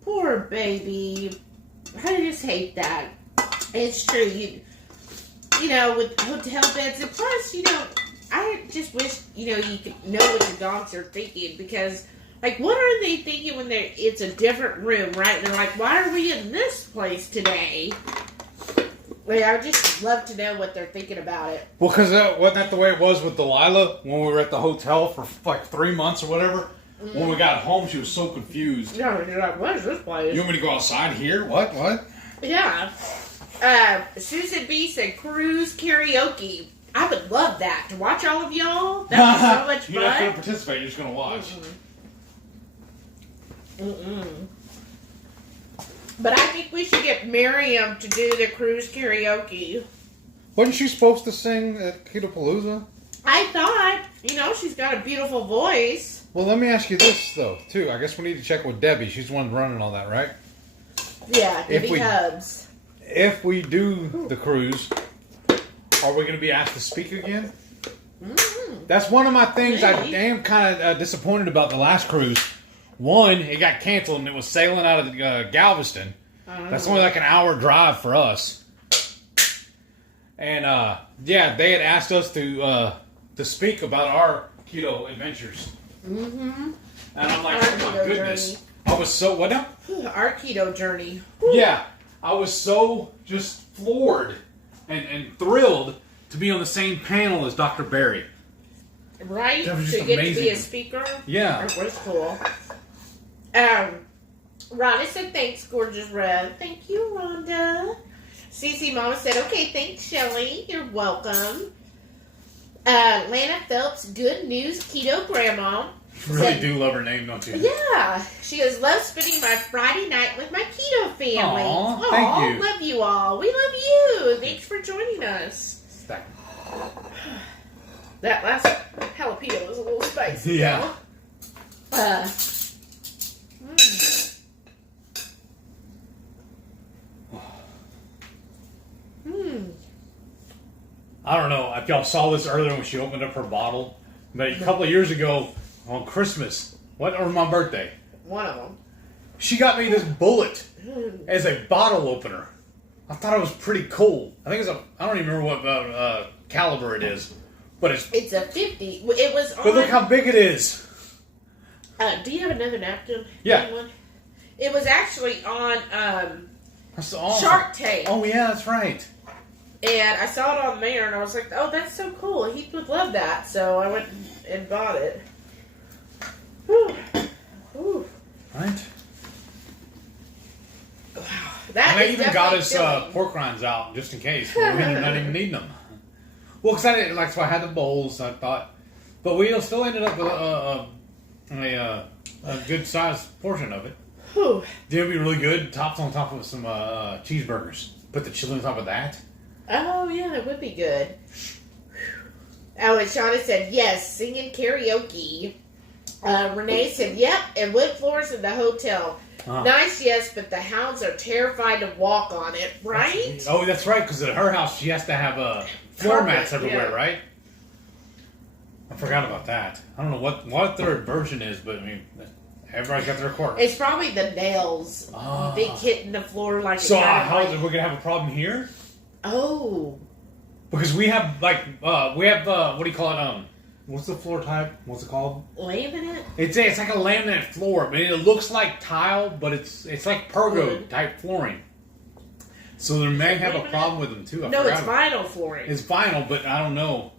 poor baby. I just hate that. It's true. You know, with hotel beds, and plus, I just wish, you could know what your dogs are thinking because... Like, what are they thinking when it's a different room, right? And they're like, why are we in this place today? Like, I would just love to know what they're thinking about it. Well, because wasn't that the way it was with Delilah when we were at the hotel for like 3 months or whatever? Mm. When we got home, she was so confused. Yeah, you're like, what is this place? You want me to go outside here? What? Yeah. Susan B said, cruise karaoke. I would love that. To watch all of y'all, that would be so much fun. You're not going to participate, you're just going to watch. But I think we should get Miriam to do the cruise karaoke. Wasn't she supposed to sing at Keto Pa-LOU-ZA? I thought, she's got a beautiful voice. Well, let me ask you this, though, too. I guess we need to check with Debbie. She's the one running all that, right? Yeah, Debbie Hubs. If we do the cruise, are we going to be asked to speak again? That's one of my things I Maybe. am kind of disappointed about the last cruise. One, it got canceled and it was sailing out of Galveston. That's only like an hour drive for us. And yeah, they had asked us to speak about our keto adventures. Mm-hmm. And I'm like, Our oh my keto goodness. journey. I was so, what now? Our keto journey. Whew. Yeah, I was so just floored and thrilled to be on the same panel as Dr. Barry. Right? That was To just get to be amazing. a speaker. Yeah. That was cool. Rhonda said, thanks, gorgeous Red. Thank you, Rhonda. Cece Mama said, okay, thanks, Shelly. You're welcome. Lana Phelps, good news, keto grandma. You really Said, do love her name, don't you? yeah. She goes, love spending my Friday night with my keto family. Aw, thank you. Love you all. We love you. Thanks for joining us. Stack. That last jalapeno was a little spicy. Yeah. though. I don't know if y'all saw this earlier when she opened up her bottle, but a couple of years ago on Christmas, or my birthday, One of them. she got me this bullet as a bottle opener. I thought it was pretty cool. I think I don't even remember what caliber it is, but It's a 50. It was on. but look how big it is. Do you have another napkin? Yeah. Anyone? It was actually on That's awesome. Shark Tank. Oh yeah, that's right. And I saw it on there, and I was like, oh, that's so cool. He would love that. So I went and bought it. Whew. Whew. Right. That And they is even got definitely us filling. pork rinds out just in case. We ended up not even needing them. Well, because I didn't like, so I had the bowls. I thought, but we still ended up with a good sized portion of it. Whew. Did it be really good? Topped on top of some cheeseburgers. Put the chili on top of that. Oh, yeah, that would be good. Oh, and Shauna said, yes, singing karaoke. Renee said, yep, and wood floors in the hotel. Nice, yes, but the hounds are terrified to walk on it, right? Oh, that's right, because at her house she has to have floor Carpet, mats everywhere, yeah. right? I forgot about that. I don't know what their version is, but I mean, everybody's got their quirks. It's probably the nails. Big hitting the floor like So it kind how of we're gonna have a problem here? Oh. Because we have what do you call it? What's the floor type? What's it called? Laminate? It's like a laminate floor, but it looks like tile, but it's like pergo type flooring. So they may have a problem with them too. No, it's vinyl flooring. It's vinyl, but I don't know.